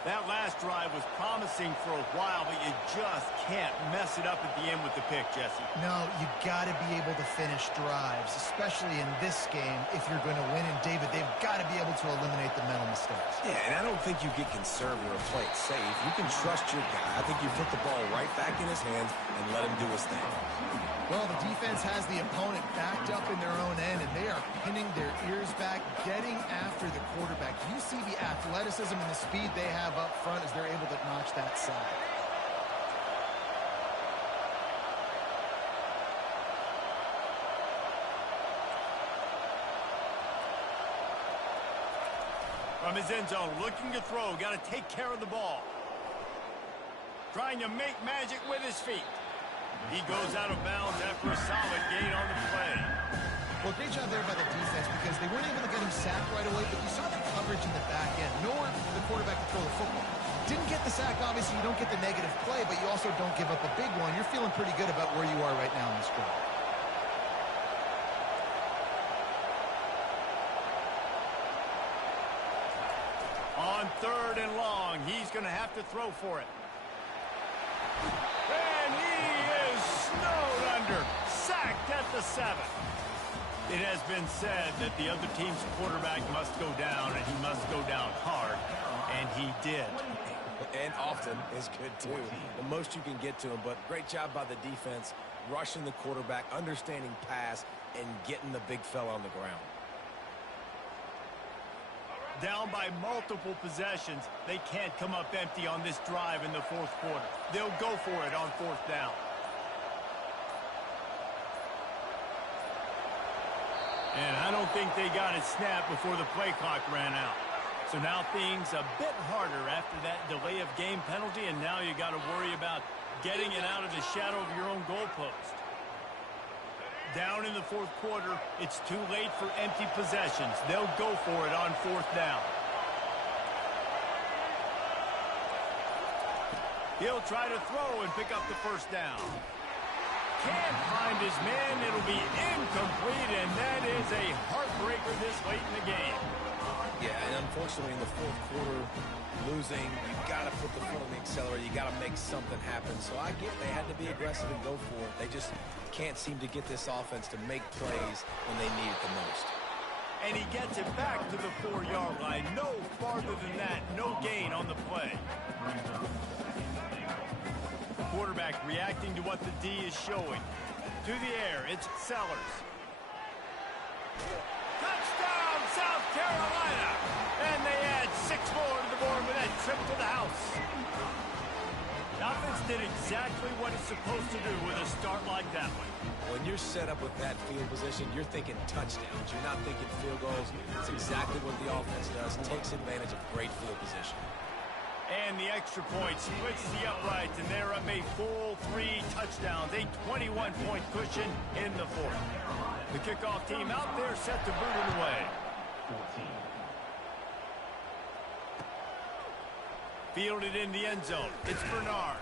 That last drive was promising for a while, but you just can't mess it up at the end with the pick, Jesse. No, you got to be able to finish drives, especially in this game if you're going to win. And, David, they've got to be able to eliminate the mental mistakes. Yeah, and I don't think you get conservative or play it safe. You can trust your guy. I think you put the ball right back in his hands and let him do his thing. Well, the defense has the opponent backed up in their own end, and they are pinning their ears back, getting after the quarterback. You see the athleticism and the speed they have up front as they're able to notch that side. From his end zone, looking to throw, got to take care of the ball. Trying to make magic with his feet. He goes out of bounds after a solid gain on the play. Well, great job there by the defense because they weren't able to get him sacked right away, but you saw the coverage in the back end, nor the quarterback to throw the football. Didn't get the sack, obviously you don't get the negative play, but you also don't give up a big one. You're feeling pretty good about where you are right now in this drive. On 3rd and long, he's going to have to throw for it. And he is snowed under, sacked at the 7. It has been said that the other team's quarterback must go down, and he must go down hard, and he did. And often is good, too. The most you can get to him, but great job by the defense, rushing the quarterback, understanding pass, and getting the big fella on the ground. Down by multiple possessions, they can't come up empty on this drive in the 4th quarter. They'll go for it on 4th down. And I don't think they got it snapped before the play clock ran out. So now things a bit harder after that delay of game penalty, and now you got to worry about getting it out of the shadow of your own goalpost. Down in the 4th quarter, it's too late for empty possessions. They'll go for it on 4th down. He'll try to throw and pick up the 1st down. Can't find his man. It'll be incomplete, and that is a heartbreaker this late in the game. Yeah, and unfortunately in the 4th quarter, losing, you got to put the foot on the accelerator. You got to make something happen. So I get they had to be aggressive and go for it. They just can't seem to get this offense to make plays when they need it the most. And he gets it back to the 4-yard line. No farther than that. No gain on the play. The quarterback reacting to what the D is showing. To the air, it's Sellers. Touchdown, South Carolina! And they add 6 more to the board with that trip to the house. The offense did exactly what it's supposed to do with a start like that one. When you're set up with that field position, you're thinking touchdowns. You're not thinking field goals. It's exactly what the offense does. Takes advantage of great field position. And the extra point splits the uprights, and they're up a full 3 touchdowns, a 21-point cushion in the fourth. The kickoff team out there set to boot it away. 14. Fielded in the end zone. It's Bernard.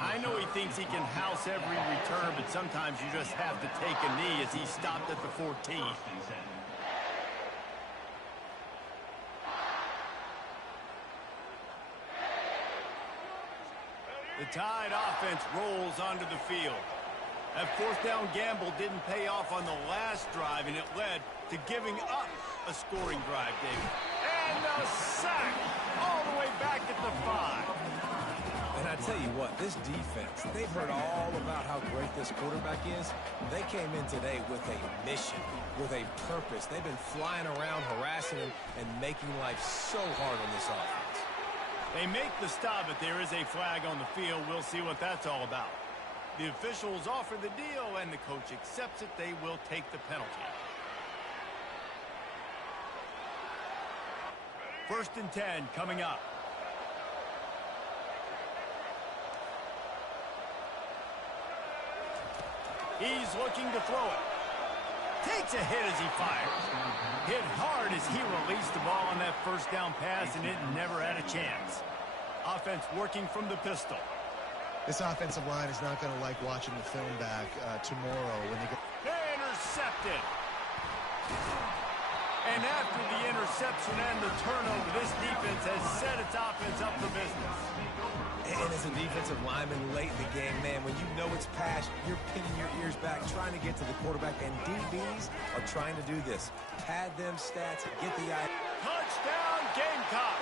I know he thinks he can house every return, but sometimes you just have to take a knee as he stopped at the 14. The Tide offense rolls onto the field. That fourth down gamble didn't pay off on the last drive, and it led to giving up a scoring drive, David. And a sack all the way back at the 5. And I tell you what, this defense, they've heard all about how great this quarterback is. They came in today with a mission, with a purpose. They've been flying around, harassing him, and making life so hard on this offense. They make the stop, but there is a flag on the field. We'll see what that's all about. The officials offer the deal, and the coach accepts it. They will take the penalty. 1st and 10 coming up. He's looking to throw it. Takes a hit as he fires. Hit hard as he released the ball on that first down pass, and it never had a chance. Offense working from the pistol. This offensive line is not going to like watching the film back tomorrow when they go. Intercepted. And after the interception and the turnover, this defense has set its offense up for business. And as a defensive lineman late in the game, man, when you know it's passed, you're pinning your ears back, trying to get to the quarterback, and DBs are trying to do this. Pad them stats, get the eye. Touchdown, Gamecock!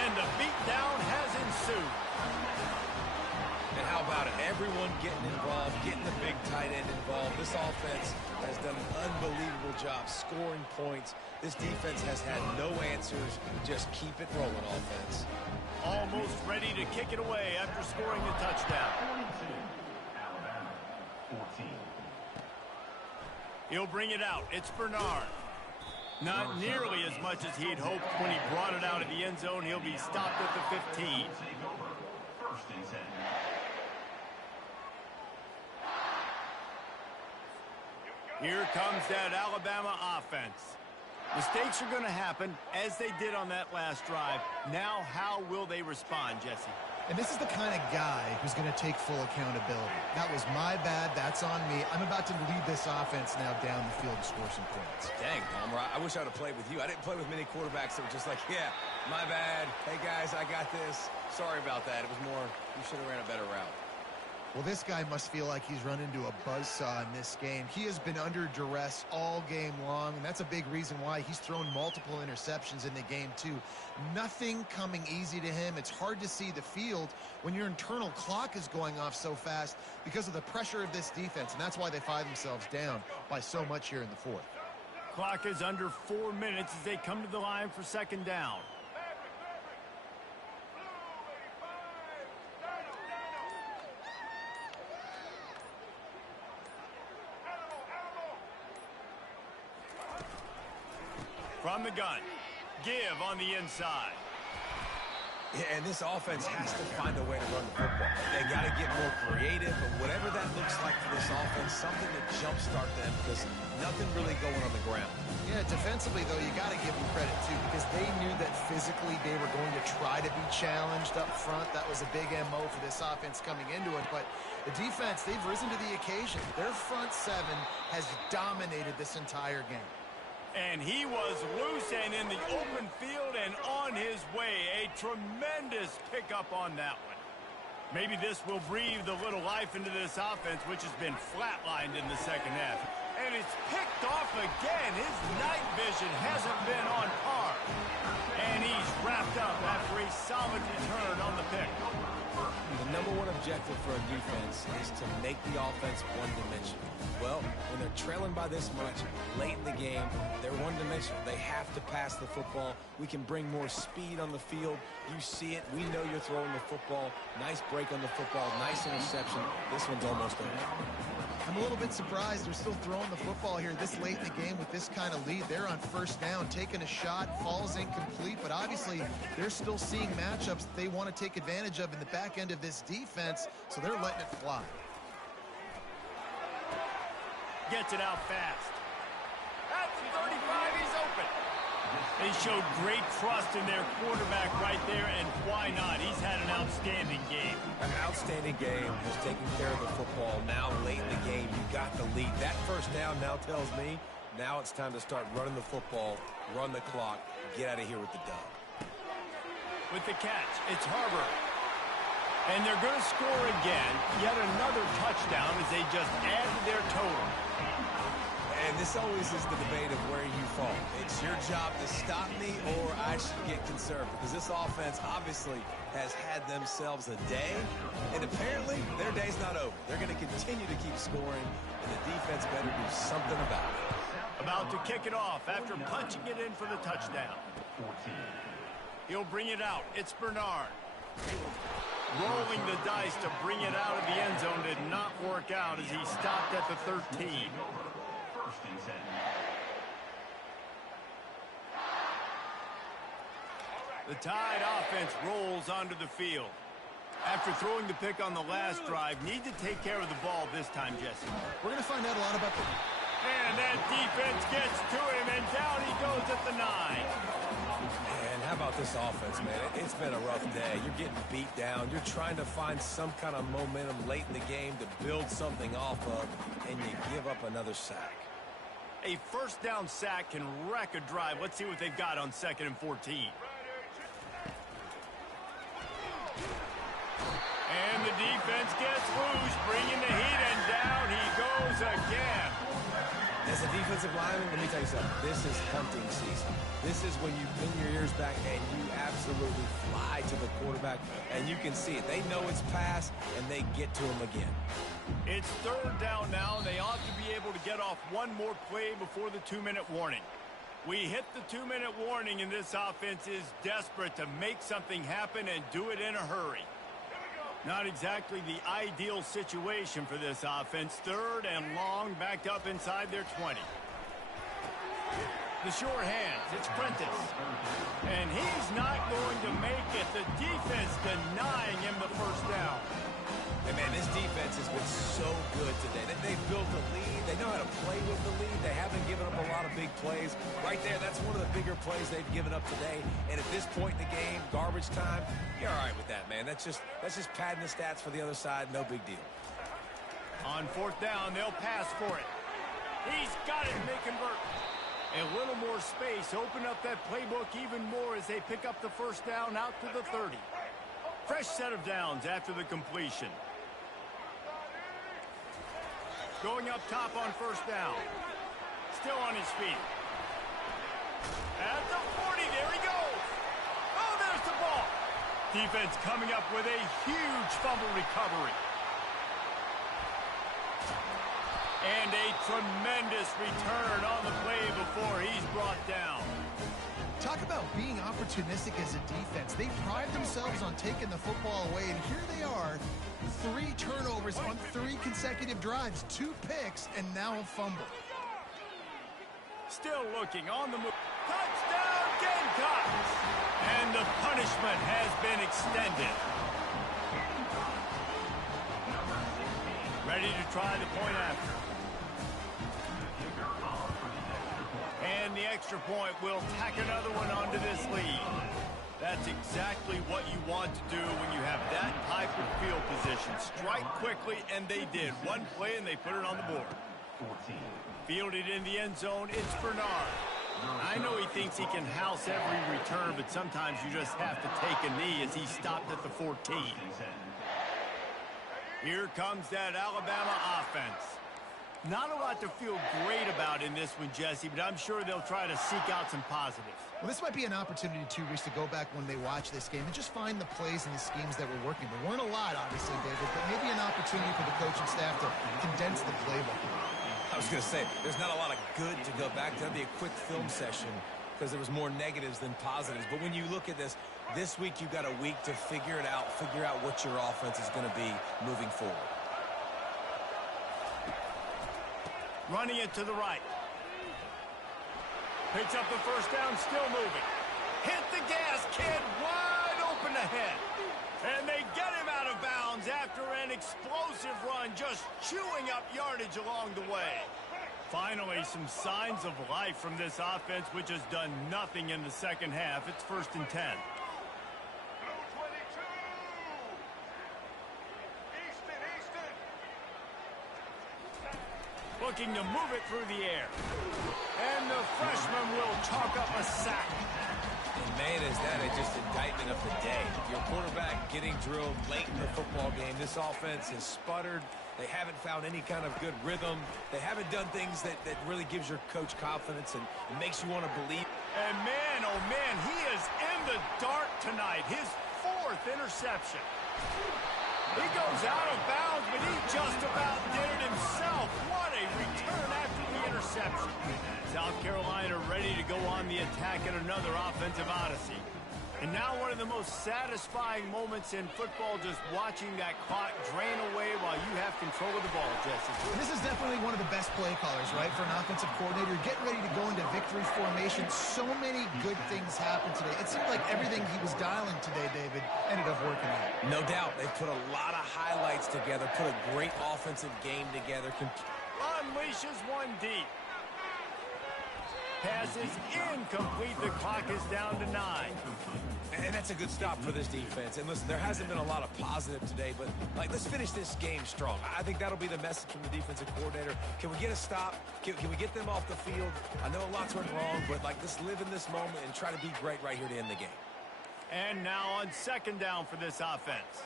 And the beatdown has ensued. And how about it? Everyone getting involved, getting the big tight end involved. This offense has done an unbelievable job scoring points. This defense has had no answers. Just keep it rolling, offense. Almost ready to kick it away after scoring the touchdown. 42. Alabama, 14. He'll bring it out. It's Bernard. Not nearly as much as he'd hoped when he brought it out of the end zone. He'll be stopped at the 15. Take over. 1st and 10. Here comes that Alabama offense. Mistakes are going to happen, as they did on that last drive. Now, how will they respond, Jesse? And this is the kind of guy who's going to take full accountability. That was my bad. That's on me. I'm about to lead this offense now down the field to score some points. Dang, Palmer, I wish I would have played with you. I didn't play with many quarterbacks that were just like, yeah, my bad. Hey, guys, I got this. Sorry about that. It was more, you should have ran a better route. Well, this guy must feel like he's run into a buzzsaw in this game. He has been under duress all game long, and that's a big reason why he's thrown multiple interceptions in the game, too. Nothing coming easy to him. It's hard to see the field when your internal clock is going off so fast because of the pressure of this defense, and that's why they find themselves down by so much here in the fourth. Clock is under 4 minutes as they come to the line for 2nd down. From the gun, give on the inside. Yeah, and this offense has to find a way to run the football. They got to get more creative, but whatever that looks like for this offense, something to jumpstart them because nothing really going on the ground. Yeah, defensively, though, you got to give them credit, too, because they knew that physically they were going to try to be challenged up front. That was a big MO for this offense coming into it. But the defense, they've risen to the occasion. Their front 7 has dominated this entire game. And he was loose and in the open field and on his way. A tremendous pickup on that one. Maybe this will breathe a little life into this offense, which has been flatlined in the second half. And it's picked off again. His night vision hasn't been on par. And he's wrapped up after a solid return on the pick. The #1 objective for a defense is to make the offense one-dimensional. Well, when they're trailing by this much, late in the game, they're one-dimensional. They have to pass the football. We can bring more speed on the field. You see it. We know you're throwing the football. Nice break on the football. Nice interception. This one's almost over. I'm a little bit surprised they're still throwing the football here this late in the game with this kind of lead. They're on first down, taking a shot, falls incomplete, but obviously they're still seeing matchups that they want to take advantage of in the back end of this defense, so they're letting it fly. Gets it out fast. At the 35, he's open. They showed great trust in their quarterback right there, and why not? He's had an outstanding game. An outstanding game, has taken care of the football. Now, late in the game, you got the lead. That first down now tells me now it's time to start running the football, run the clock, get out of here with the dub. With the catch, it's Harbor. And they're going to score again. Yet another touchdown as they just add to their total. And this always is the debate of where you fall. It's your job to stop me or I should get conservative. Because this offense obviously has had themselves a day. And apparently their day's not over. They're going to continue to keep scoring. And the defense better do something about it. About to kick it off after punching it in for the touchdown. He'll bring it out. It's Bernard. Rolling the dice to bring it out of the end zone did not work out as he stopped at the 13. The Tide offense rolls onto the field. After throwing the pick on the last drive, need to take care of the ball this time, Jesse. We're going to find out a lot about the... And that defense gets to him, and down he goes at the 9. And how about this offense, man? It's been a rough day. You're getting beat down. You're trying to find some kind of momentum late in the game to build something off of, and you give up another sack. A first down sack can wreck a drive. Let's see what they've got on 2nd and 14. And the defense gets loose, bringing the heat, and down he goes again. As a defensive lineman, let me tell you something. This is hunting season. This is when you pin your ears back and you absolutely fly to the quarterback, and you can see it. They know it's pass, and they get to him again. It's 3rd down now, and they ought to be able to get off one more play before the 2-minute warning. We hit the 2-minute warning, and this offense is desperate to make something happen and do it in a hurry. Not exactly the ideal situation for this offense. 3rd and long, backed up inside their 20. The sure hands, it's Prentice. And he's not going to make it. The defense denying him the first down. Hey, man, this defense has been so good today. They've built a lead. They know how to play with the lead. They haven't given up a lot of big plays. Right there, that's one of the bigger plays they've given up today. And at this point in the game, garbage time, you're all right with that, man. That's just padding the stats for the other side. No big deal. On 4th down, they'll pass for it. He's got it, and they convert. A little more space. Open up that playbook even more as they pick up the first down out to the 30. Fresh set of downs after the completion. Going up top on first down. Still on his feet. At the 40, there he goes. Oh, there's the ball. Defense coming up with a huge fumble recovery. And a tremendous return on the play before he's brought down. Talk about being opportunistic as a defense. They pride themselves on taking the football away, and here they are, 3 turnovers on 3 consecutive drives, 2 picks, and now a fumble. Still looking on the move. Touchdown, Gamecocks! And the punishment has been extended. Ready to try the point after. And the extra point will tack another one onto this lead. That's exactly what you want to do when you have that type of field position. Strike quickly, and they did. One play, and they put it on the board. Fielded in the end zone, it's Bernard. I know he thinks he can house every return, but sometimes you just have to take a knee as he stopped at the 14. Here comes that Alabama offense. Not a lot to feel great about in this one, Jesse, but I'm sure they'll try to seek out some positives. Well, this might be an opportunity, too, Reese, to go back when they watch this game and just find the plays and the schemes that were working. There weren't a lot, obviously, David, but maybe an opportunity for the coaching staff to condense the playbook. I was going to say, there's not a lot of good to go back to. That'd be a quick film session because there was more negatives than positives. But when you look at this week you've got a week to figure it out, figure out what your offense is going to be moving forward. Running it to the right. Picks up the first down, still moving. Hit the gas, kid, wide open ahead. And they get him out of bounds after an explosive run, just chewing up yardage along the way. Finally, some signs of life from this offense, which has done nothing in the second half. It's 1st and 10. Looking to move it through the air. And the freshman will chalk up a sack. And man, is that just indictment of the day. Your quarterback getting drilled late in the football game. This offense has sputtered. They haven't found any kind of good rhythm. They haven't done things that really gives your coach confidence and makes you want to believe. And man, oh man, he is in the dark tonight. His 4th interception. He goes out of bounds, but he just about did it himself. What a return after the interception. South Carolina ready to go on the attack in another offensive odyssey. And now one of the most satisfying moments in football, just watching that clock drain away while you have control of the ball, Jesse. This is definitely one of the best play callers, right, for an offensive coordinator. Getting ready to go into victory formation. So many good things happened today. It seemed like everything he was dialing today, David, ended up working out. No doubt. They put a lot of highlights together, put a great offensive game together. Unleashes one deep. Pass is incomplete. The clock is down to 9. And that's a good stop for this defense. And listen, there hasn't been a lot of positive today, but let's finish this game strong. I think that'll be the message from the defensive coordinator. Can we get a stop? Can we get them off the field? I know lots went wrong, but let's live in this moment and try to be great right here to end the game. And now on 2nd down for this offense.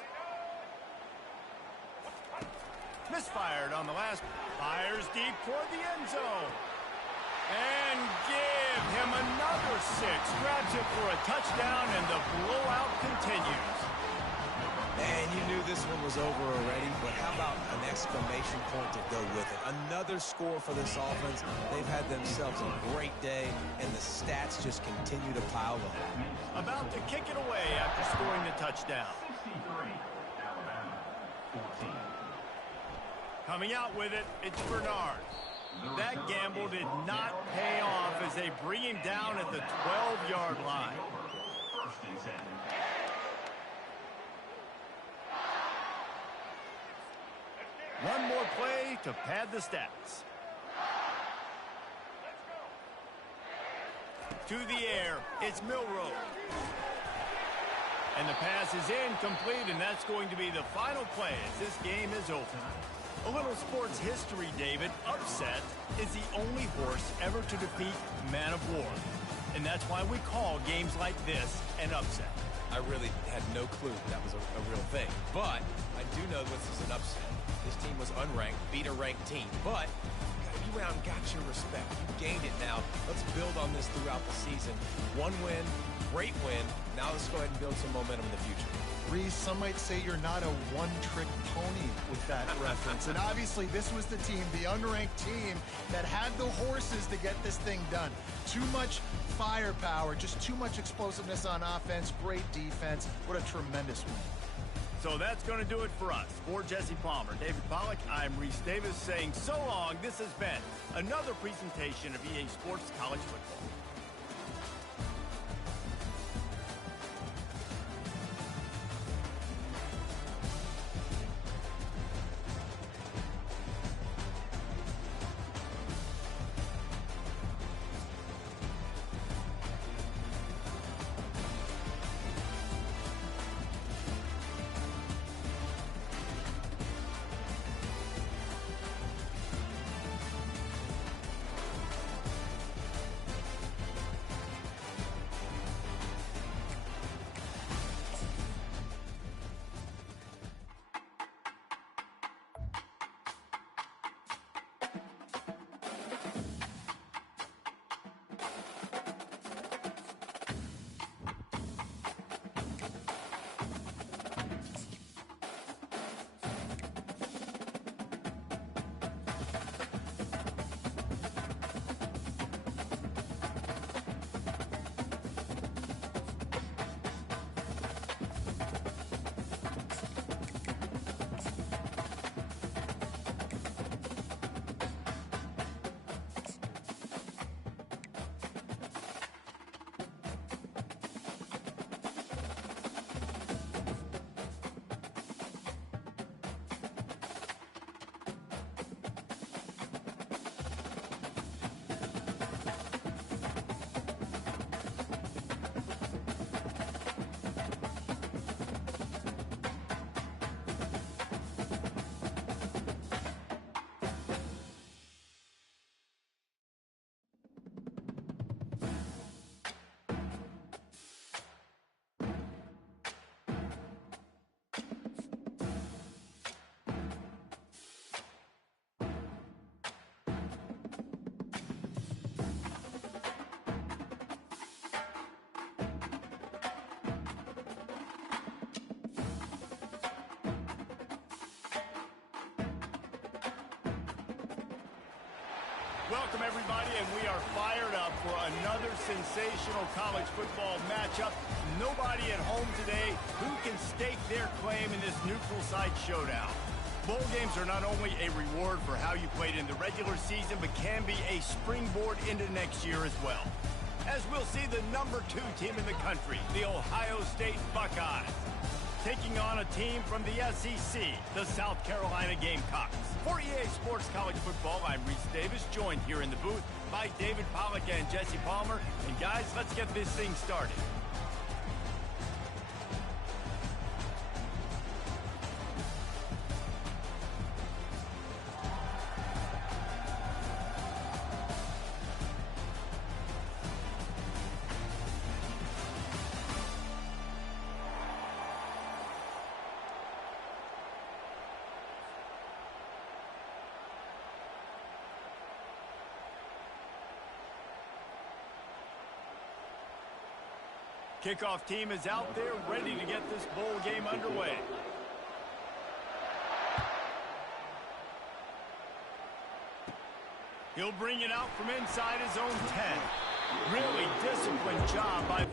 Misfired on the last. Fires deep toward the end zone. And give him another 6. Grabs it for a touchdown, and the blowout continues. Man, you knew this one was over already, but how about an exclamation point to go with it? Another score for this offense. They've had themselves a great day, and the stats just continue to pile up. About to kick it away after scoring the touchdown. 63, Alabama, 14. Coming out with it, it's Bernard. That gamble did not pay off as they bring him down at the 12-yard line. 1st and 10. One more play to pad the stats. To the air, it's Milroe. And the pass is incomplete, and that's going to be the final play as this game is over. A little sports history, David. Upset is the only horse ever to defeat Man of War. And that's why we call games like this an upset. I really had no clue that was a real thing. But I do know this is an upset. This team was unranked, beat a ranked team. But you went out and got your respect. You gained it now. Let's build on this throughout the season. One win, great win. Now let's go ahead and build some momentum in the future. Reese, some might say you're not a one-trick pony with that reference. And obviously, this was the team, the unranked team, that had the horses to get this thing done. Too much firepower, just too much explosiveness on offense, great defense. What a tremendous win. So that's going to do it for us. For Jesse Palmer, David Pollack, I'm Reese Davis saying so long. This has been another presentation of EA Sports College Football. Welcome, everybody, and we are fired up for another sensational college football matchup. Nobody at home today who can stake their claim in this neutral site showdown. Bowl games are not only a reward for how you played in the regular season, but can be a springboard into next year as well. As we'll see the number 2 team in the country, the Ohio State Buckeyes, taking on a team from the SEC, the South Carolina Gamecocks. For EA Sports College Football, I'm Reese Davis, joined here in the booth by David Pollack and Jesse Palmer. And guys, let's get this thing started. Kickoff team is out there ready to get this bowl game underway. He'll bring it out from inside his own 10. Really disciplined job by...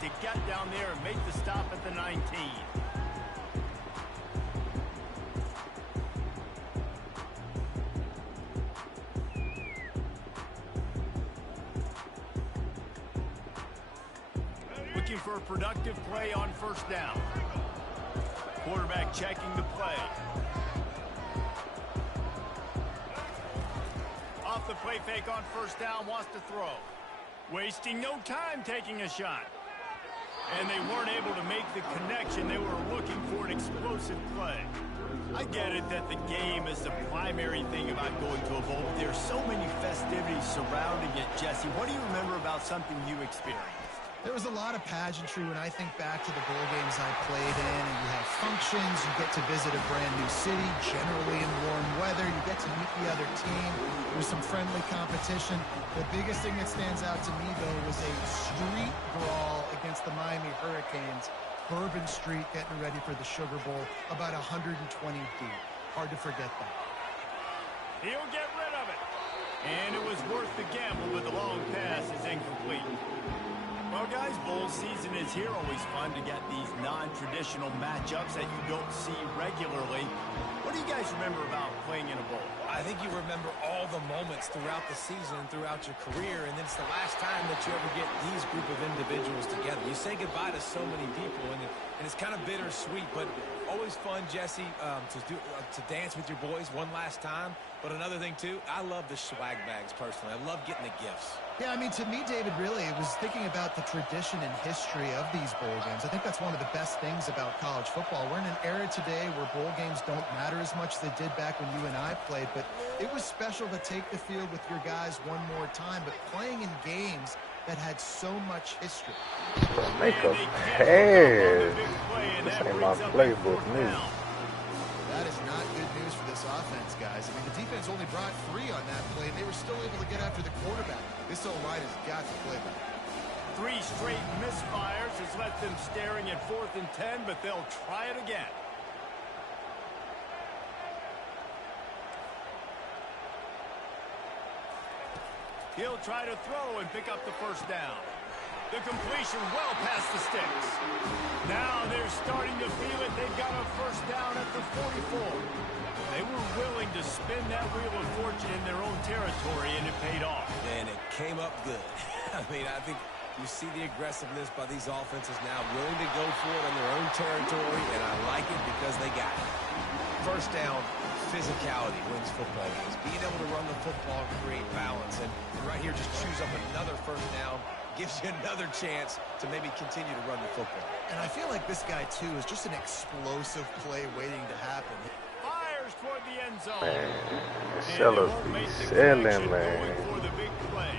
to get down there and make the stop at the 19. Looking for a productive play on first down. Quarterback checking the play. Off the play fake on first down, wants to throw. Wasting no time taking a shot. And they weren't able to make the connection. They were looking for an explosive play. I get it that the game is the primary thing about going to a bowl, but there's so many festivities surrounding it. Jesse, what do you remember about something you experienced? There was a lot of pageantry when I think back to the bowl games I played in, and you have functions, you get to visit a brand new city, generally in warm weather, you get to meet the other team, there's some friendly competition. The biggest thing that stands out to me, though, was a street brawl against the Miami Hurricanes. Bourbon Street getting ready for the Sugar Bowl, about 120 deep. Hard to forget that. He'll get rid of it. And it was worth the gamble, but the long pass is incomplete. Well, guys, bowl season is here. Always fun to get these non-traditional matchups that you don't see regularly. What do you guys remember about playing in a bowl? I think you remember all the moments throughout the season and throughout your career, and then it's the last time that you ever get these group of individuals together. You say goodbye to so many people, and it's kind of bittersweet, but always fun, Jesse, to dance with your boys one last time. But another thing, too, I love the swag bags, personally. I love getting the gifts. Yeah, I mean, to me, David, really, it was thinking about the tradition and history of these bowl games. I think that's one of the best things about college football. We're in an era today where bowl games don't matter as much as they did back when you and I played, but it was special to take the field with your guys one more time, but playing in games that had so much history. Make a pass. This ain't my playbook, me. That is not good news for this offense, guys. I mean, the defense only brought 3 on that play, and they were still able to get after the quarterback. This O-line has got to play better. 3 straight misfires has left them staring at 4th and 10, but they'll try it again. He'll try to throw and pick up the first down. The completion well past the sticks. Now they're starting to feel it. They've got a first down at the 44. They were willing to spin that wheel of fortune in their own territory, and it paid off. And it came up good. I mean, I think you see the aggressiveness by these offenses now, willing to go for it in their own territory, and I like it because they got it. First down, physicality wins football games. Being able to run the football, create balance, and right here just choose up another first down, gives you another chance to maybe continue to run the football. And I feel like this guy, too, is just an explosive play waiting to happen. Fires toward the end zone. Man, And they Sellers won't be make the selling, connection man. going for the big play.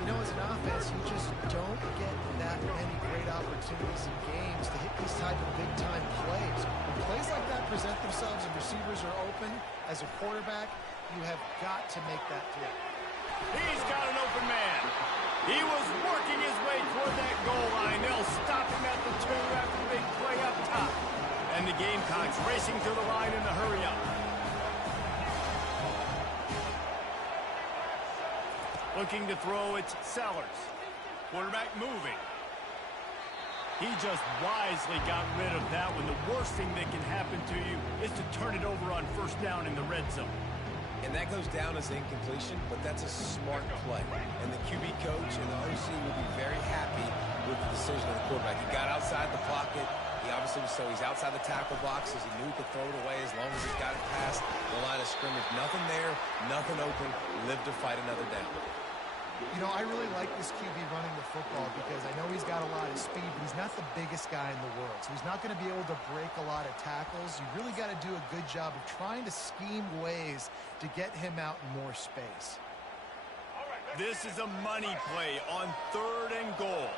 You know, as an offense, you just don't get that many great opportunities in games to hit these type of big-time plays. When plays like that present themselves and receivers are open, as a quarterback, you have got to make that throw. He's got an open man. He was working his way toward that goal line. They'll stop him at the 2 after the big play up top. And the Gamecocks racing to the line in the hurry up. Looking to throw, it's Sellers. Quarterback moving. He just wisely got rid of that one. The worst thing that can happen to you is to turn it over on first down in the red zone. And that goes down as incompletion, but that's a smart play. And the QB coach and the OC will be very happy with the decision of the quarterback. He got outside the pocket. He obviously was so he's outside the tackle boxes. He knew he could throw it away as long as he got it past the line of scrimmage. Nothing there, nothing open. Live to fight another down. You know, I really like this QB running the football because I know he's got a lot of speed, but he's not the biggest guy in the world. So he's not going to be able to break a lot of tackles. You really got to do a good job of trying to scheme ways to get him out in more space. This is a money play on 3rd and goal.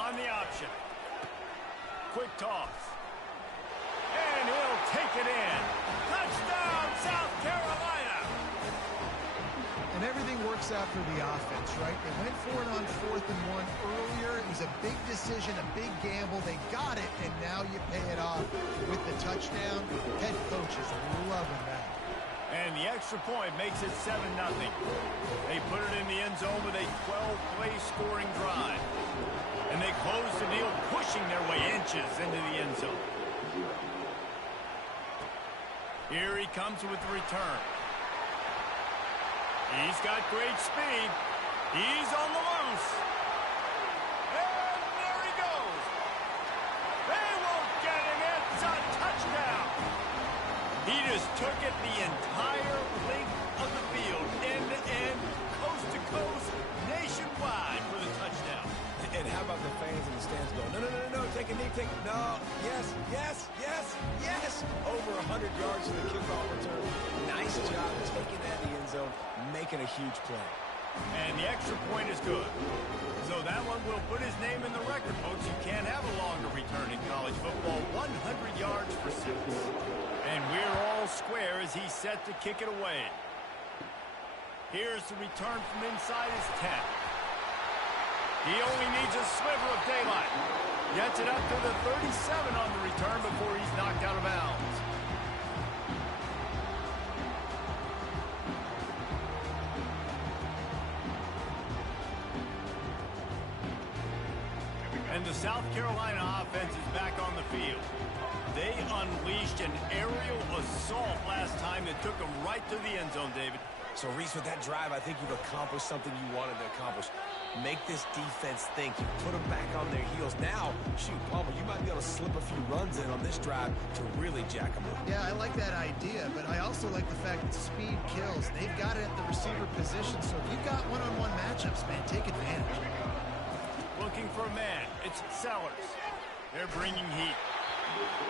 On the option. Quick toss. And he'll take it in. Touchdown, South Carolina! And everything works out for the offense, right? They went for it on 4th and 1 earlier. It was a big decision, a big gamble. They got it, and now you pay it off with the touchdown. Head coach is loving that. And the extra point makes it 7-0. They put it in the end zone with a 12-play scoring drive. And they close the deal, pushing their way inches into the end zone. Here he comes with the return. He's got great speed. He's on the loose. And there he goes. They won't get him. It's a touchdown. He just took it the entire length of the field, end to end, coast to coast, nationwide for the touchdown. And how about the fans in the stands going, no, no, no, no, take a knee, take it. No, yes, yes, yes, yes. Over 100 yards to the kickoff return. Nice job taking that in the end zone, making a huge play. And the extra point is good. So that one will put his name in the record, folks. You can't have a longer return in college football. 100 yards for 6. And we're all square as he's set to kick it away. Here's the return from inside his 10. He only needs a sliver of daylight. Gets it up to the 37 on the return before he's knocked out of bounds. And the South Carolina offense is back on the field. They unleashed an aerial assault last time that took them right to the end zone, David. So, Reese, with that drive, I think you've accomplished something you wanted to accomplish. Make this defense think. You put them back on their heels. Now, shoot, Palmer, you might be able to slip a few runs in on this drive to really jack them up. Yeah, I like that idea, but I also like the fact that speed kills. They've got it at the receiver position, so if you've got one-on-one matchups, man, take advantage. Looking for a man. It's Sellers. They're bringing heat.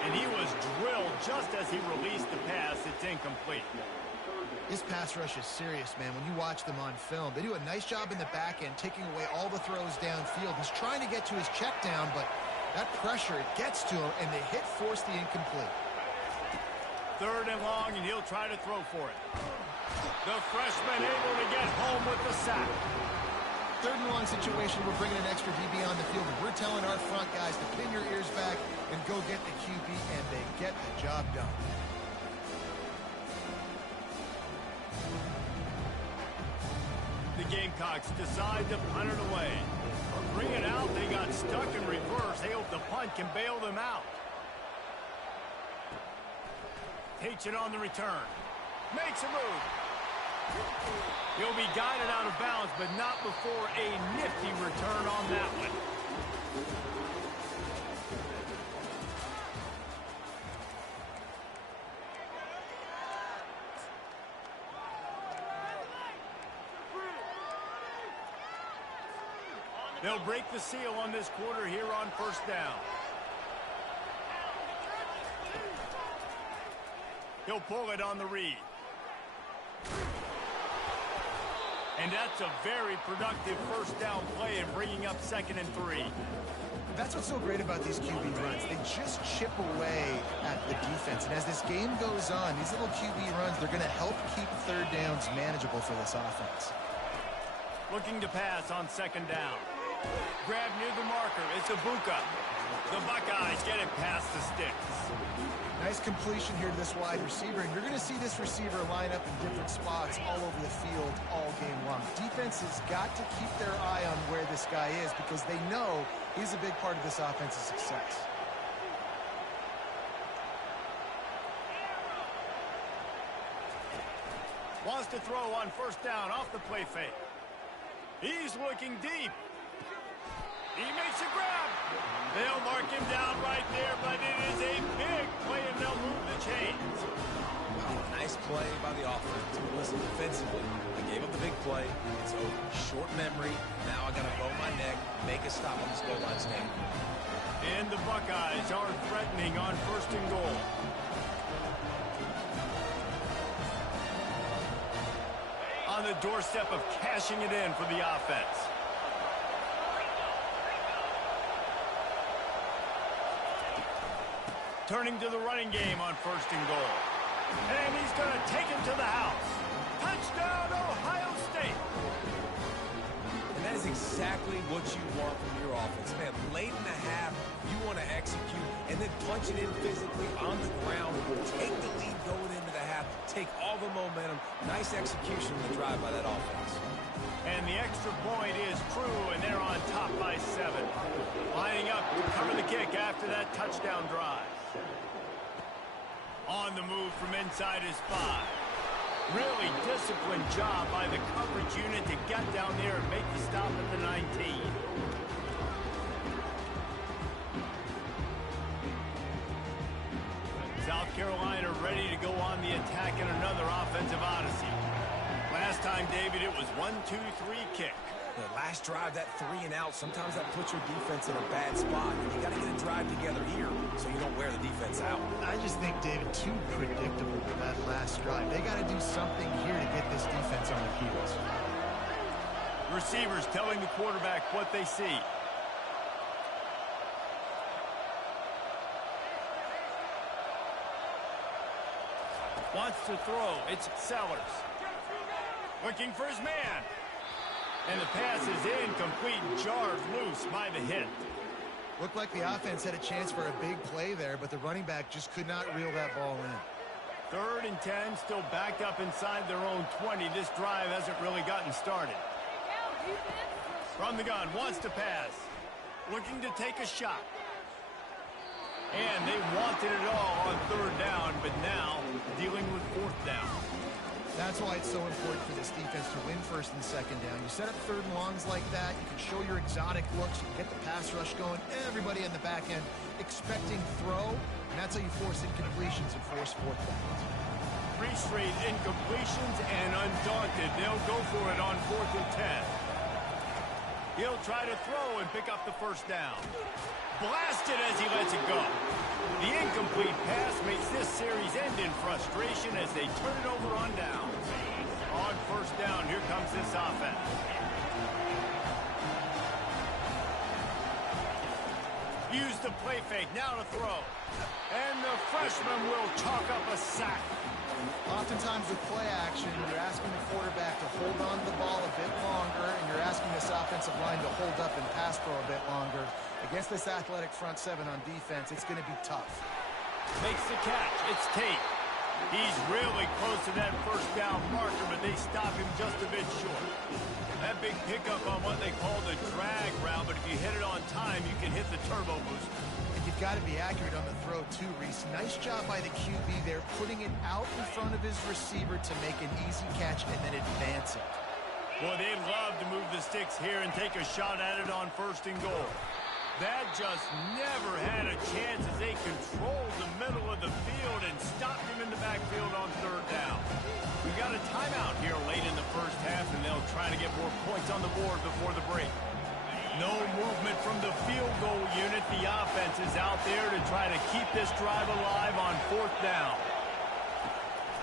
And he was drilled just as he released the pass. It's incomplete. This pass rush is serious, man. When you watch them on film, they do a nice job in the back end, taking away all the throws downfield. He's trying to get to his check down, but that pressure, it gets to him, and they force the incomplete. 3rd and long, and he'll try to throw for it. The freshman able to get home with the sack. 3rd and long situation, we're bringing an extra DB on the field, and we're telling our front guys to pin your ears back and go get the QB, and they get the job done. The Gamecocks decide to punt it away. Bring it out. They got stuck in reverse. They hope the punt can bail them out. Takes it on the return. Makes a move. He'll be guided out of bounds, but not before a nifty return on that one. They'll break the seal on this quarter here on 1st down. He'll pull it on the read. And that's a very productive first down play and bringing up 2nd and 3. That's what's so great about these QB runs. They just chip away at the defense. And as this game goes on, these little QB runs, they're going to help keep third downs manageable for this offense. Looking to pass on 2nd down. Grab near the marker. It's Ibuka. The Buckeyes get it past the sticks. Nice completion here to this wide receiver, and you're going to see this receiver line up in different spots all over the field all game long. Defense has got to keep their eye on where this guy is because they know he's a big part of this offense's success. Wants to throw on 1st down off the play fake. He's looking deep. He makes a grab. They'll mark him down right there, but it is a big play, and they'll move the chains. Nice play by the offense. Listen, defensively, I gave up the big play. It's over. Short memory. Now I got to bow my neck, make a stop on this goal line stand. And the Buckeyes are threatening on 1st and goal. On the doorstep of cashing it in for the offense. Turning to the running game on 1st and goal. And he's going to take him to the house. Touchdown, Ohio State. And that is exactly what you want from your offense. Man, late in the half, you want to execute and then punch it in physically on the ground. Take the lead going into the half. Take all the momentum. Nice execution of the drive by that offense. And the extra point is true, and they're on top by 7. Lining up to cover the kick after that touchdown drive. On the move from inside his 5. Really disciplined job by the coverage unit to get down there and make the stop at the 19. South Carolina ready to go on the attack in another offensive odyssey. Last time, David, it was 1-2-3 kick. The last drive, that 3 and out, sometimes that puts your defense in a bad spot. You got to get a drive together here so you don't wear the defense out. I just think, David, too predictable with that last drive. They got to do something here to get this defense on their heels. Receivers telling the quarterback what they see. Wants to throw. It's Sellers. Looking for his man. And the pass is incomplete, jarred loose by the hit. Looked like the offense had a chance for a big play there, but the running back just could not reel that ball in. 3rd and 10, still backed up inside their own 20. This drive hasn't really gotten started. From the gun, wants to pass. Looking to take a shot. And they wanted it all on 3rd down, but now dealing with 4th down. That's why it's so important for this defense to win 1st and 2nd down. You set up 3rd and longs like that, you can show your exotic looks, you can get the pass rush going, everybody in the back end expecting throw, and that's how you force incompletions and force 4th downs. 3 straight incompletions, and undaunted, they'll go for it on 4th and 10. He'll try to throw and pick up the 1st down. Blasted as he lets it go. The incomplete pass makes this series end in frustration as they turn it over on downs. On 1st down, here comes this offense. Use the play fake, now to throw. And the freshman will chalk up a sack. Oftentimes with play action, you're asking the quarterback to hold on to the ball a bit longer, and you're asking this offensive line to hold up and pass pro a bit longer. Against this athletic front 7 on defense, it's going to be tough. Makes the catch. It's Tate. He's really close to that 1st down marker, but they stop him just a bit short. That big pickup on what they call the drag route, but if you hit it on time, you can hit the turbo booster. And you've got to be accurate on the throw, too, Reese. Nice job by the QB there, putting it out in front of his receiver to make an easy catch and then advance it. Boy, they'd love to move the sticks here and take a shot at it on 1st and goal. That just never had a chance as they controlled the middle of the field and stopped him in the backfield on 3rd down. We've got a timeout here late in the 1st half, and they'll try to get more points on the board before the break. No movement from the field goal unit. The offense is out there to try to keep this drive alive on 4th down.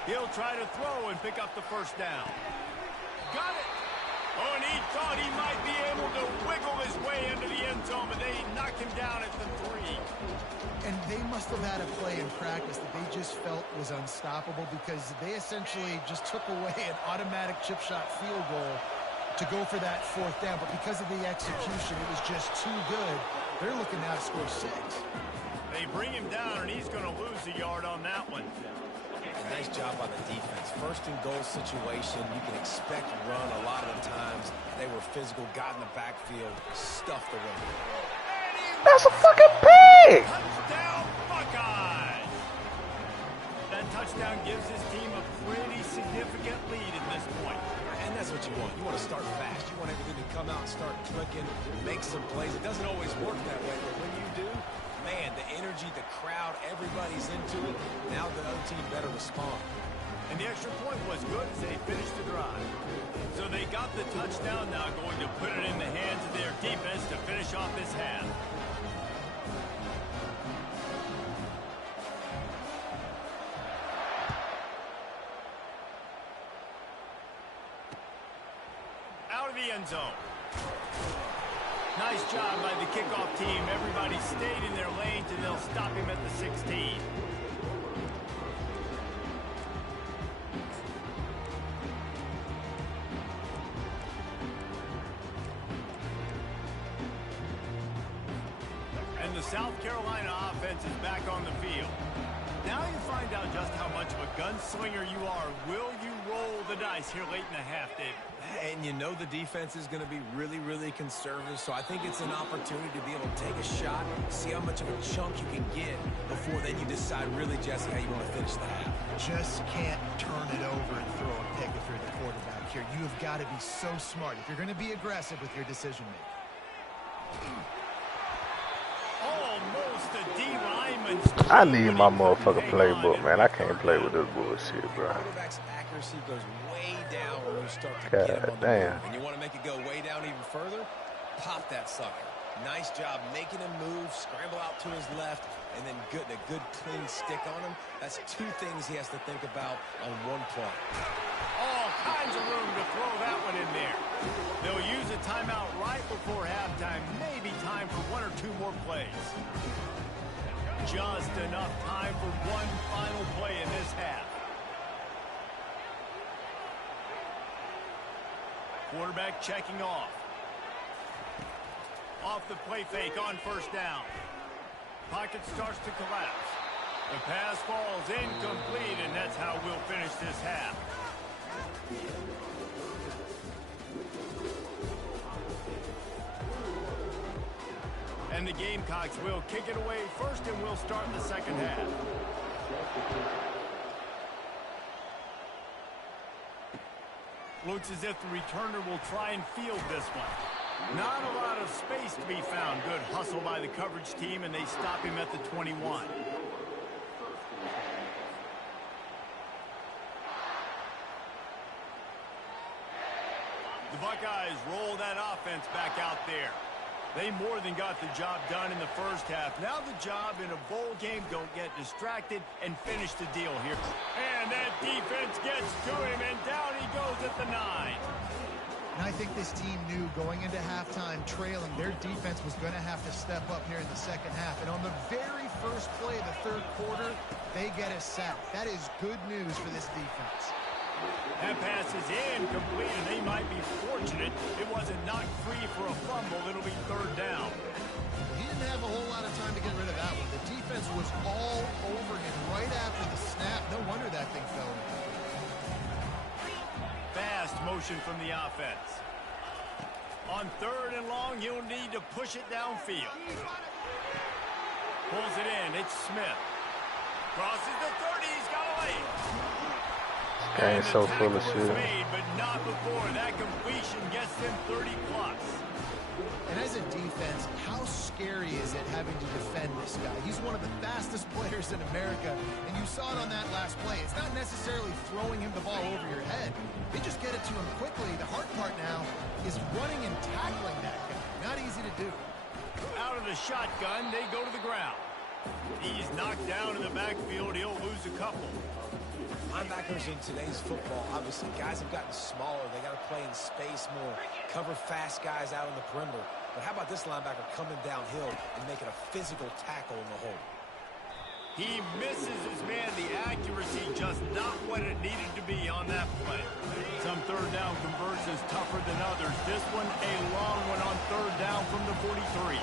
He'll try to throw and pick up the first down. Got it. Oh, and he thought he might be able to wiggle his way into the end zone, but they knocked him down at the 3. And they must have had a play in practice that they just felt was unstoppable because they essentially just took away an automatic chip shot field goal to go for that 4th down. But because of the execution, it was just too good. They're looking now to score 6. They bring him down, and he's going to lose a yard on that one. Nice job by the defense. First and goal situation, you can expect run a lot of the times. They were physical, got in the backfield, stuffed the run. That's a fucking pig! Touchdown, Buckeyes! That touchdown gives his team a pretty significant lead at this point. And that's what you want. You want to start fast. You want everything to come out and start clicking, make some plays. It doesn't always work that way, but when you do, man, the energy, the crowd, everybody's into it. Now the other team better respond. And the extra point was good as they finished the drive. So they got the touchdown, now going to put it in the hands of their defense to finish off this half. Out of the end zone. Nice job by the kickoff team. Everybody stayed in their lanes, and they'll stop him at the 16. And the South Carolina offense is back on the field. Now you find out just how much of a gunslinger you are. Will you roll the dice here late in the half, David? And you know the defense is going to be really, really conservative, so I think it's an opportunity to be able to take a shot, see how much of a chunk you can get before then you decide really, Jesse, how you want to finish the half. Just can't turn it over and throw a pick if you're the quarterback here. You have got to be so smart if you're going to be aggressive with your decision-making. Almost a D lineman. I need my motherfucking playbook, man. I can't play with this bullshit, bro. Quarterback's accuracy goes way down when you start to God get him on the damn. move. And you want to make it go way down even further? Pop that sucker. Nice job making him move, scramble out to his left, and then a good clean stick on him. That's 2 things he has to think about on one play. All kinds of room to throw that one in there. They'll use a timeout right before halftime. Maybe time for 1 or 2 more plays. Just enough time for one final play in this half. Quarterback checking off. Off the play fake on first down. Pocket starts to collapse. The pass falls incomplete, and that's how we'll finish this half. And the Gamecocks will kick it away first, and we'll start the second half. Looks as if the returner will try and field this one. Not a lot of space to be found. Good hustle by the coverage team, and they stop him at the 21. The Buckeyes roll that offense back out there. They more than got the job done in the first half. Now the job in a bowl game, don't get distracted and finish the deal here. And that defense gets to him, and down he goes at the 9. And I think this team knew going into halftime trailing, their defense was going to have to step up here in the second half. And on the very first play of the third quarter, they get a sack. That is good news for this defense. That pass is incomplete, and they might be fortunate it wasn't knocked free for a fumble. It'll be third down. He didn't have a whole lot of time to get rid of that one. The defense was all over him right after the snap. No wonder that thing fell in. Fast motion from the offense. On third and long, you'll need to push it downfield. Pulls it in. It's Smith. Crosses the 30. He's got away. Game so full of shit. Made, but not before. That completion gets them 30+. And as a defense, how scary is it having to defend this guy? He's one of the fastest players in America, and you saw it on that last play. It's not necessarily throwing him the ball over your head. They just get it to him quickly. The hard part now is running and tackling that guy. Not easy to do. Out of the shotgun, they go to the ground. He's knocked down in the backfield. He'll lose a couple. Linebackers in today's football, obviously, guys have gotten smaller. They got to play in space more, cover fast guys out on the perimeter. But how about this linebacker coming downhill and making a physical tackle in the hole? He misses his man. The accuracy just not what it needed to be on that play. Some third down conversions tougher than others. This one a long one on third down from the 43.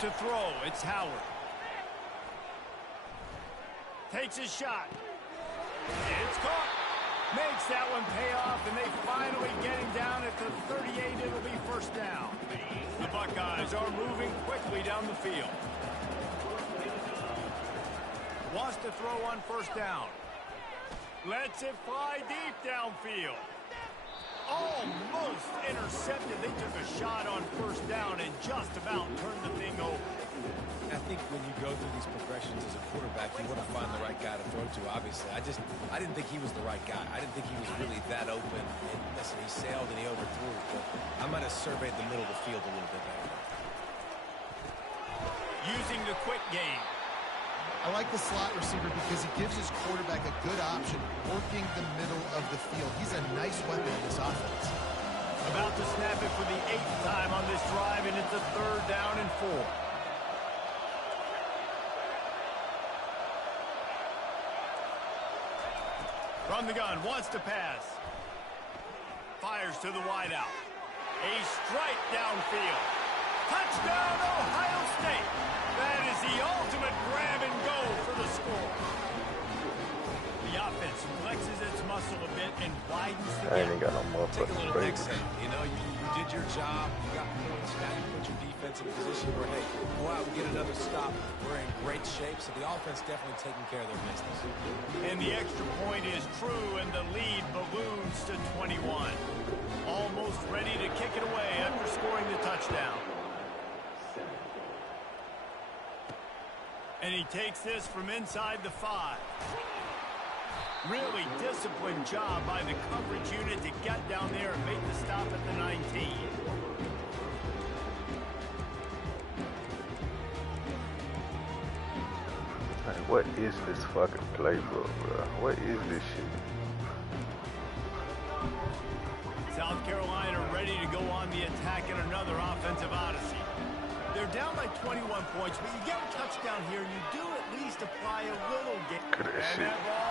To throw, it's Howard. Takes a shot. It's caught. Makes that one pay off, and they finally get him down at the 38. It'll be first down. The Buckeyes are moving quickly down the field. Wants to throw on first down. Lets it fly deep downfield. Almost intercepted. They took a shot on first down and just about turned the thing over. I think when you go through these progressions as a quarterback, you want to find the right guy to throw to, obviously. I didn't think he was the right guy. I didn't think he was really that open. And listen, he sailed and he overthrew it, but I might have surveyed the middle of the field a little bit better. Using the quick game. I like the slot receiver because he gives his quarterback a good option working the middle of the field. He's a nice weapon in this offense. About to snap it for the 8th time on this drive, and it's a third down and 4. From the gun, wants to pass. Fires to the wideout. A strike downfield. Touchdown, Ohio State. That is the ultimate grab and go for the score. The offense flexes its muscle a bit and widens the I ain't gap. got no more Take a fucking little space. exhale. You know, you did your job. You got points. Now you put your defense in a position where, hey, go out and get another stop. We're in great shape, so the offense definitely taking care of their business. And the extra point is true, and the lead balloons to 21. Almost ready to kick it away after scoring the touchdown. And he takes this from inside the 5. Really disciplined job by the coverage unit to get down there and make the stop at the 19. Like, what is this fucking playbook, bro? What is this shit? South Carolina ready to go on the attack in another offensive odyssey. They're down by 21 points, but you get a touchdown here, you do at least apply a little game. Look at that And shit. that ball